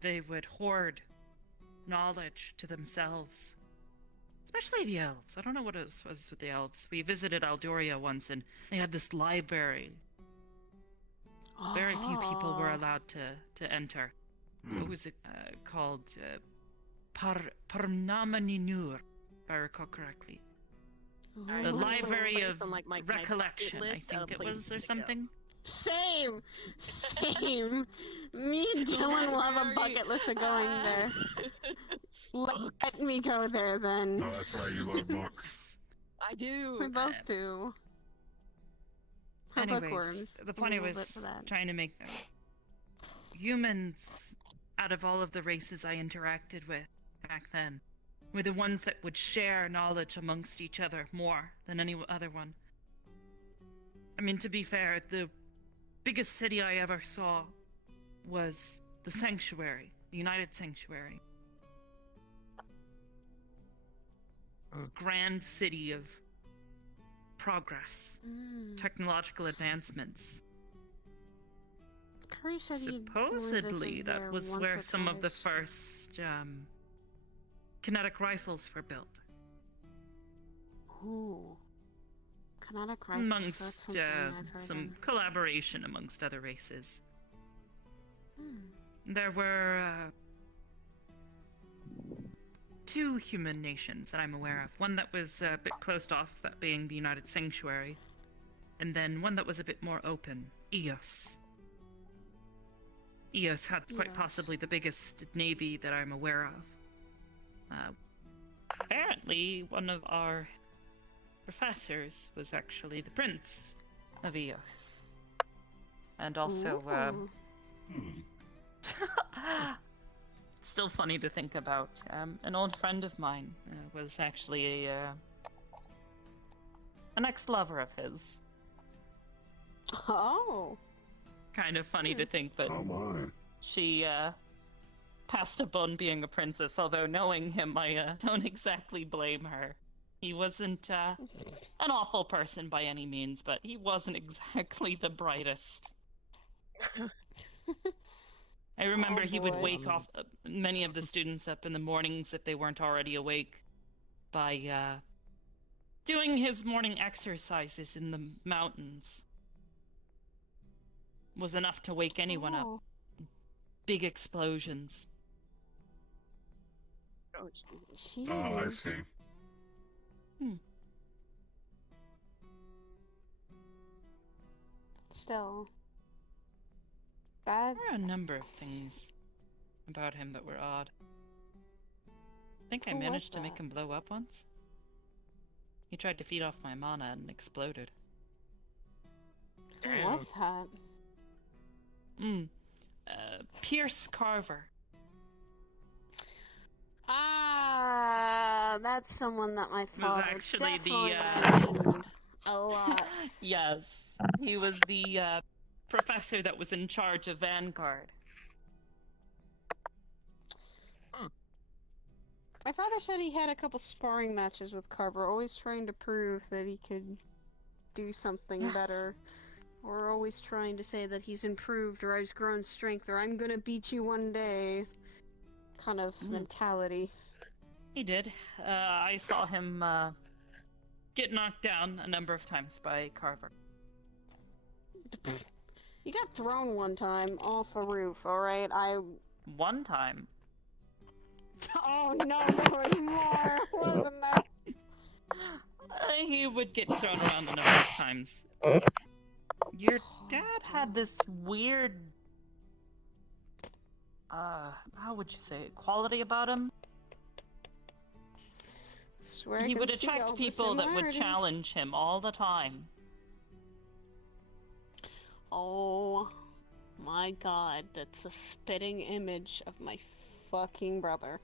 they would hoard knowledge to themselves. Especially the elves. I don't know what it was with the elves. We visited Aldoria once and they had this library. Very few people were allowed to enter. What was it called? Parnamaninur, if I recall correctly. The Library of Recollection, I think it was, or something. Same! Same! Me and Dylan will have a bucket list of going there. Let me go there then. Oh, that's right, you love books. I do. We both do. We're Anyways, bookworms. the point I A little bit was for that. trying to make there. Humans, out of all of the races I interacted with back then, were the ones that would share knowledge amongst each other more than any other one. I mean, to be fair, the biggest city I ever saw was the Sanctuary, the United Sanctuary. A grand city of progress, technological advancements. Curry said he'd Supposedly, visit that there was once where or some of the twice. first kinetic rifles were built. Ooh. Kinetic rifles, that's Amongst something I've heard some of. collaboration amongst other races. Hmm. There were two human nations that I'm aware of. One that was a bit closed off, that being the United Sanctuary, and then one that was a bit more open, Eos. Eos had quite Eos. possibly the biggest navy that I'm aware of. Apparently, one of our professors was actually the prince of Eos. And also, Ooh. still funny to think about. An old friend of mine was actually an ex-lover of his. Oh. Kind of funny to think that Oh my. she passed up on being a princess, although knowing him, I don't exactly blame her. He wasn't an awful person by any means, but he wasn't exactly the brightest. I remember he would boy. wake off many of the students up in the mornings if they weren't already awake by doing his morning exercises in the mountains. Was enough to wake anyone up. Oh. Big explosions. Oh, Jesus. Oh, I Jeez. see. Still. Bad. There were a number of things about him that were odd. I think I Who was managed to make that? him blow up once. He tried to feed off my mana and exploded. Who was that? Pierce Carver. Ah, that's someone that my Was father actually definitely the, mentioned a lot. Yes, he was the professor that was in charge of Vanguard. My father said he had a couple sparring matches with Carver, always trying to prove that he could do something Yes. better. Or always trying to say that he's improved, or he's grown strength, or I'm gonna beat you one day kind of mentality. He did. I saw him get knocked down a number of times by Carver. You got thrown one time off a roof, alright? One time. Oh no, there was more, wasn't there? He would get thrown around a number of times. Your dad had this weird, how would you say it, quality about him? Swear I He can would see attract all the people that would similarities. challenge him all the time. Oh my god, that's a spitting image of my fucking brother.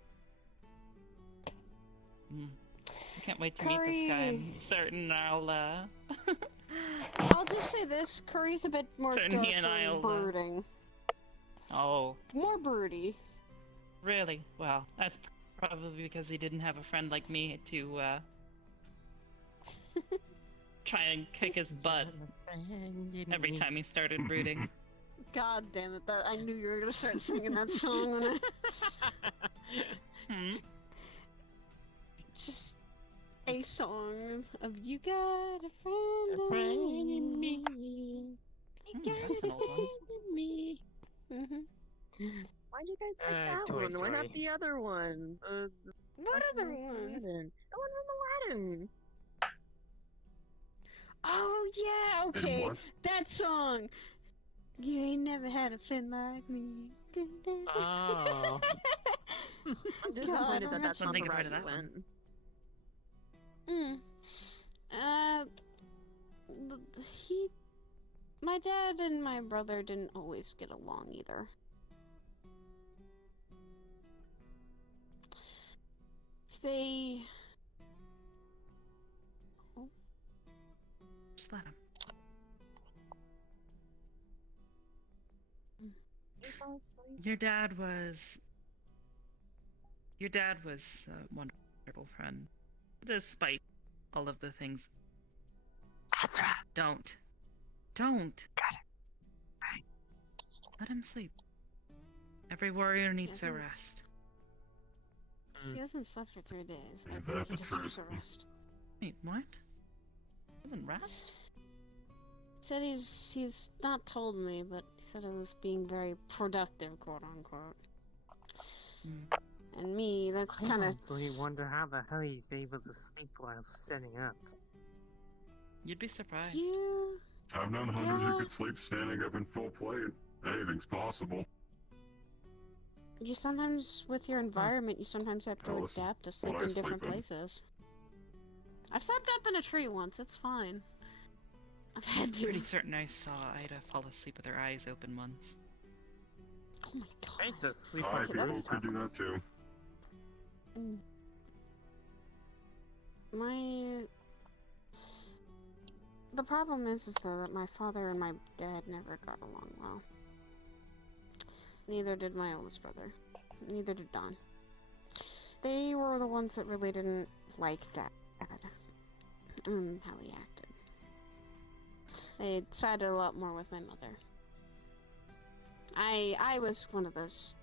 I can't wait to meet this guy. I'm certain I'll, I'll just say this, Curry's a bit more Certain darker he and and I'll, brooding. Oh. More broody. Really? Well, that's probably because he didn't have a friend like me to, try and kick his butt every time he started brooding. God damn it, that I knew you were gonna start singing that song when I... Just a song of you got a friend in me. That's an old one. Why'd you guys like that Toy one? Why not Story. the other one? What other one? Aladdin. The one from Aladdin. Oh yeah, And okay. what? That song. You ain't never had a friend like me. Oh. I'm disappointed that that's I not don't the think I've heard route of you that one. went. My dad and my brother didn't always get along either. They... Just let him. Your dad was a wonderful friend, despite all of the things. Azra, don't. Got it. Right. Let him sleep. Every warrior needs a Yes, rest. He hasn't slept for 3 days. I Is think that he the deserves truth? a rest. Wait, what? Doesn't rest? Said he's not told me, but he said it was being very productive, quote unquote. And me, that's kind of. I wonder how the hell he's able to sleep while setting up. You'd be surprised. You... I've known hunters Yeah. who could sleep standing up in full play. Anything's possible. You sometimes, with your environment, you sometimes have to Oh, this is adapt to sleep what I in sleep different in. places. I've slept up in a tree once, it's fine. I've had to. Pretty certain I saw Ida fall asleep with her eyes open once. Oh my god. I used to sleep Hi, on people that's- could do that too. The problem is though that my father and my dad never got along well. Neither did my oldest brother. Neither did Don. They were the ones that really didn't like Dad. How he acted. They sided a lot more with my mother. I was one of those.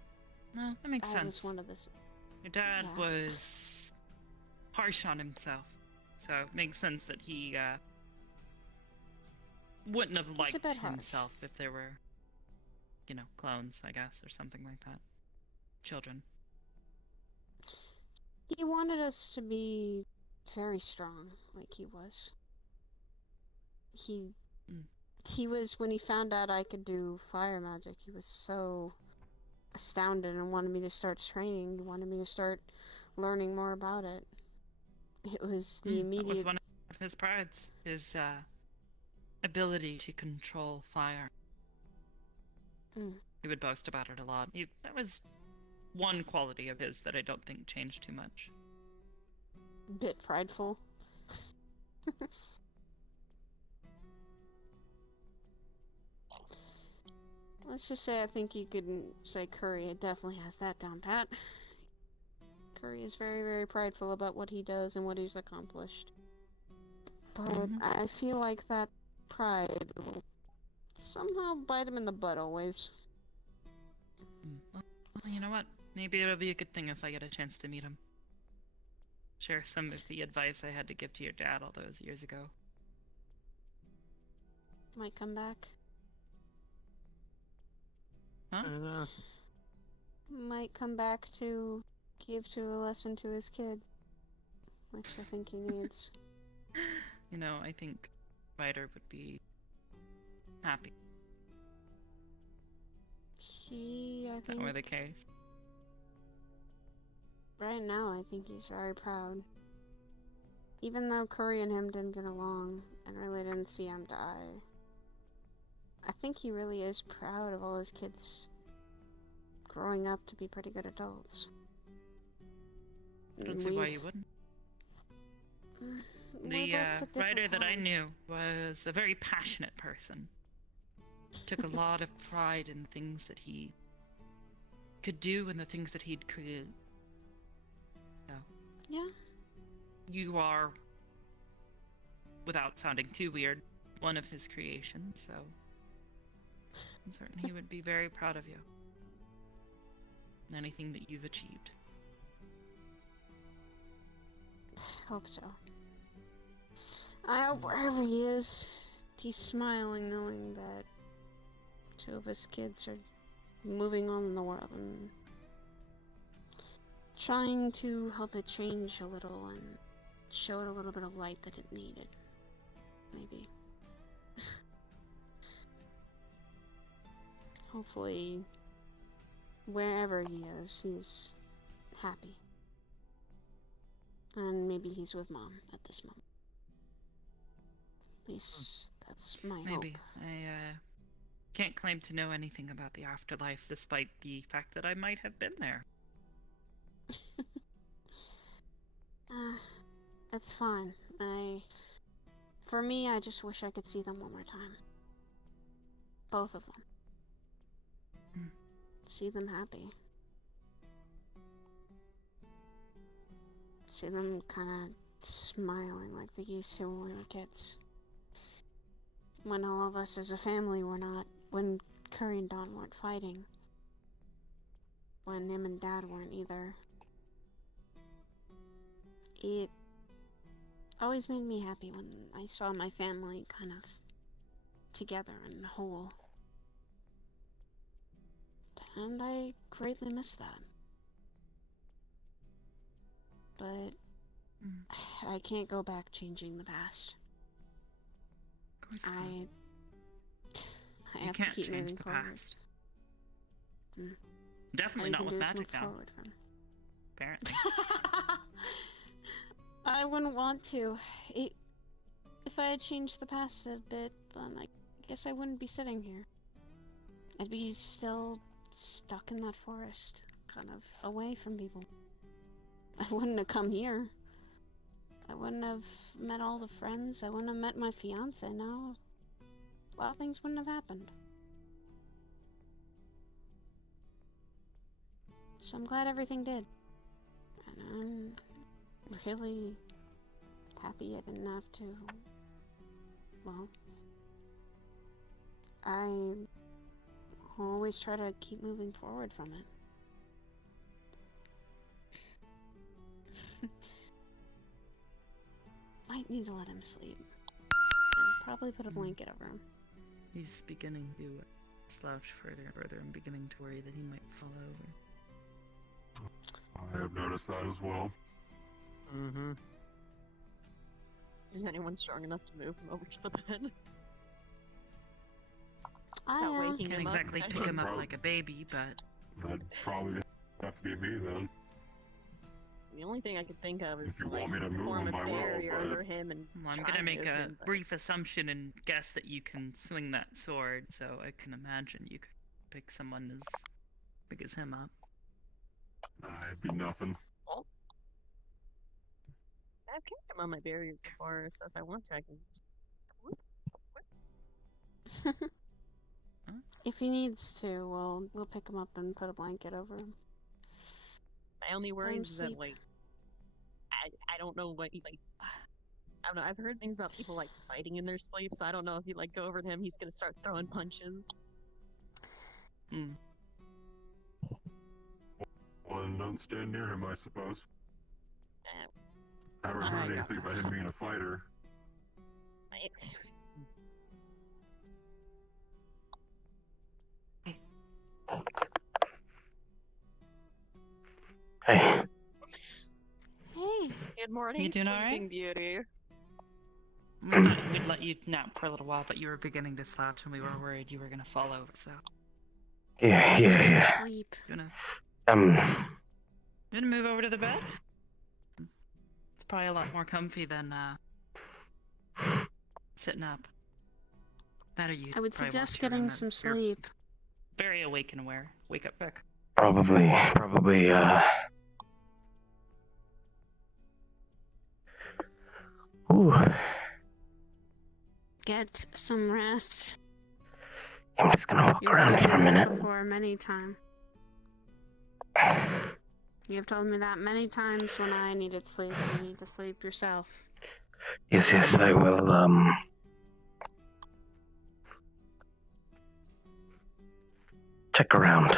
No, that makes I sense. was one of those. Your dad Yeah. was harsh on himself, so it makes sense that he wouldn't have a liked bit harsh. himself if there were, you know, clones, I guess, or something like that. Children. He wanted us to be very strong, like he was. He was, when he found out I could do fire magic, he was so astounded and wanted me to start training. He wanted me to start learning more about it. It was the That immediate... was one of his prides, his ability to control fire. He would boast about it a lot. That was one quality of his that I don't think changed too much. Bit prideful. Let's just say I think you could say Curry definitely has that down pat. Curry is very, very prideful about what he does and what he's accomplished. But I feel like that pride will somehow bite him in the butt always. Well, you know what? Maybe it'll be a good thing if I get a chance to meet him. Share some of the advice I had to give to your dad all those years ago. Might come back. Huh? Might come back to give to a lesson to his kid. Which I think he needs. You know, I think Ryder would be happy. I If that were the case. Right now, I think he's very proud. Even though Curry and him didn't get along and really didn't see him die, I think he really is proud of all his kids growing up to be pretty good adults. I don't see why you wouldn't. The writer that I knew was a very passionate person. Took a lot of pride in things that he could do and the things that he'd create. So, yeah. You are, without sounding too weird, one of his creations, so I'm certain he would be very proud of you. And anything that you've achieved. Hope so. I hope wherever he is, he's smiling knowing that two of his kids are moving on in the world and trying to help it change a little and show it a little bit of light that it needed. Maybe. Hopefully, wherever he is, he's happy. And maybe he's with Mom at this moment. At least that's my hope. Maybe. I can't claim to know anything about the afterlife, despite the fact that I might have been there. It's fine. For me, I just wish I could see them one more time. Both of them. See them happy. See them kind of smiling like they used to when we were kids. When all of us as a family were not, when Curry and Don weren't fighting. When him and Dad weren't either. It always made me happy when I saw my family kind of together and whole. And I greatly miss that. But I can't go back changing the past. Of course not. I You have can't to keep change moving the forward. past. Definitely not with magic now. Apparently. I wouldn't want to. If I had changed the past a bit, then I guess I wouldn't be sitting here. I'd be still stuck in that forest, kind of away from people. I wouldn't have come here. I wouldn't have met all the friends. I wouldn't have met my fiance now. A lot of things wouldn't have happened. So I'm glad everything did. And I'm really happy I didn't have to. Well, I always try to keep moving forward from it. Might need to let him sleep. And probably put a blanket over him. He's beginning to slouch further and further. I'm beginning to worry that he might fall over. I have noticed that as well. Mm-hmm. Is anyone strong enough to move him over to the bed? I waking can't him up. exactly pick him up like a baby, but That'd probably have to be me then. The only thing I could think of is If you to, want me to move form him, a I will, barrier but- over him and well, I'm try gonna and make move a him, but- brief assumption and guess that you can swing that sword, so I can imagine you could pick someone as big as him up. It'd be nothing. I've carried him on my barriers before, so if I want to, I can. If he needs to, we'll pick him up and put a blanket over him. My only worry Let him is that sleep. like I don't know what he like. I don't know. I've heard things about people like fighting in their sleep, so I don't know if you like go over to him, he's gonna start throwing punches. Hmm. Well, then don't stand near him, I suppose. Uh, Haven't I heard got anything about this. him being a fighter. I- Hey, Hey, Good morning, You doing all Sleeping right? Beauty. We thought we'd let you nap for a little while, but you were beginning to slouch, and we were worried you were gonna fall over. So, yeah. sleep. you gonna Um, move over to the bed? It's probably a lot more comfy than sitting up. That or you. I would probably suggest walked your room getting and some you're sleep. very awake and aware. Wake up quick. probably, Ooh, Get some rest. I'm just gonna walk You've around told for me a that minute. before many times. You've told me that many times when I needed sleep. You need to sleep yourself. Yes, I will, check around.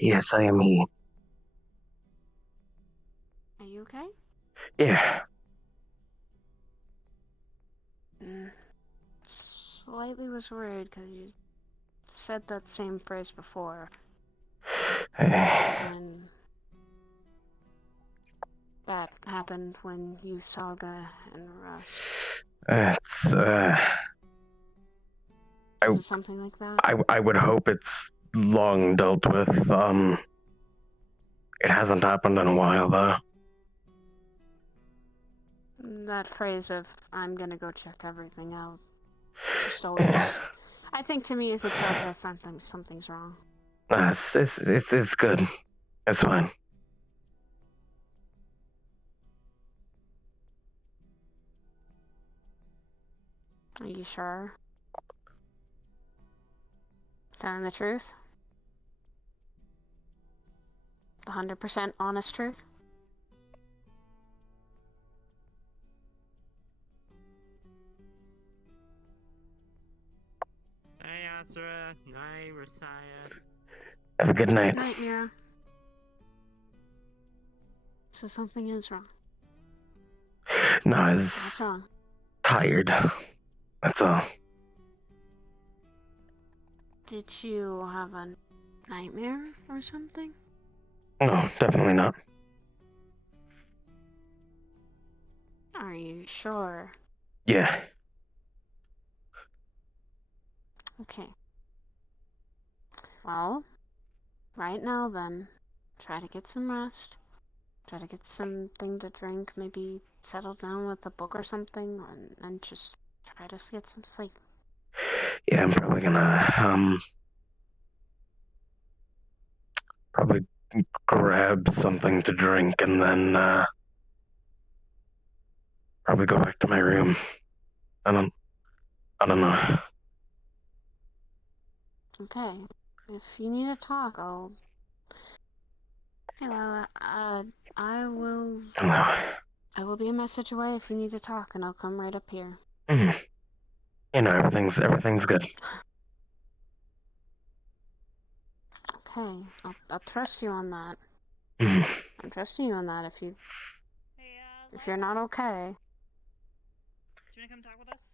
Yes, I am he. Are you okay? Yeah. Slightly was worried because you said that same phrase before. And that happened when you, Saga, and Russ. It's, Is it something like that? I would hope it's long dealt with. It hasn't happened in a while, though. That phrase of, I'm gonna go check everything out, just always, I think to me is a telltale something's wrong. It's good. It's fine. Are you sure? Telling the truth? The 100% honest truth? Hey, Asura. Night, Rasiah. Have a good night. Night, Mira. So something is wrong. No, I What's was wrong? tired. That's all. Did you have a nightmare or something? No, definitely not. Are you sure? Yeah. Okay. Well, right now then, try to get some rest. Try to get something to drink, maybe settle down with a book or something, and just try to get some sleep. Yeah, I'm probably gonna, probably grab something to drink and then, probably go back to my room. I don't know. Okay. If you need to talk, Hey, Lila. I Hello. will be a message away if you need to talk, and I'll come right up here. Mhm. You know, everything's good. Okay, I'll trust you on that. Mhm. I'm trusting you on that. Hey, If you're Lila, not okay, do you wanna come talk with us?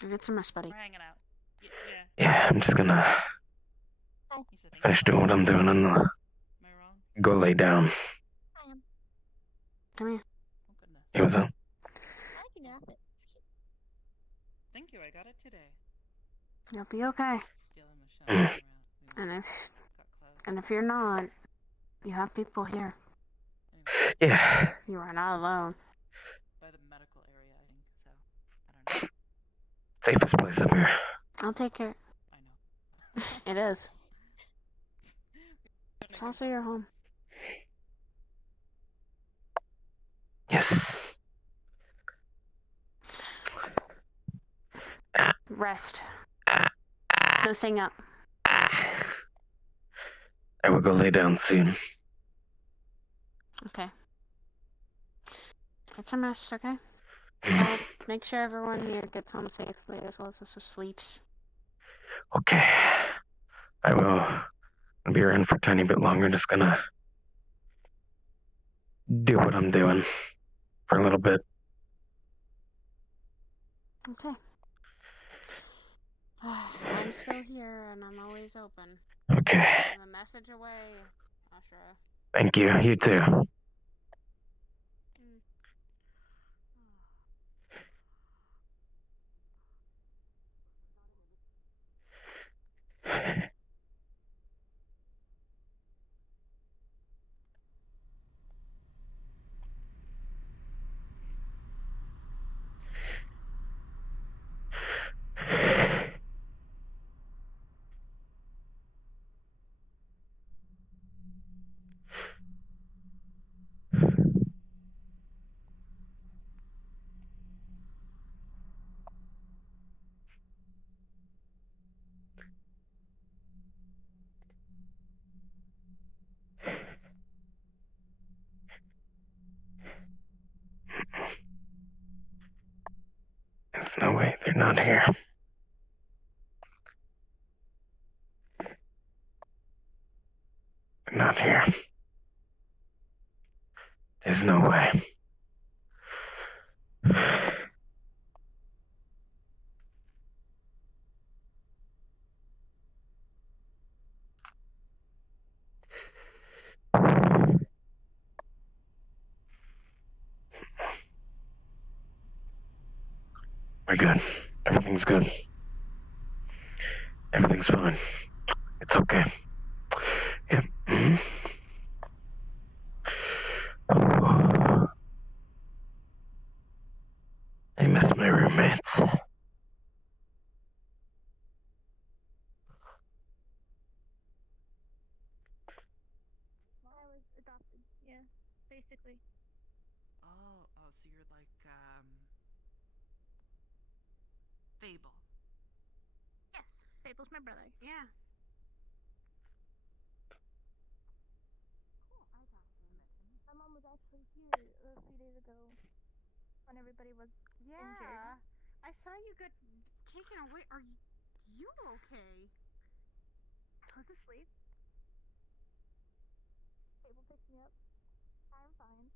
go get some rest, buddy. We're hanging out. Yeah. Yeah, I'm just gonna Oh, He said, "Thank finish you, doing what I'm doing and Am I wrong? go lay down. I am. Come here. Oh goodness. It was a I can nap it. It's cute. Thank you. I got it today. You'll be okay. Feeling Michelle around. We And got close. if you're not, you have people here. Anyway, yeah. You are not alone. by the medical area, I think. So I don't know. Safest place up here. I'll take care. I know. It is. It's also your home. Yes. Rest. No staying up. I will go lay down soon. Okay. Get some rest, okay? I'll make sure everyone here gets home safely as well as also sleeps. Okay. I will. I'll be around for a tiny bit longer. Just gonna do what I'm doing for a little bit. Okay. I'm still here and I'm always open. Okay. I'm a message away, Ashra. Thank you. You too. There's no way they're not here. They're not here. There's no way. We're good. Everything's good. Everything's fine. It's okay. Yep. I miss my roommates. I was adopted. Yeah, basically. Oh, so you're like Fable. Yes, Fable's my brother. Yeah. Cool. I adopted him. My mom was actually here a few days ago when everybody was injured. I saw you get taken away. Are you okay? I was asleep. Fable picked me up. I'm fine.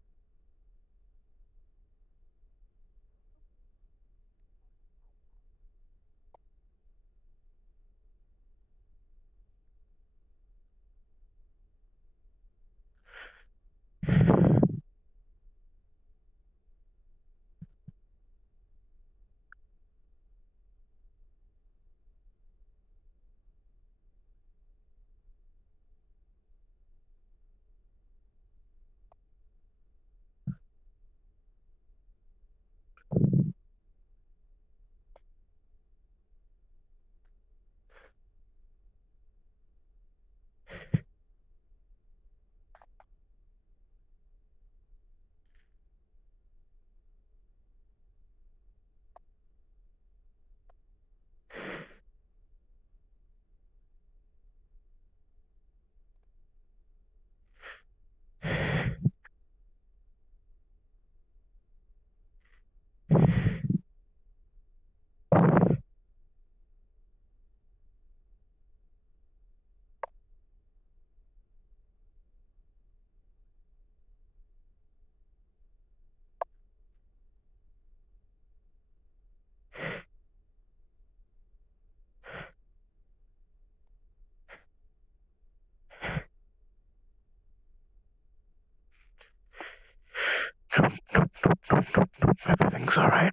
Nope, everything's alright.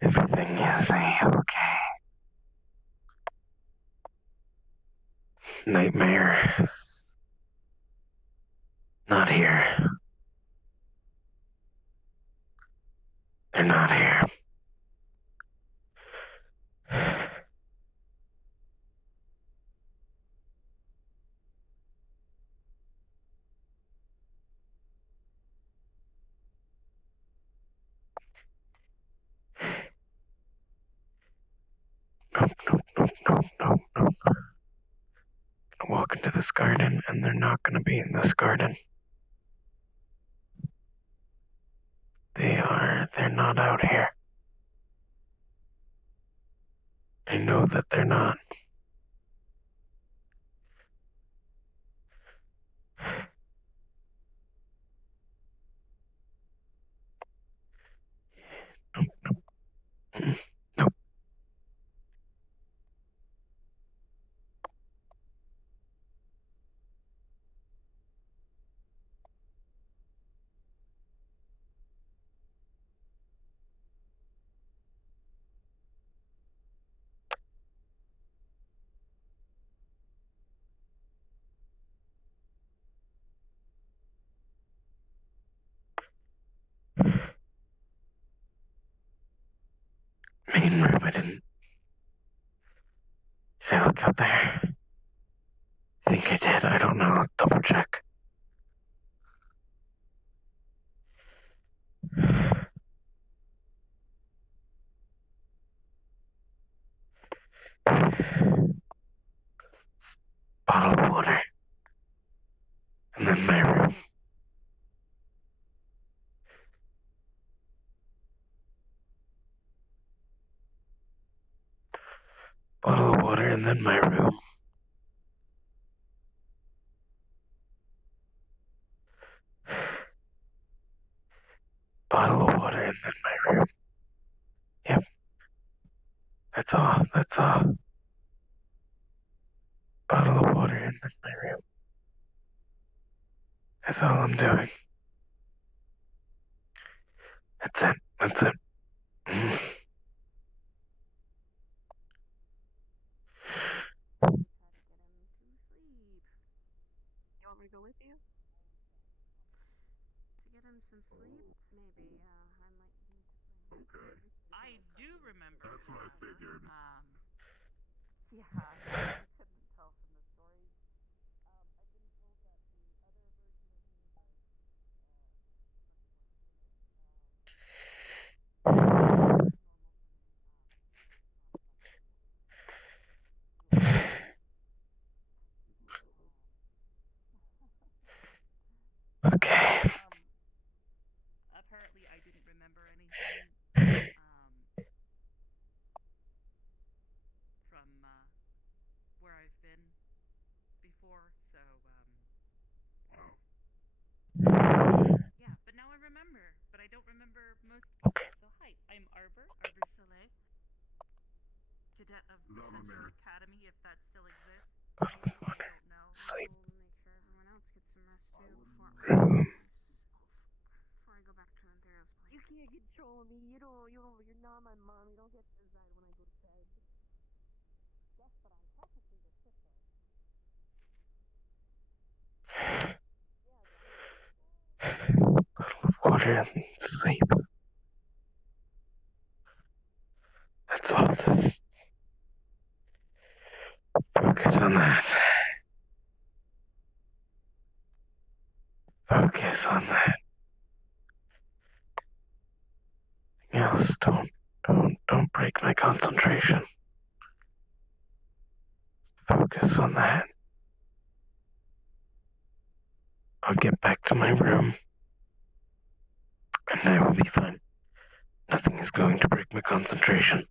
Everything is okay. Nightmare is not here. They're not here. Nope. Gonna walk into this garden, and they're not gonna be in this garden. They're not out here. I know that they're not. Nope. Main room, I didn't. Did I look out there? I think I did. I don't know. I'll double check. Bottle of water. And then my room. Bottle of water and then my room. Bottle of water and then my room. Yep. That's all. Bottle of water and then my room. That's all I'm doing. That's it. You want me to go with you? To get him some sleep, maybe. I might need to. Okay. I do remember. That's what I figured. Yeah, I couldn't tell from the stories. I've been told that the other version of me Okay. Apparently, I didn't remember anything from where I've been before, so yeah. But now I remember, but I don't remember most people. Okay. So hi, I'm Arbor Soleil, cadet of Zama Ascension Mary. Academy, if that still exists. Bottle of I water. don't know. Sleep. We'll make sure everyone else gets some rest too Room. before I go back to Imperial's place. You can't control me. You're not my mom. You don't get to decide when I go to bed. Yes, but I'm technically your sister. Bottle of water and sleep. That's all. Just focus on that. Focus on that. Anything else, don't break my concentration. Focus on that. I'll get back to my room. And I will be fine. Nothing is going to break my concentration.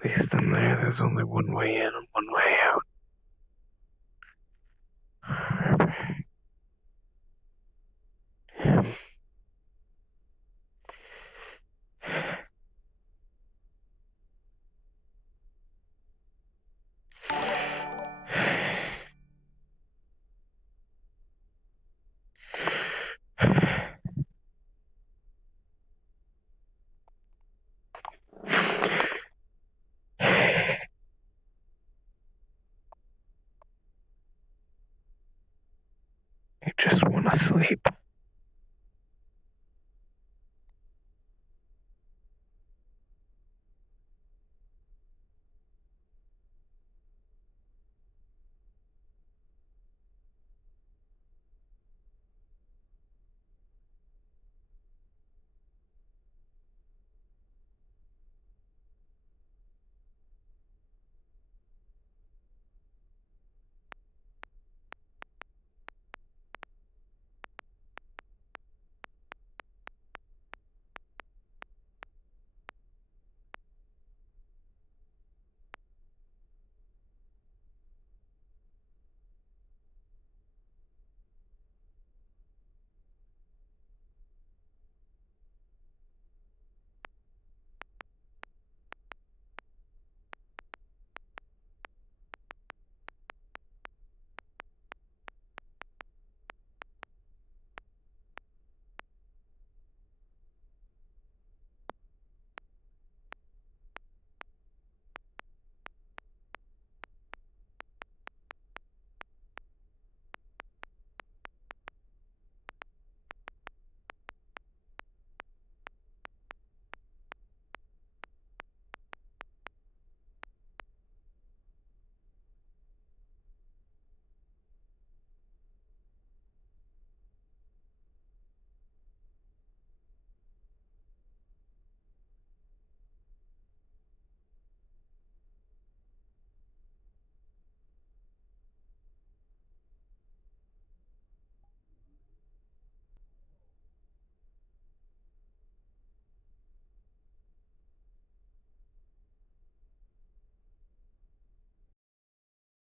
At least in there's only one way in and one way out. Him. asleep.